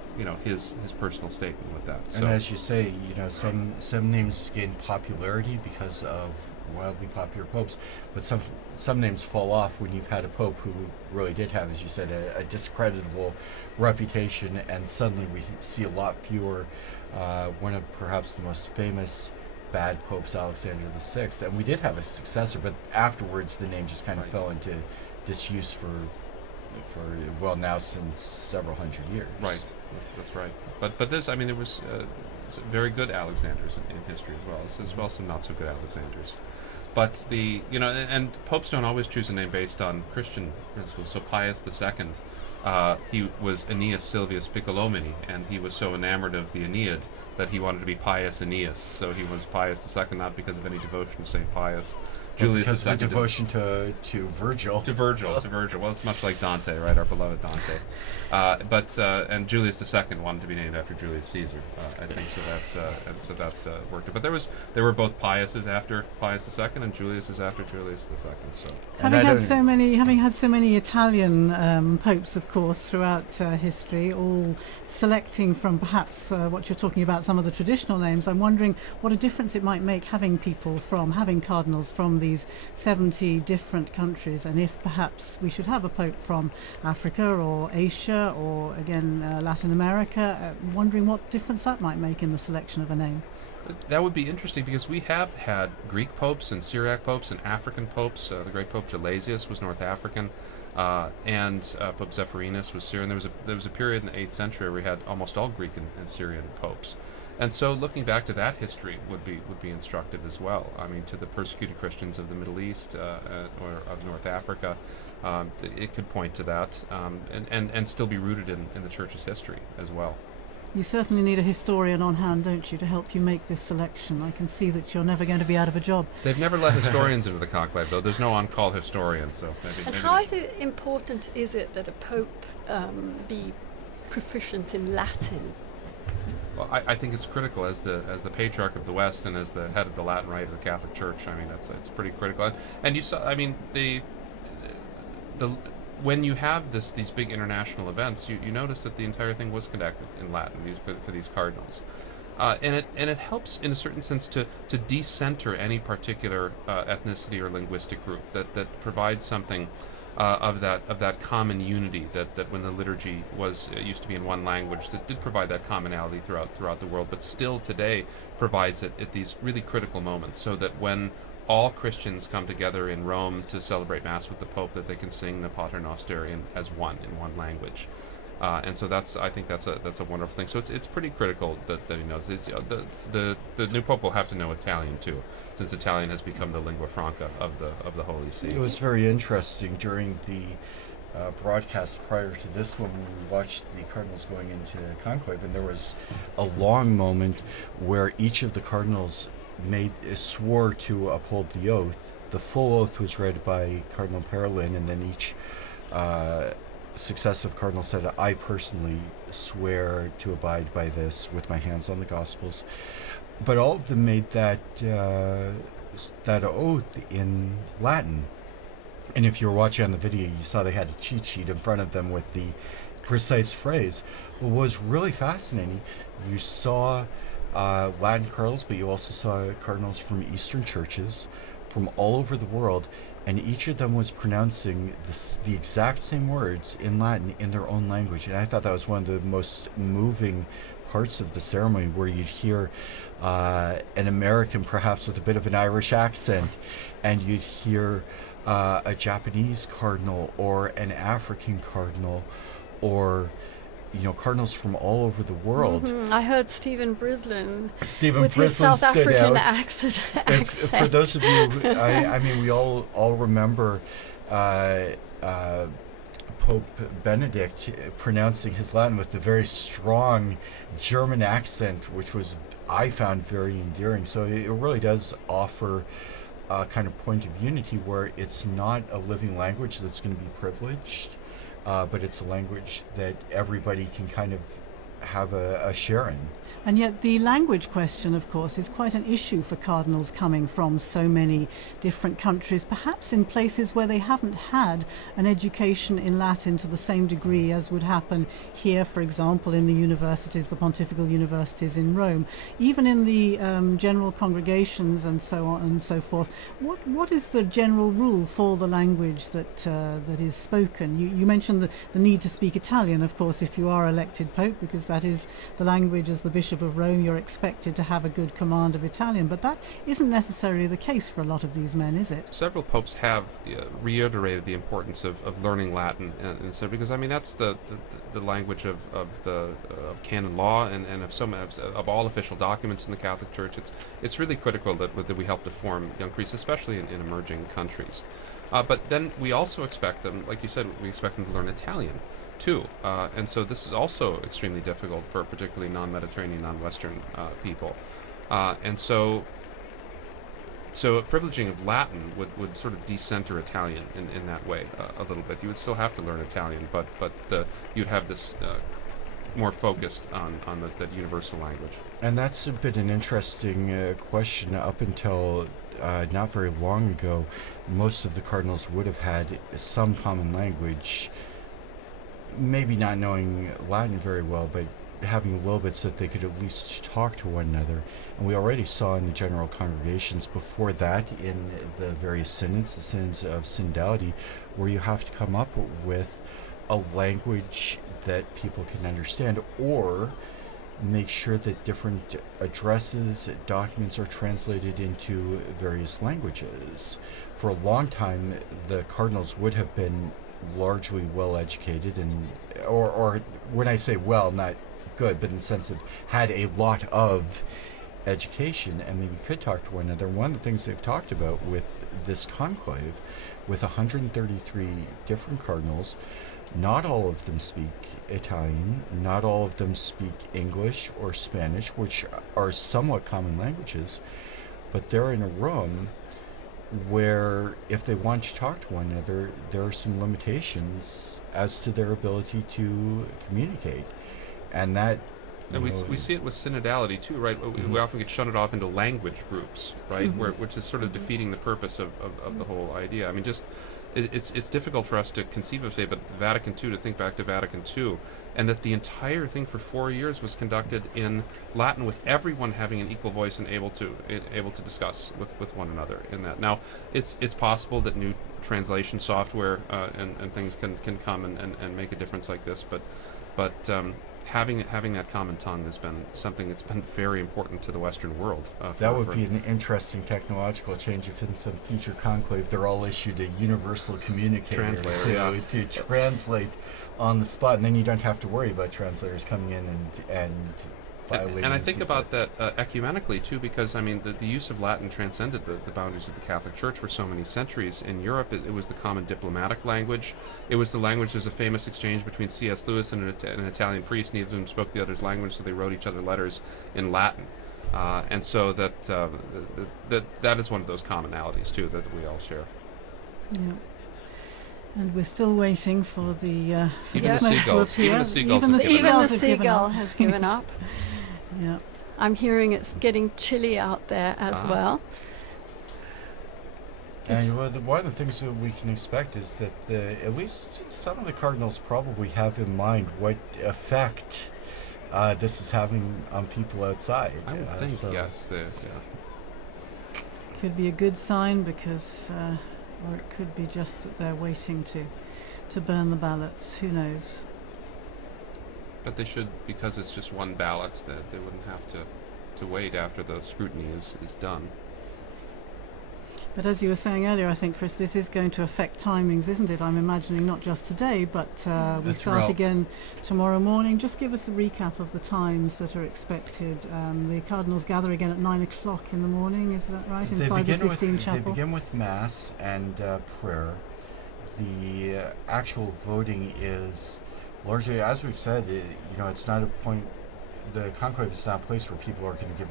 his personal statement with that. And as you say, some names gain popularity because of wildly popular popes, but some names fall off when you've had a pope who really did have, as you said, a discreditable reputation, and suddenly we see a lot fewer. One of perhaps the most famous bad popes, Alexander VI, and we did have a successor, but afterwards the name just kind of fell into disuse for now since several hundred years. Right, that's right. But this, I mean, there was very good Alexanders in history as well some not so good Alexanders. But and popes don't always choose a name based on Christian principles. So Pius II, he was Aeneas Silvius Piccolomini, and he was so enamored of the Aeneid that he wanted to be Pius Aeneas. So he was Pius II, not because of any devotion to St. Pius. Julius because of the devotion to Virgil. To Virgil. Well, it's much like Dante, right? Our beloved Dante. And Julius II wanted to be named after Julius Caesar. I think so. That worked. But there were both Piuses after Pius II and Juliuses after Julius II. So having had so many Italian popes, of course, throughout history, all selecting from perhaps what you're talking about, some of the traditional names. I'm wondering what a difference it might make having cardinals from these 70 different countries, and if perhaps we should have a pope from Africa or Asia or again Latin America, wondering what difference that might make in the selection of a name. That would be interesting, because we have had Greek popes and Syriac popes and African popes. The great Pope Gelasius was North African. and Pope Zephyrinus was Syrian. There was a period in the 8th century where we had almost all Greek and Syrian popes. And so looking back to that history would be instructive as well. I mean, to the persecuted Christians of the Middle East or of North Africa, it could point to that and still be rooted in the Church's history as well. You certainly need a historian on hand, don't you, to help you make this selection. I can see that you're never going to be out of a job. They've never let historians into the conclave, though. There's no on-call historian, so maybe. And how important is it that a pope be proficient in Latin? Well, I think it's critical as the patriarch of the West and as the head of the Latin Rite of the Catholic Church. I mean, it's pretty critical. And you saw, I mean, when you have these big international events, you notice that the entire thing was conducted in Latin for these cardinals, and it helps in a certain sense to decenter any particular ethnicity or linguistic group that provides something of that common unity that when the liturgy used to be in one language, that did provide that commonality throughout the world, but still today provides it at these really critical moments, so that when all Christians come together in Rome to celebrate Mass with the Pope, that they can sing the Pater Noster as one in one language, and so I think that's a wonderful thing. So it's pretty critical that he knows. The new Pope will have to know Italian too, since Italian has become the lingua franca of the Holy See. It was very interesting during the broadcast prior to this one when we watched the cardinals going into conclave, and there was a long moment where each of the cardinals swore to uphold the oath. The full oath was read by Cardinal Parolin, and then each successive cardinal said, "I personally swear to abide by this with my hands on the Gospels." But all of them made that oath in Latin. And if you were watching on the video, you saw they had a cheat sheet in front of them with the precise phrase. What was really fascinating, you saw Latin cardinals, but you also saw cardinals from Eastern churches from all over the world, and each of them was pronouncing the exact same words in Latin in their own language. And I thought that was one of the most moving parts of the ceremony, where you'd hear an American perhaps with a bit of an Irish accent, and you'd hear a Japanese cardinal or an African cardinal, or cardinals from all over the world. I heard Stephen Brislin with his South African accent. For those of you, I mean, we all remember Pope Benedict pronouncing his Latin with a very strong German accent, which I found very endearing. So it really does offer a kind of point of unity where it's not a living language that's going to be privileged, but it's a language that everybody can kind of have a share in. And yet the language question, of course, is quite an issue for cardinals coming from so many different countries, perhaps in places where they haven't had an education in Latin to the same degree as would happen here, for example, in the universities, the pontifical universities in Rome. Even in the general congregations and so on and so forth, what is the general rule for the language that is spoken? You mentioned the need to speak Italian, of course, if you are elected Pope, because that is the language. As the Bishop of Rome, you're expected to have a good command of Italian, but that isn't necessarily the case for a lot of these men, is it? Several popes have reiterated the importance of learning Latin, and so, because I mean that's the language of canon law and of all official documents in the Catholic Church. It's really critical that we help to form young priests, especially in emerging countries. But then we also expect them, like you said, we expect them to learn Italian too, and so this is also extremely difficult for particularly non-Mediterranean, non-Western people, and so a privileging of Latin would sort of decenter Italian in that way a little bit. You would still have to learn Italian, but you'd have this more focused on the universal language. And that's a bit an interesting question. Up until not very long ago, most of the cardinals would have had some common language, maybe not knowing Latin very well, but having a little bit so that they could at least talk to one another. And we already saw in the general congregations before that, in the various synods, the synods of synodality, where you have to come up with a language that people can understand, or make sure that different addresses, documents are translated into various languages. For a long time, the cardinals would have been largely well educated, and or when I say well, not good, but in the sense of had a lot of education and maybe could talk to one another. One of the things they've talked about with this conclave, with 133 different cardinals, not all of them speak Italian, not all of them speak English or Spanish, which are somewhat common languages, but they're in a room where if they want to talk to one another, there are some limitations as to their ability to communicate. And that and we see it with synodality too, right? We often get shunted off into language groups, right? Which is sort of defeating the purpose of the whole idea. I mean, just it's difficult for us to conceive of, say, but Vatican II, to think back to Vatican II, and that the entire thing for 4 years was conducted in Latin, with everyone having an equal voice and able to discuss with one another in that. Now, it's possible that new translation software and things can come and make a difference like this, but having that common tongue has been something that's been very important to the Western world. That would be an interesting technological change if in some future conclave they're all issued a universal communicator to translate on the spot, and then you don't have to worry about translators coming in and violating. And I think about that ecumenically too, because I mean the use of Latin transcended the boundaries of the Catholic Church for so many centuries. In Europe, it was the common diplomatic language. It was the language. There's a famous exchange between C.S. Lewis and an Italian priest. Neither of them spoke the other's language, so they wrote each other letters in Latin. And so that is one of those commonalities too that we all share. Yeah. And we're still waiting for the even the seagulls. Even the seagull has given up. Yeah. I'm hearing it's getting chilly out there as well. And one of the things that we can expect is that at least some of the cardinals probably have in mind what effect this is having on people outside. I would think, yes. Could be a good sign because, or it could be just that they're waiting to burn the ballots. Who knows? But they should, because it's just one ballot, that they wouldn't have to wait after the scrutiny is done. But as you were saying earlier, I think, Chris, this is going to affect timings, isn't it? I'm imagining not just today, but we start again tomorrow morning. Just give us a recap of the times that are expected. The cardinals gather again at 9 o'clock in the morning, is that right? Inside the Sistine Chapel. They begin with Mass and prayer. The actual voting is largely, as we've said, it's not a point. The conclave is not a place where people are going to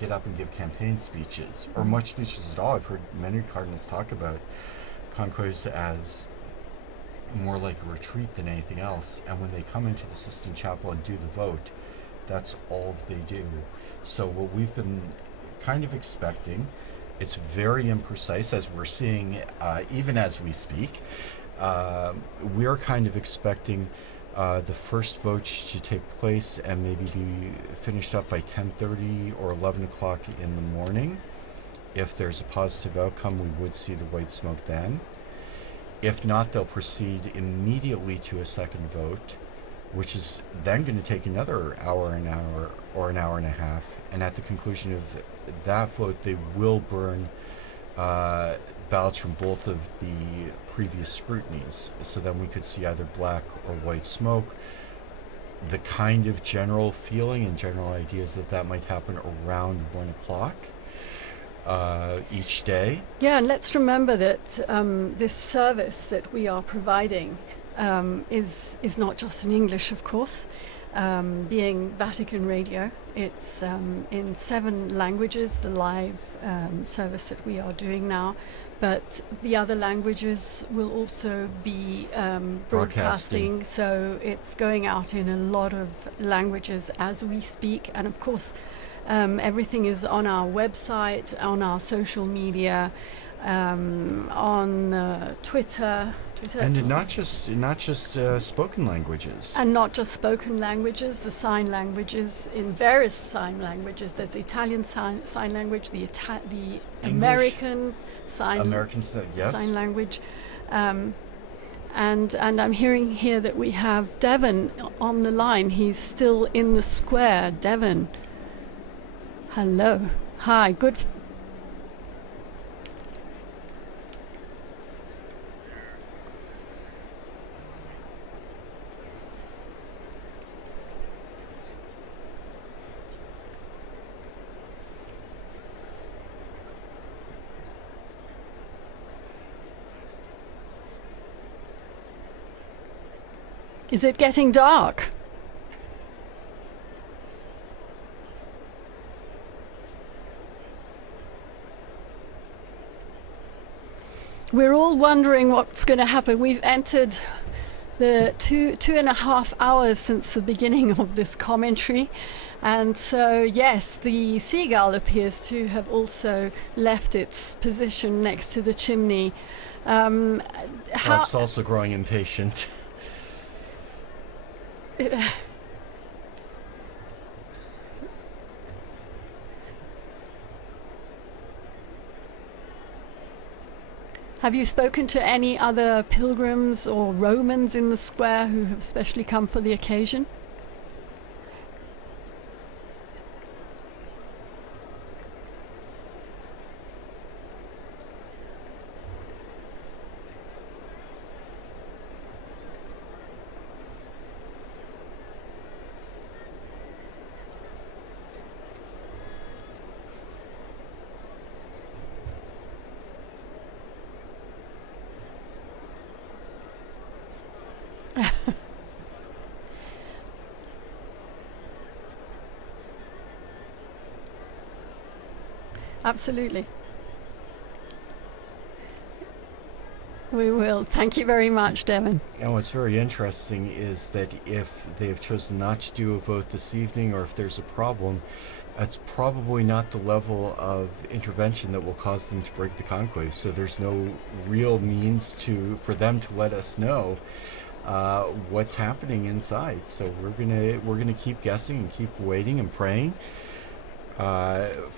get up and give campaign speeches, or much speeches at all. I've heard many cardinals talk about conclaves as more like a retreat than anything else, and when they come into the Sistine Chapel and do the vote, that's all they do. So what we've been kind of expecting, it's very imprecise, as we're seeing even as we speak, we're kind of expecting the first vote to take place and maybe be finished up by 10:30 or 11 o'clock in the morning. If there's a positive outcome, we would see the white smoke then. If not, they'll proceed immediately to a second vote, which is then going to take another hour, an hour and a half. And at the conclusion of that vote, they will burn ballots from both of the previous scrutinies, so then we could see either black or white smoke. The kind of general feeling and general ideas that might happen around 1 o'clock each day. Yeah, and let's remember that this service that we are providing is not just in English, of course. Being Vatican Radio, it's in 7 languages, the live service that we are doing now, but the other languages will also be broadcasting, so it's going out in a lot of languages as we speak, and of course everything is on our website, on our social media, on Twitter, and not just spoken languages, and not just spoken languages, the sign languages, in various sign languages. There's the Italian sign language, the American sign language, and I'm hearing here that we have Devon on the line. He's still in the square. Devon, hello, hi, good. Is it getting dark? We're all wondering what's going to happen. We've entered the two and a half hours since the beginning of this commentary, and so yes, the seagull appears to have also left its position next to the chimney. Perhaps also growing impatient. Have you spoken to any other pilgrims or Romans in the square who have specially come for the occasion? Absolutely. We will. Thank you very much, Devin. And what's very interesting is that if they have chosen not to do a vote this evening, or if there's a problem, that's probably not the level of intervention that will cause them to break the conclave. So there's no real means for them to let us know what's happening inside. So we're gonna keep guessing and keep waiting and praying.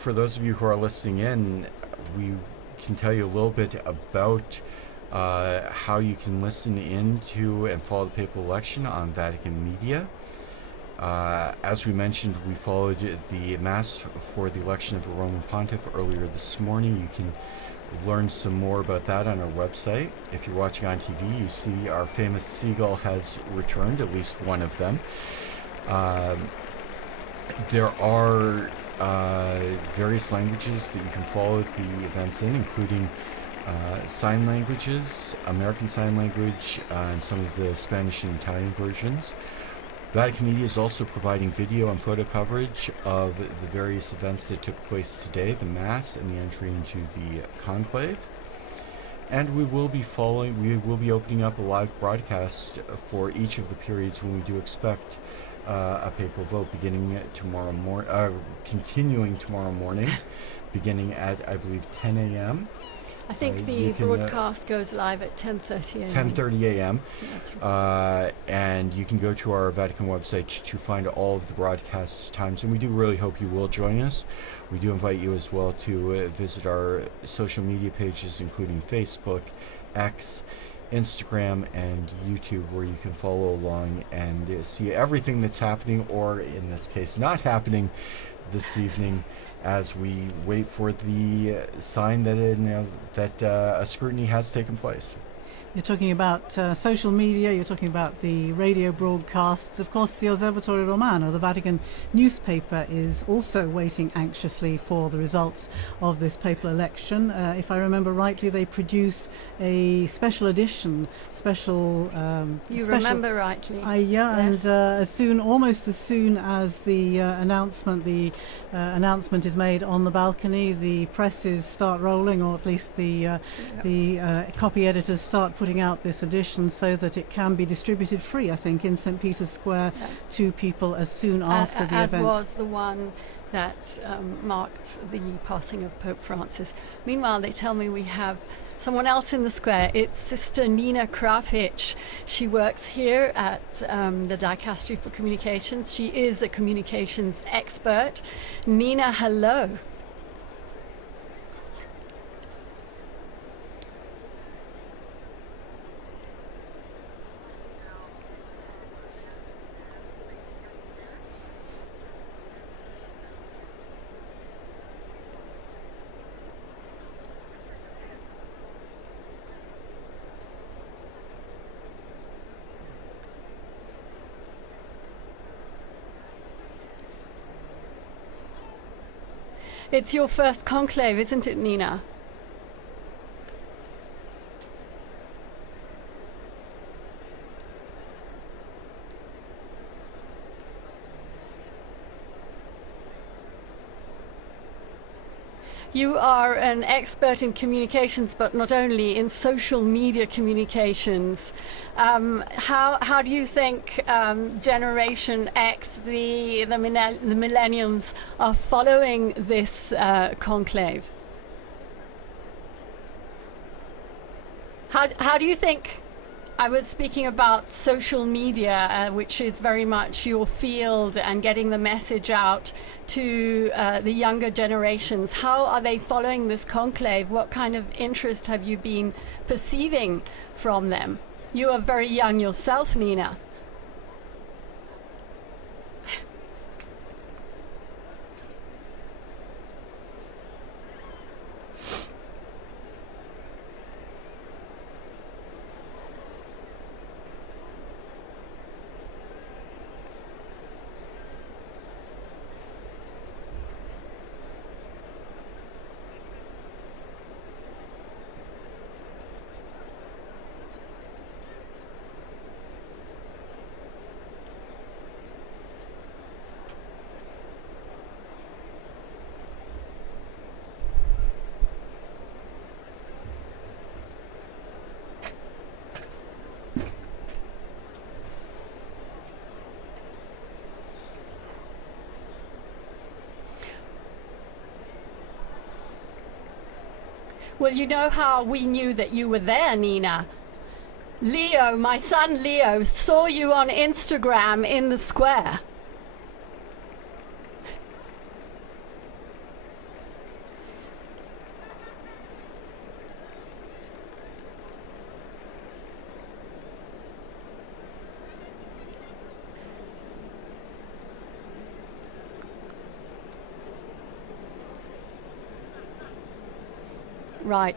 For those of you who are listening in, we can tell you a little bit about how you can listen in to and follow the papal election on Vatican Media. As we mentioned, we followed the Mass for the election of a Roman Pontiff earlier this morning. You can learn some more about that on our website. If you're watching on TV, you see our famous seagull has returned, at least one of them. There are various languages that you can follow the events in, including sign languages, American Sign Language, and some of the Spanish and Italian versions. Vatican Media is also providing video and photo coverage of the various events that took place today, the Mass and the entry into the Conclave. And we will be opening up a live broadcast for each of the periods when we do expect a papal vote, continuing tomorrow morning, beginning at, I believe, 10 a.m. I think the broadcast goes live at 10:30 a.m. 10:30 a.m. And you can go to our Vatican website to find all of the broadcast times, and we do really hope you will join us. We do invite you as well to visit our social media pages, including Facebook, X, Instagram, and YouTube, where you can follow along and see everything that's happening, or in this case not happening, this evening, as we wait for the sign that a scrutiny has taken place. You're talking about social media, you're talking about the radio broadcasts. Of course, the Osservatore Romano, the Vatican newspaper, is also waiting anxiously for the results of this papal election. If I remember rightly, they produce a special edition, remember rightly. Yes. And almost as soon as the announcement is made on the balcony, the presses start rolling, or at least the copy editors start putting out this edition so that it can be distributed free, I think, in St. Peter's Square to people as soon after the event. As was the one that marked the passing of Pope Francis. Meanwhile, they tell me we have someone else in the square. It's Sister Nina Kravich. She works here at the Dicastery for Communications. She is a communications expert. Nina, hello. It's your first conclave, isn't it, Nina? You are an expert in communications, but not only in social media communications. How do you think Generation X, the millennials, are following this conclave? How do you think? I was speaking about social media, which is very much your field, and getting the message out to the younger generations. How are they following this conclave? What kind of interest have you been perceiving from them? You are very young yourself, Nina. Well, you know how we knew that you were there, Nina? Leo, my son Leo, saw you on Instagram in the square. Right.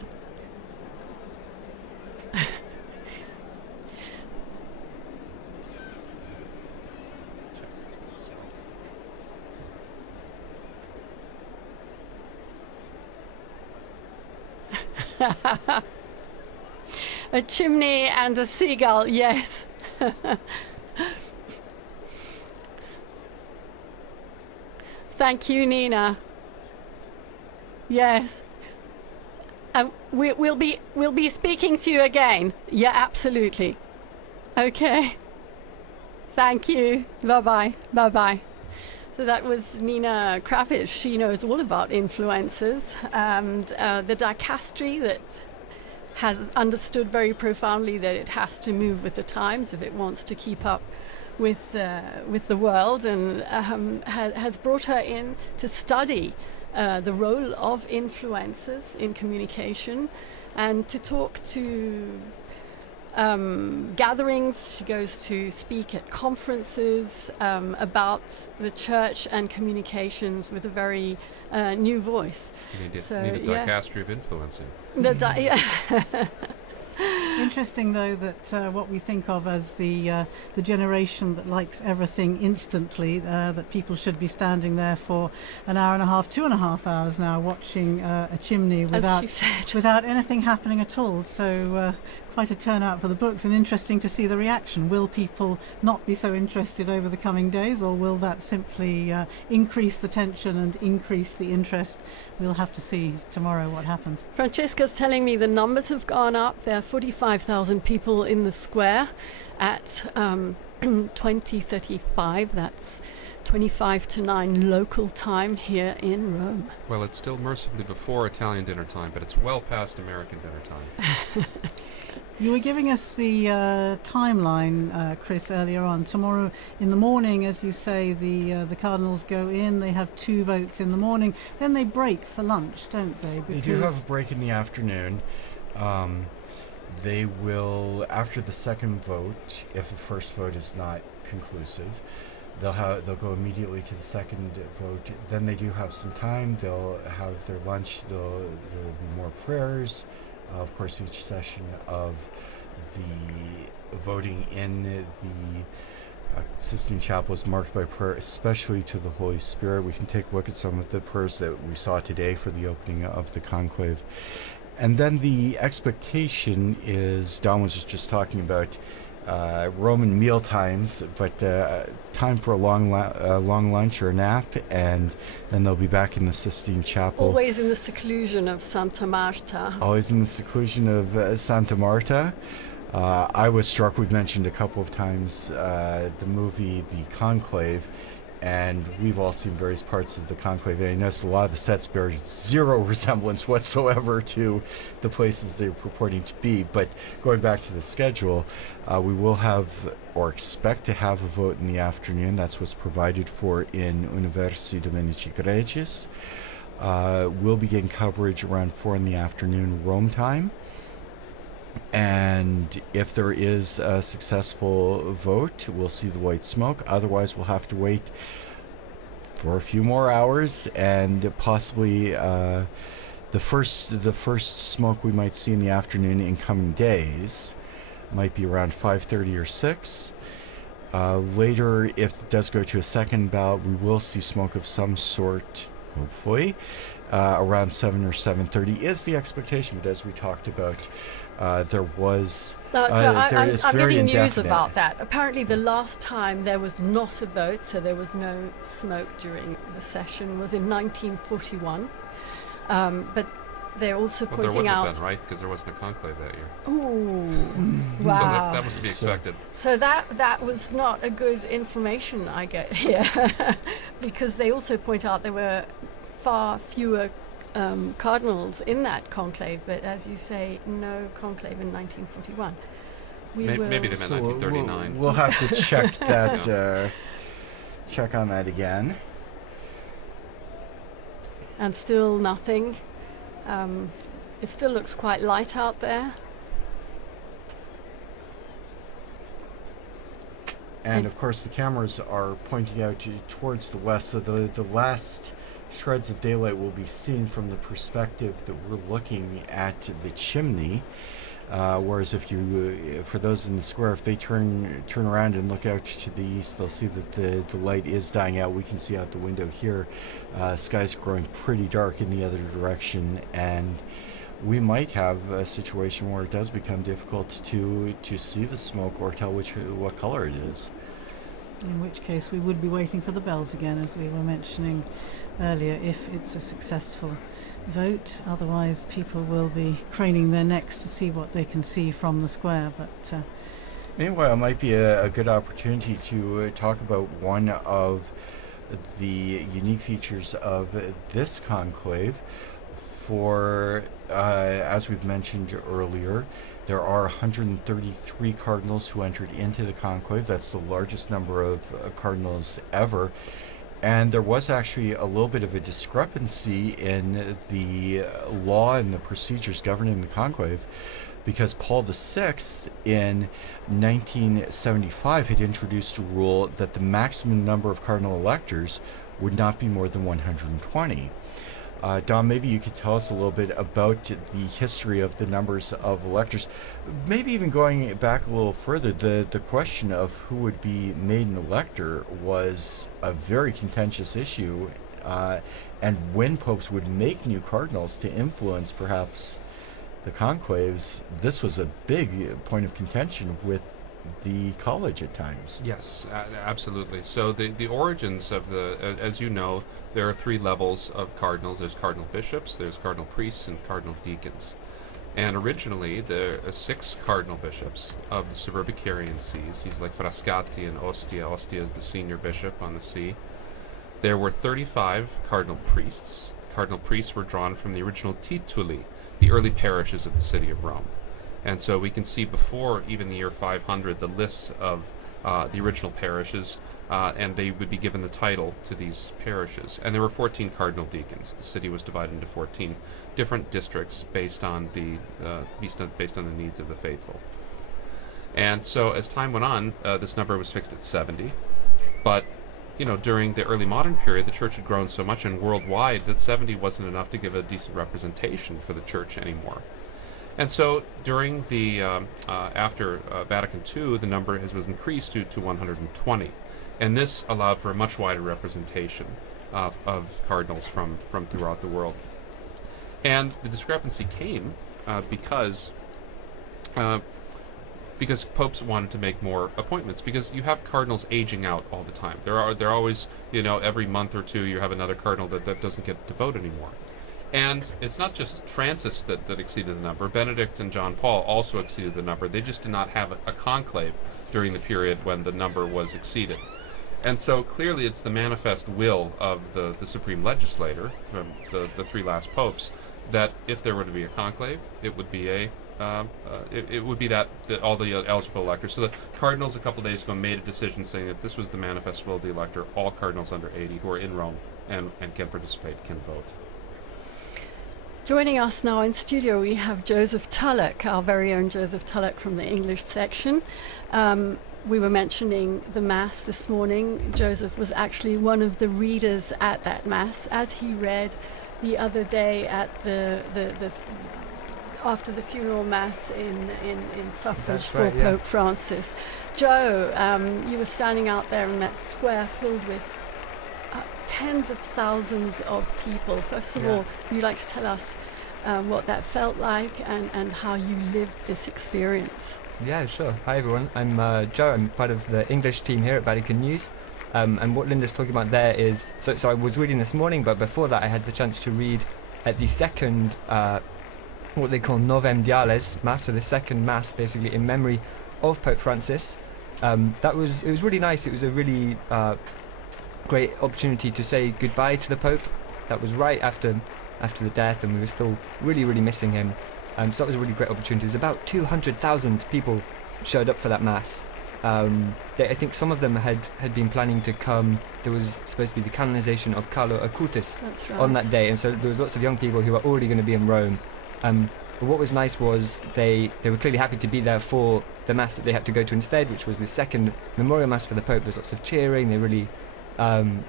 A chimney and a seagull, yes. Thank you, Nina. Yes. We'll be speaking to you again. Yeah, absolutely. Okay. Thank you. Bye-bye. Bye-bye. So that was Nina Krapic. She knows all about influencers and the dicastery that has understood very profoundly that it has to move with the times if it wants to keep up with the world, and has brought her in to study the role of influencers in communication and to talk to gatherings. She goes to speak at conferences about the church and communications with a very new voice. You need a dicastery of influencing. Interesting, though, that what we think of as the generation that likes everything instantly, that people should be standing there for an hour and a half, 2.5 hours now, watching a chimney without anything happening at all. So quite a turnout for the books, and interesting to see the reaction. Will people not be so interested over the coming days, or will that simply increase the tension and increase the interest? We'll have to see tomorrow what happens. Francesca's telling me the numbers have gone up. There are 45,000 people in the square at 20:35. That's 25 to 9 local time here in Rome. Well, it's still mercifully before Italian dinner time, but it's well past American dinner time. You were giving us the timeline, Chris, earlier on. Tomorrow in the morning, as you say, the cardinals go in. They have 2 votes in the morning. Then they break for lunch, don't they? They do have a break in the afternoon. They will, after the second vote, if the first vote is not conclusive, they'll go immediately to the second vote. Then they do have some time. They'll have their lunch. There will be more prayers. Of course, each session of the voting in the Sistine Chapel is marked by prayer, especially to the Holy Spirit. We can take a look at some of the prayers that we saw today for the opening of the conclave. And then the expectation is, Don was just talking about Roman meal times, but time for a long lunch or a nap, and then they'll be back in the Sistine Chapel. Always in the seclusion of Santa Marta. Always in the seclusion of Santa Marta. I was struck, we've mentioned a couple of times, the movie The Conclave, and we've all seen various parts of the Conclave, and I noticed a lot of the sets bear zero resemblance whatsoever to the places they're purporting to be. But going back to the schedule, we will have, or expect to have, a vote in the afternoon. That's what's provided for in Universi Dominici Gregis. We'll begin coverage around 4 in the afternoon Rome time. And if there is a successful vote, we'll see the white smoke. Otherwise, we'll have to wait for a few more hours, and possibly the first smoke we might see in the afternoon in coming days might be around 5:30 or 6. Later, if it does go to a second ballot, we will see smoke of some sort, hopefully, around 7 or 7:30 is the expectation. But as we talked about, there was I'm getting news about that. Apparently the last time there was not a vote, so there was no smoke during the session, was in 1941. But they're also pointing there wouldn't out... have been, right? Because there wasn't a conclave that year. Ooh, wow. So that was to be expected. So that was not a good information I get here. Because they also point out there were far fewer cardinals in that conclave, but as you say, no conclave in 1941. Maybe they meant 1939. We'll have to check that. Check on that again. And still nothing. It still looks quite light out there. And of course, the cameras are pointing out towards the west, so the last shreds of daylight will be seen from the perspective that we're looking at the chimney, whereas if you, for those in the square, if they turn around and look out to the east, they'll see that the light is dying out. We can see out the window here, sky's growing pretty dark in the other direction, and we might have a situation where it does become difficult to see the smoke or tell what color it is. In which case we would be waiting for the bells again, as we were mentioning earlier, if it's a successful vote. Otherwise people will be craning their necks to see what they can see from the square. But meanwhile, it might be a good opportunity to talk about one of the unique features of this conclave. For, as we've mentioned earlier, there are 133 cardinals who entered into the conclave. That's the largest number of cardinals ever. And there was actually a little bit of a discrepancy in the law and the procedures governing the conclave, because Paul VI in 1975 had introduced a rule that the maximum number of cardinal electors would not be more than 120. Don, maybe you could tell us a little bit about the history of the numbers of electors. Maybe even going back a little further, the question of who would be made an elector was a very contentious issue, and when popes would make new cardinals to influence perhaps the conclaves, this was a big point of contention with the college at times. Yes, absolutely. So the origins of as you know, there are 3 levels of cardinals. There's cardinal bishops, there's cardinal priests, and cardinal deacons. And originally, there are 6 cardinal bishops of the Suburbicarian sees. He's like Frascati and Ostia. Ostia is the senior bishop on the see. There were 35 cardinal priests. Cardinal priests were drawn from the original tituli, the early parishes of the city of Rome. And so we can see before even the year 500 the lists of the original parishes, and they would be given the title to these parishes. And there were 14 cardinal deacons. The city was divided into 14 different districts based on the needs of the faithful. And so as time went on, this number was fixed at 70. But during the early modern period, the church had grown so much and worldwide that 70 wasn't enough to give a decent representation for the church anymore. And so during the after Vatican II, the number was increased to 120, and this allowed for a much wider representation of cardinals from throughout the world. And the discrepancy came because because popes wanted to make more appointments, because you have cardinals aging out all the time. They're always, every month or two you have another cardinal that doesn't get to vote anymore. And it's not just Francis that exceeded the number. Benedict and John Paul also exceeded the number. They just did not have a conclave during the period when the number was exceeded. And so clearly it's the manifest will of the supreme legislator, from the three last popes, that if there were to be a conclave, it would be that all the eligible electors. So the cardinals a couple of days ago made a decision saying that this was the manifest will of the elector. All cardinals under 80 who are in Rome and can participate can vote. Joining us now in studio, we have Joseph Tulloch, our very own Joseph Tulloch from the English section. We were mentioning the Mass this morning. Joseph was actually one of the readers at that Mass, as he read the other day at after the funeral Mass in suffrage for Pope Francis. Joe, you were standing out there in that square filled with tens of thousands of people. First of all, would you like to tell us what that felt like and how you lived this experience? Yeah, sure. Hi everyone, I'm Joe. I'm part of the English team here at Vatican News. And what Linda's talking about there is, so I was reading this morning, but before that I had the chance to read at the second, what they call Novem Diales Mass, so the second Mass basically in memory of Pope Francis. It was really nice. It was a really great opportunity to say goodbye to the Pope. That was right after the death, and we were still really missing him. So that was a really great opportunity. There's about 200,000 people showed up for that Mass. I think some of them had been planning to come. There was supposed to be the canonization of Carlo Acutis on that day, and so there was lots of young people who were already going to be in Rome. But what was nice was they were clearly happy to be there for the Mass that they had to go to instead, which was the second memorial Mass for the Pope. There's lots of cheering. They really, there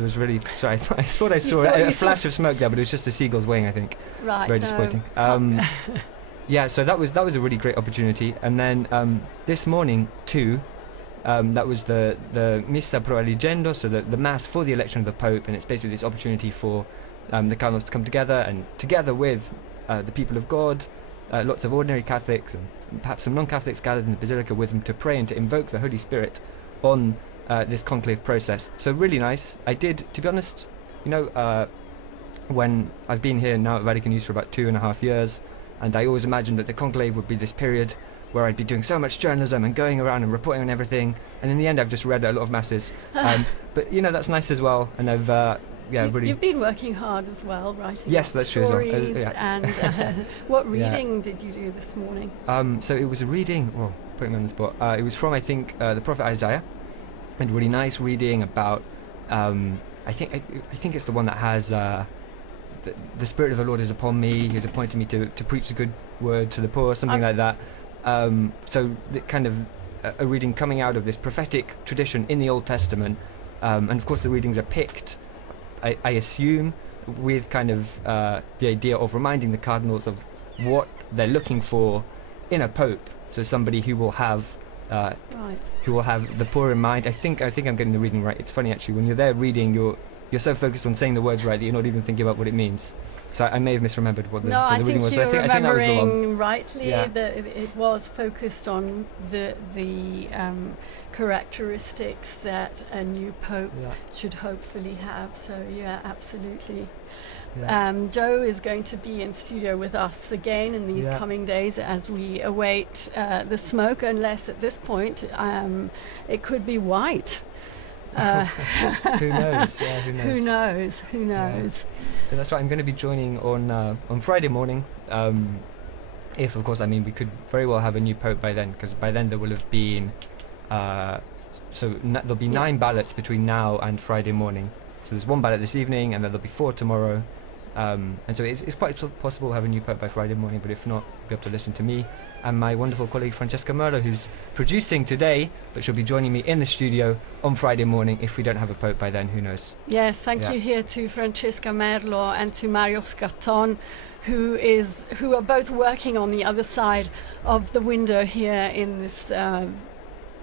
was really. Sorry, I thought I saw a flash of smoke there, but it was just a seagull's wing, I think. Right. Very disappointing. Yeah, so that was a really great opportunity. And then this morning too, that was the Missa pro Eligendo, so the Mass for the election of the Pope, and it's basically this opportunity for the cardinals to come together, and together with the people of God, lots of ordinary Catholics and perhaps some non-Catholics gathered in the Basilica with them to pray and to invoke the Holy Spirit on this conclave process. So really nice. I did, to be honest, when I've been here now at Vatican News for about 2.5 years, and I always imagined that the conclave would be this period where I'd be doing so much journalism and going around and reporting on everything, and in the end I've just read a lot of Masses. But that's nice as well, and I've You've been working hard as well, writing yes, that's true as well. And what reading did you do this morning? So it was a reading, well, putting me on the spot, it was from, I think, the prophet Isaiah, and really nice reading about, I think it's the one that has, the Spirit of the Lord is upon me, He has appointed me to preach the good word to the poor, something like that. So the kind of a reading coming out of this prophetic tradition in the Old Testament, and of course the readings are picked, I assume, with kind of the idea of reminding the cardinals of what they're looking for in a pope. So somebody who will have the poor in mind. I think I'm getting the reading right. It's funny actually, when you're there reading, you're so focused on saying the words right that you're not even thinking about what it means. So I may have misremembered what the reading was. No, I think you're remembering rightly. That it was focused on the characteristics that a new pope should hopefully have. So yeah, absolutely. Joe is going to be in studio with us again in these coming days as we await the smoke, unless at this point it could be white. Who knows? Yeah, who knows? Who knows? So that's right. I'm going to be joining on Friday morning. If, of course, we could very well have a new pope by then, because by then there will have been there'll be 9 ballots between now and Friday morning. So there's 1 ballot this evening, and then there'll be 4 tomorrow. And so it's quite possible to have a new pope by Friday morning, but if not, you'll be able to listen to me and my wonderful colleague Francesca Merlo, who's producing today, but she'll be joining me in the studio on Friday morning. If we don't have a pope by then, who knows? Yes, thank you here to Francesca Merlo and to Mario Scarton, who are both working on the other side of the window here in this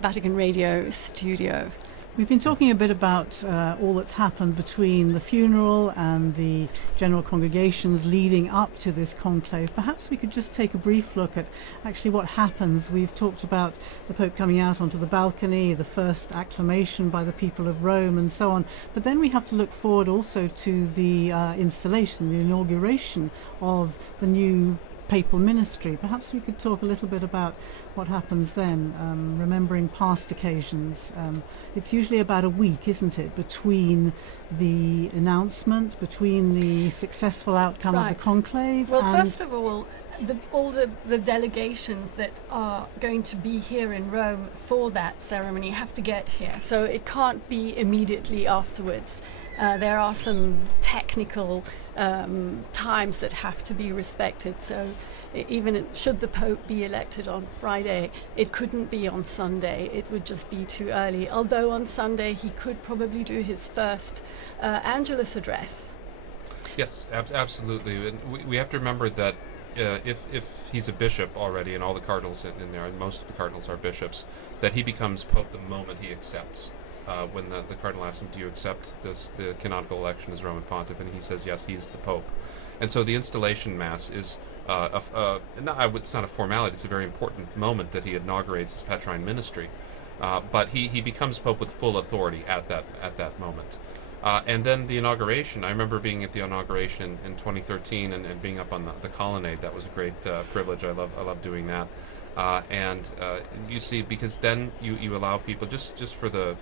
Vatican Radio studio. We've been talking a bit about all that's happened between the funeral and the general congregations leading up to this conclave. Perhaps we could just take a brief look at actually what happens. We've talked about the Pope coming out onto the balcony, the first acclamation by the people of Rome and so on, but then we have to look forward also to the installation, the inauguration of the new papal ministry. Perhaps we could talk a little bit about what happens then, remembering past occasions. It's usually about a week, isn't it, between the announcement, between the successful outcome of the conclave. Well, first of all the delegations that are going to be here in Rome for that ceremony have to get here, so it can't be immediately afterwards. There are some technical times that have to be respected, so even should the Pope be elected on Friday, it couldn't be on Sunday. It would just be too early, although on Sunday he could probably do his first Angelus address. Yes, absolutely. And we have to remember that if he's a bishop already, and all the cardinals in there, and most of the cardinals are bishops, that he becomes Pope the moment he accepts. When the cardinal asks him, do you accept the canonical election as Roman pontiff, and he says yes, he's the Pope. And so the installation mass is it's not a formality, it's a very important moment that he inaugurates his Petrine ministry. But he becomes Pope with full authority at that moment. And then the inauguration, I remember being at the inauguration in 2013 and being up on the colonnade. That was a great privilege. I love doing that. You see, because then you allow people just for the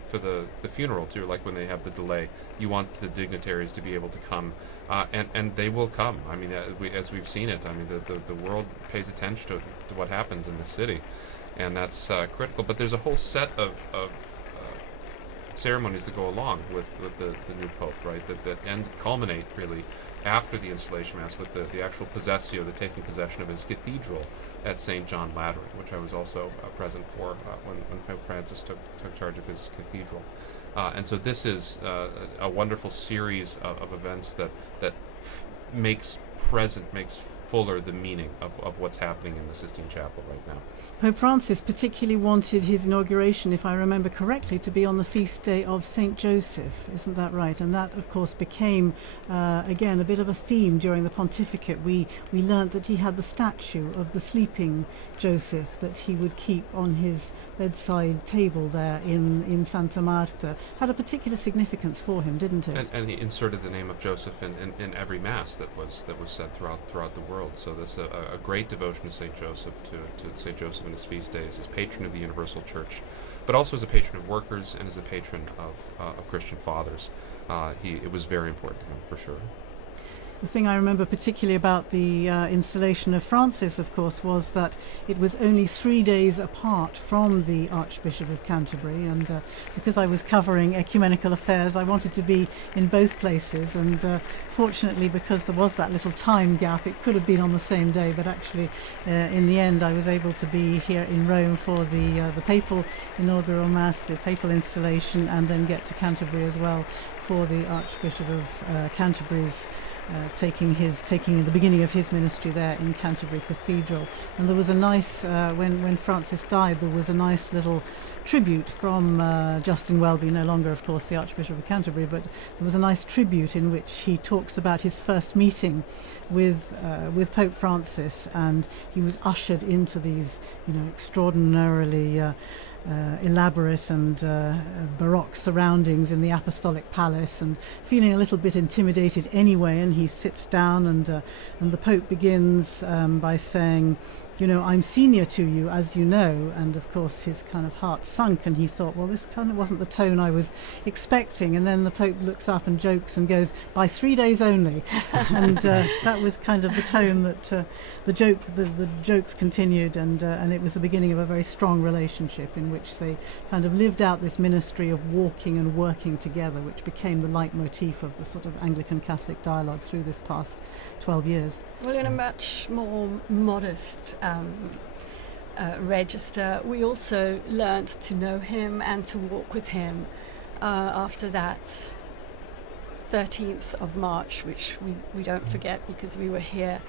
funeral too, like when they have the delay, you want the dignitaries to be able to come, and they will come. I mean, as we've seen it, I mean, the world pays attention to what happens in the city, and that's critical. But there's a whole set of ceremonies that go along with the new Pope, right? That culminate really after the installation mass with the actual possessio, the taking possession of his cathedral at St. John Lateran, which I was also present for when Pope Francis took charge of his cathedral. And so this is a wonderful series of events that makes fuller the meaning of what's happening in the Sistine Chapel right now. Pope Francis particularly wanted his inauguration, if I remember correctly, to be on the feast day of St. Joseph, isn't that right? And that, of course, became, again, a bit of a theme during the pontificate. We learnt that he had the statue of the sleeping Joseph that he would keep on his bedside table there in Santa Marta. Had a particular significance for him, didn't it? And he inserted the name of Joseph in every Mass that was said throughout the world. So this a great devotion to St. Joseph, to St. Joseph in his feast days, as patron of the Universal Church, but also as a patron of workers and as a patron of Christian fathers. It was very important to him, for sure. The thing I remember particularly about the installation of Francis, of course, was that it was only 3 days apart from the Archbishop of Canterbury, and because I was covering ecumenical affairs, I wanted to be in both places, and fortunately, because there was that little time gap, it could have been on the same day, but actually in the end I was able to be here in Rome for the papal inaugural Mass, the papal installation, and then get to Canterbury as well for the Archbishop of Canterbury's taking the beginning of his ministry there in Canterbury Cathedral. And there was a nice, when Francis died, there was a nice little tribute from Justin Welby, no longer of course the Archbishop of Canterbury, but there was a nice tribute in which he talks about his first meeting with Pope Francis, and he was ushered into these, extraordinarily elaborate and baroque surroundings in the Apostolic Palace, and feeling a little bit intimidated anyway, and he sits down, and the Pope begins by saying, I'm senior to you, as you know, and of course his kind of heart sunk, and he thought, well, this kind of wasn't the tone I was expecting, and then the Pope looks up and jokes and goes, by 3 days only, and that was kind of the tone that the jokes continued, and it was the beginning of a very strong relationship in which they kind of lived out this ministry of walking and working together, which became the leitmotif of the sort of Anglican-Catholic dialogue through this past 12 years. Well, in a much more modest register, we also learnt to know him and to walk with him after that 13th of March, which we don't forget because we were here.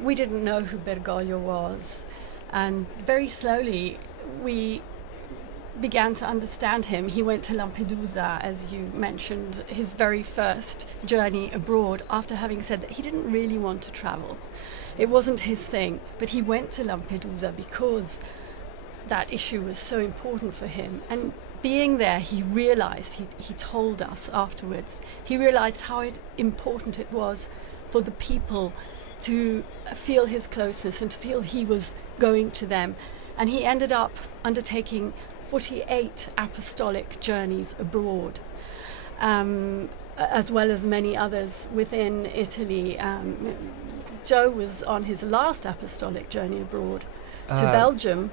We didn't know who Bergoglio was, and very slowly we began to understand him, he went to Lampedusa, as you mentioned, his very first journey abroad, after having said that he didn't really want to travel. It wasn't his thing, but he went to Lampedusa because that issue was so important for him. And being there, he realized, he told us afterwards, he realized how important it was for the people to feel his closeness and to feel he was going to them. And he ended up undertaking 48 apostolic journeys abroad, as well as many others within Italy. Joe was on his last apostolic journey abroad to Belgium.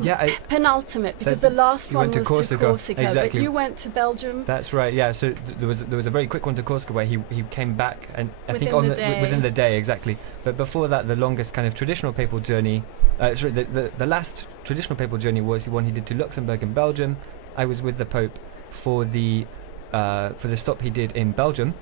Yeah, penultimate, because the last one was to Corsica, exactly. But you went to Belgium. That's right. Yeah. So there was a very quick one to Corsica where he came back, and I think within the day, exactly. But before that, the longest kind of traditional papal journey, the last traditional papal journey was the one he did to Luxembourg and Belgium. I was with the Pope for the stop he did in Belgium,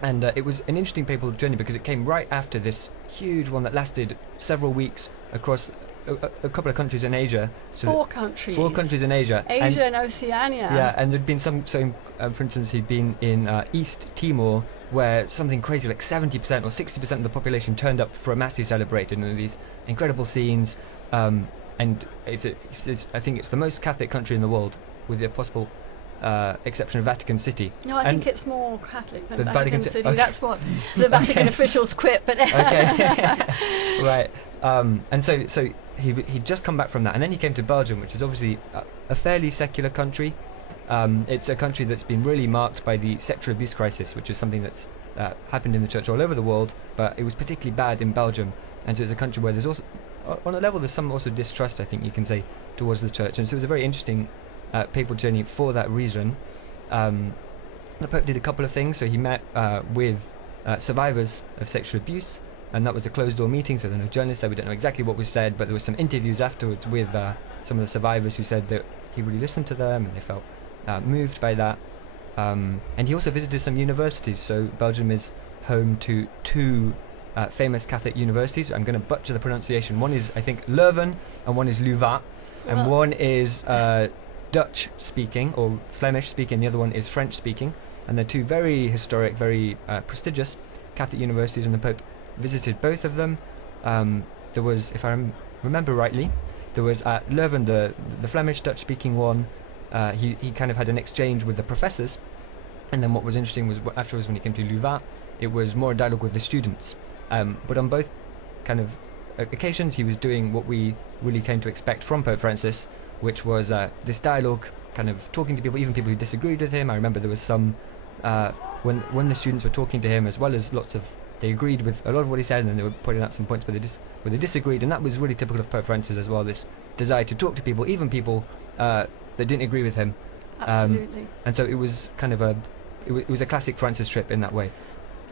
and it was an interesting papal journey because it came right after this huge one that lasted several weeks across a couple of countries in Asia. So 4 countries. 4 countries in Asia. Asia and Oceania. Yeah, and there'd been some. So, for instance, he'd been in East Timor, where something crazy like 70% or 60% of the population turned up for a mass he celebrated, and these incredible scenes. And I think it's the most Catholic country in the world, with the possible exception of Vatican City. No, I think it's more Catholic than Vatican City. Okay. That's what the Vatican officials quit. But right. And so he'd just come back from that, and then he came to Belgium, which is obviously a fairly secular country. It's a country that's been really marked by the sexual abuse crisis, which is something that's happened in the church all over the world, but it was particularly bad in Belgium. And so it's a country where there's also, on a level, there's some also distrust, I think you can say, towards the church. And so it was a very interesting papal journey for that reason. The Pope did a couple of things. So he met with survivors of sexual abuse, and that was a closed-door meeting, so there were no journalists there. We don't know exactly what was said, but there were some interviews afterwards with some of the survivors who said that he really listened to them and they felt moved by that. And he also visited some universities. So Belgium is home to 2 famous Catholic universities. I'm going to butcher the pronunciation. One is, I think, Leuven, and one is Louvain, and one is Dutch-speaking or Flemish-speaking. The other one is French-speaking, and they're 2 very historic, very prestigious Catholic universities, and the Pope visited both of them. There was, if I remember rightly, there was at Leuven, the Flemish Dutch-speaking one. He kind of had an exchange with the professors, and then what was interesting was afterwards when he came to Louvain, it was more a dialogue with the students. But on both kind of occasions, he was doing what we really came to expect from Pope Francis, which was this dialogue, kind of talking to people, even people who disagreed with him. I remember there was some when the students were talking to him, as well as they agreed with a lot of what he said, and then they were pointing out some points where they disagreed, and that was really typical of Pope Francis as well, this desire to talk to people, even people that didn't agree with him. Absolutely. And so it was kind of it was a classic Francis trip in that way.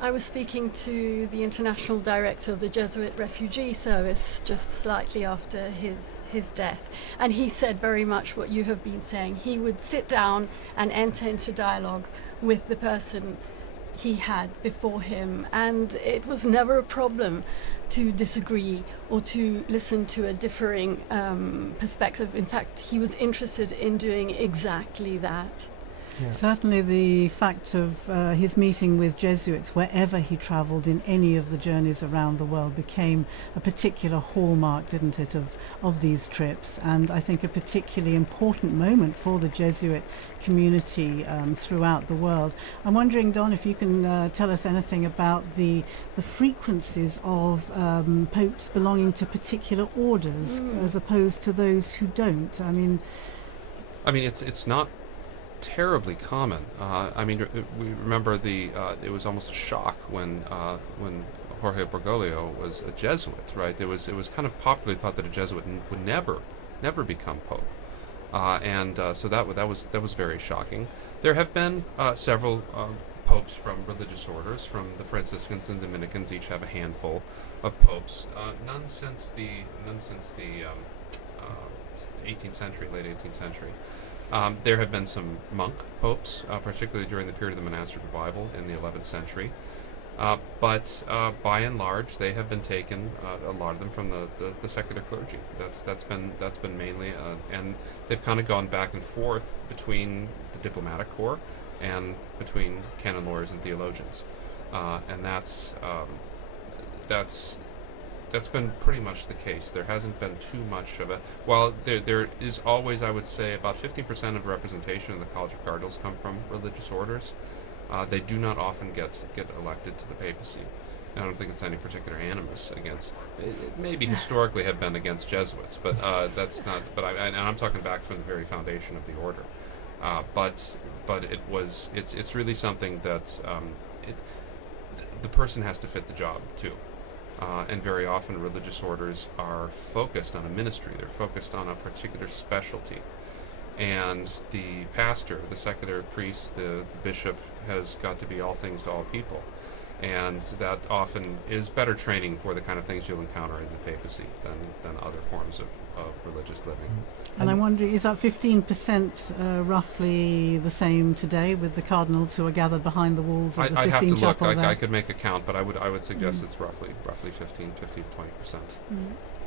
I was speaking to the international director of the Jesuit Refugee Service just slightly after his death, and he said very much what you have been saying. He would sit down and enter into dialogue with the person he had before him, and it was never a problem to disagree or to listen to a differing perspective. In fact, he was interested in doing exactly that. Yeah. Certainly the fact of his meeting with Jesuits wherever he travelled in any of the journeys around the world became a particular hallmark, didn't it, of these trips, and I think a particularly important moment for the Jesuit community throughout the world. I'm wondering, Don, if you can tell us anything about the frequencies of popes belonging to particular orders as opposed to those who don't. I mean it's not terribly common. We remember it was almost a shock when Jorge Bergoglio was a Jesuit, right? It was kind of popularly thought that a Jesuit would never become pope, so that was very shocking. There have been several popes from religious orders. From the Franciscans and Dominicans, each have a handful of popes. None since the 18th century, late 18th century. There have been some monk popes, particularly during the period of the monastic revival in the 11th century. But by and large, they have been taken, a lot of them, from the secular clergy. That's been mainly, and they've kind of gone back and forth between the diplomatic corps and between canon lawyers and theologians, and that's been pretty much the case. There hasn't been too much of a... While there is always, I would say, about 50% of representation in the College of Cardinals come from religious orders. They do not often get elected to the papacy. I don't think it's any particular animus against... It maybe historically have been against Jesuits, but that's not... But and I'm talking back from the very foundation of the order. But it's really something that the person has to fit the job too. And very often religious orders are focused on a ministry. They're focused on a particular specialty. And the pastor, the secular priest, the bishop has got to be all things to all people. And that often is better training for the kind of things you'll encounter in the papacy than other forms of religious living. And I'm wondering, is that 15% roughly the same today with the cardinals who are gathered behind the walls of the Sistine Chapel? I could make a count, but I would suggest it's roughly 15 to 20%.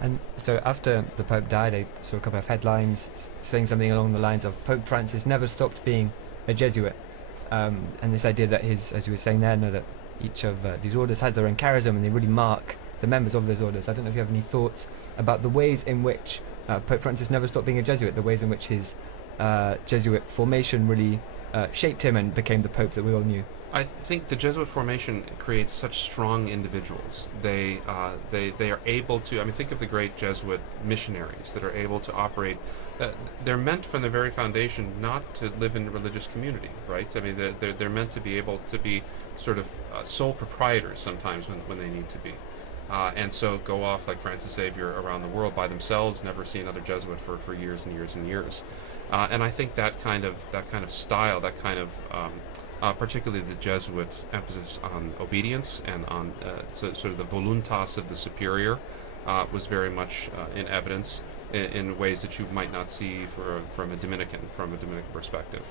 And so after the Pope died, I saw a couple of headlines saying something along the lines of Pope Francis never stopped being a Jesuit, and this idea that as you were saying there, that each of these orders has their own charism and they really mark the members of those orders. I don't know if you have any thoughts about the ways in which Pope Francis never stopped being a Jesuit, the ways in which his Jesuit formation really shaped him and became the Pope that we all knew. I think the Jesuit formation creates such strong individuals. They are able to... I mean, think of the great Jesuit missionaries that are able to operate... they're meant from the very foundation not to live in a religious community, right? I mean, they're meant to be able to be sort of sole proprietors sometimes when they need to be. And so go off like Francis Xavier around the world by themselves, never see another Jesuit for years and years and years. And I think that kind of style, that kind of... particularly the Jesuit emphasis on obedience and on sort of the voluntas of the superior was very much in evidence in ways that you might not see from a Dominican perspective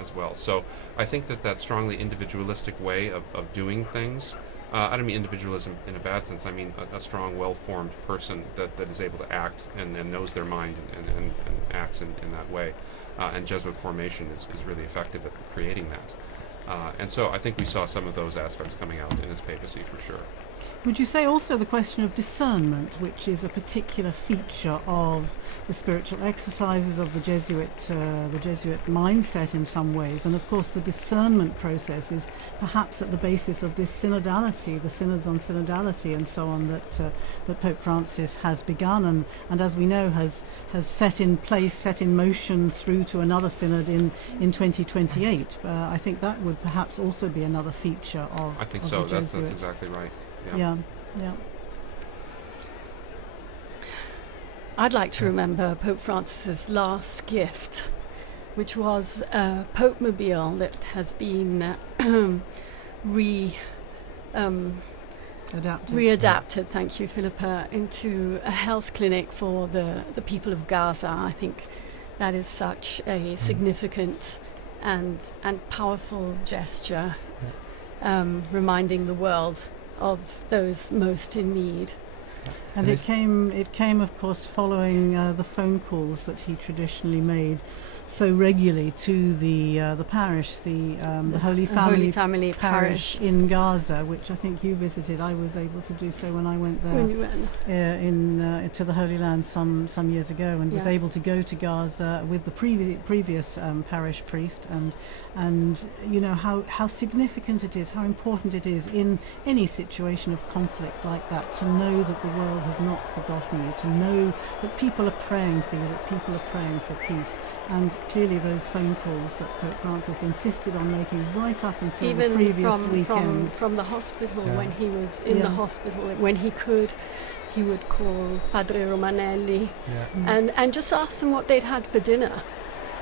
as well. So I think that strongly individualistic way of doing things, I don't mean individualism in a bad sense, I mean a strong, well-formed person that is able to act and knows their mind and acts in that way. And Jesuit formation is really effective at creating that. And so I think we saw some of those aspects coming out in his papacy for sure. Would you say also the question of discernment, which is a particular feature of the spiritual exercises of the Jesuit mindset in some ways, and of course the discernment process is perhaps at the basis of this synodality, the synods on synodality and so on that Pope Francis has begun and as we know has set in place, set in motion through to another synod in 2028. I think that would perhaps also be another feature of I think of so. the That's exactly right. Yeah. I'd like to remember Pope Francis's last gift, which was a Pope Mobile that has been readapted, thank you, Philippa, into a health clinic for the people of Gaza. I think that is such a significant and powerful gesture, reminding the world of those most in need. And it came of course following the phone calls that he traditionally made so regularly to the parish, the Holy Family Parish in Gaza, which I think you visited. I was able to do so when I went there when you went. To the Holy Land some years ago, and was able to go to Gaza with the previous parish priest, and you know how significant it is, how important it is in any situation of conflict like that to know that the world has not forgotten you, to know that people are praying for you, that people are praying for peace. And clearly those phone calls that Pope Francis insisted on making right up until even the previous weekend. From the hospital, when he was in the hospital, when he could, he would call Padre Romanelli and just ask them what they'd had for dinner.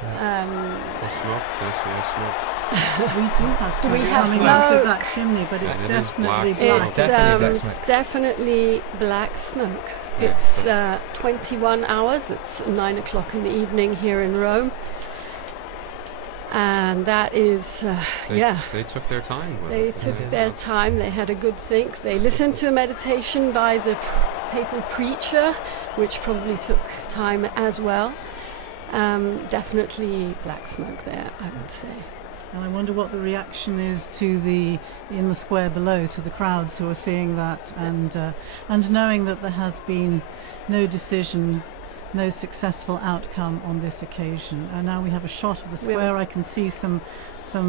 We do have smoke coming out of that chimney, but it's definitely black. Definitely black smoke. It's 21 hours, it's 9 o'clock in the evening here in Rome. And that is, They took their time with They it. took their time, they had a good think. They listened to a meditation by the papal preacher, which probably took time as well. Definitely black smoke there, I would say. And I wonder what the reaction is to in the square below, to the crowds who are seeing that, and knowing that there has been no decision, no successful outcome on this occasion. And now we have a shot of the square. I can see some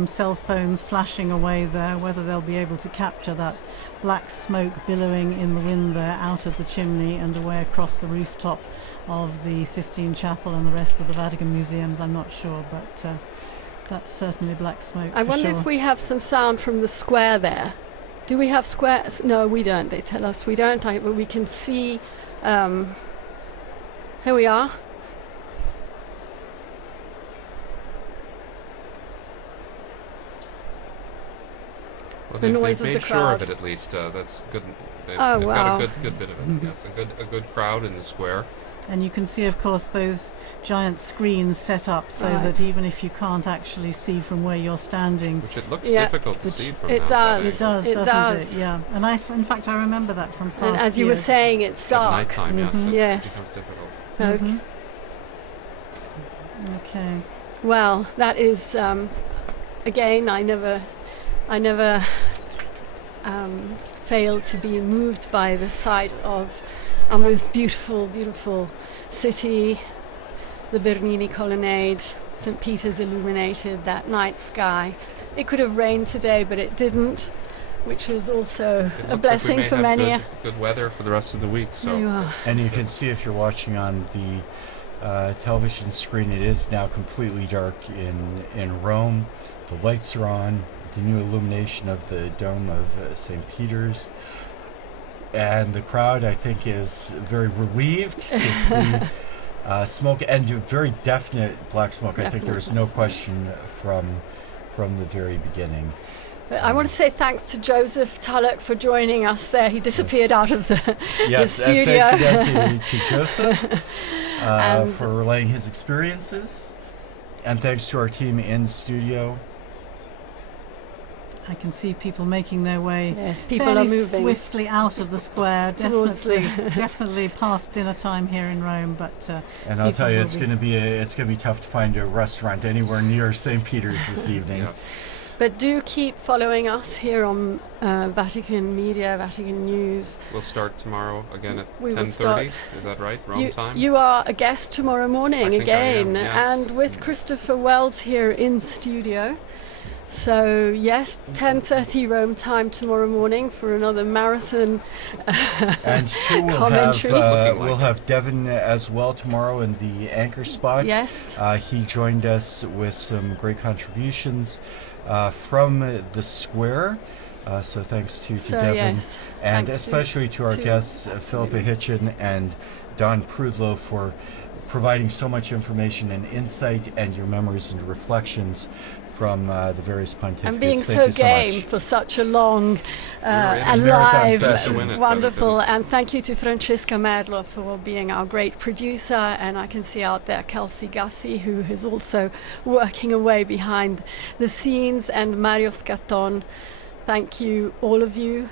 cell phones flashing away there. Whether they'll be able to capture that black smoke billowing in the wind there out of the chimney and away across the rooftop of the Sistine Chapel and the rest of the Vatican museums, I'm not sure, but that's certainly black smoke. I wonder if we have some sound from the square there. Do we have squares? No, we don't. They tell us we don't. But we can see. Here we are. Well, the noise they've made of the sure crowd. of it at least. That's good. They've wow. got a good bit of it. Yes, a good crowd in the square. And you can see, of course, those giant screens set up so that even if you can't actually see from where you're standing, which it looks difficult to see from it now. Does. It does, doesn't it? Yeah. And in fact, I remember that from past And as you years. were saying, it's dark. At nighttime, yes, it becomes difficult. Okay. Okay. Well, that is again. I never fail to be moved by the sight of our most beautiful, beautiful city, the Bernini Colonnade, St. Peter's illuminated, that night sky. It could have rained today, but it didn't, which was also a blessing for many. Good weather for the rest of the week. So. And you can see if you're watching on the television screen, it is now completely dark in Rome. The lights are on, the new illumination of the dome of St. Peter's. And the crowd, I think, is very relieved to see smoke, and very definite black smoke. I think there's no question from the very beginning. I want to say thanks to Joseph Tulloch for joining us there. He disappeared out of the studio. And thanks again to Joseph for relaying his experiences. And thanks to our team in studio. I can see people making their way people are moving swiftly out of the square. Definitely past dinner time here in Rome. But and I'll tell you, it's going to be tough to find a restaurant anywhere near St. Peter's this evening. Yes. But do keep following us here on Vatican Media, Vatican News. We'll start tomorrow again at 10:30. Is that right? Rome time. You are a guest tomorrow morning again, yes. and with Christopher Wells here in studio. So yes, 10:30 Rome time tomorrow morning for another marathon and commentary. We'll have Devin as well tomorrow in the anchor spot. Yes. He joined us with some great contributions from the square. So thanks to Devin, and especially to our guests Philippa Hitchin and Don Prudlow for providing so much information and insight and your memories and reflections from the various pontificates. And being so game for such a long, alive, wonderful. And thank you to Francesca Merlo for being our great producer. And I can see out there Kelsey Gassi, who is also working away behind the scenes, and Mario Scatton. Thank you, all of you.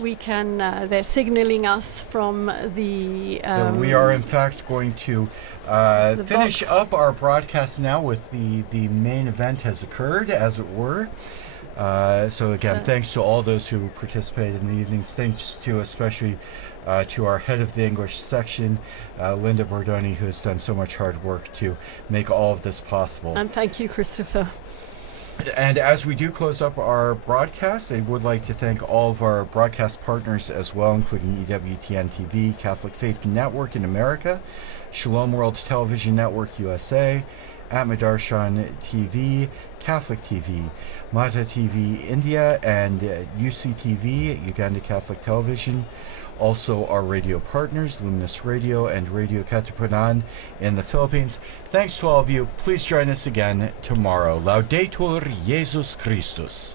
We can, they're signaling us from the... so we are in fact going to finish up our broadcast now with the main event has occurred, as it were. So again, thanks to all those who participated in the evenings. Thanks to especially to our head of the English section, Linda Bordoni, who has done so much hard work to make all of this possible. And thank you, Christopher. And as we do close up our broadcast, I would like to thank all of our broadcast partners as well, including EWTN TV, Catholic Faith Network in America, Shalom World Television Network USA, Atmadarshan TV, Catholic TV, Mata TV India, and UCTV, Uganda Catholic Television. Also our radio partners, Luminous Radio and Radio Katipunan in the Philippines. Thanks to all of you. Please join us again tomorrow. Laudetur Jesus Christus.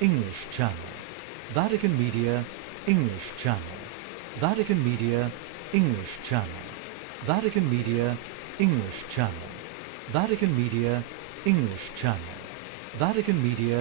English Channel. Vatican Media, English Channel. Vatican Media, English Channel. Vatican Media, English Channel. Vatican Media, English Channel. Vatican Media.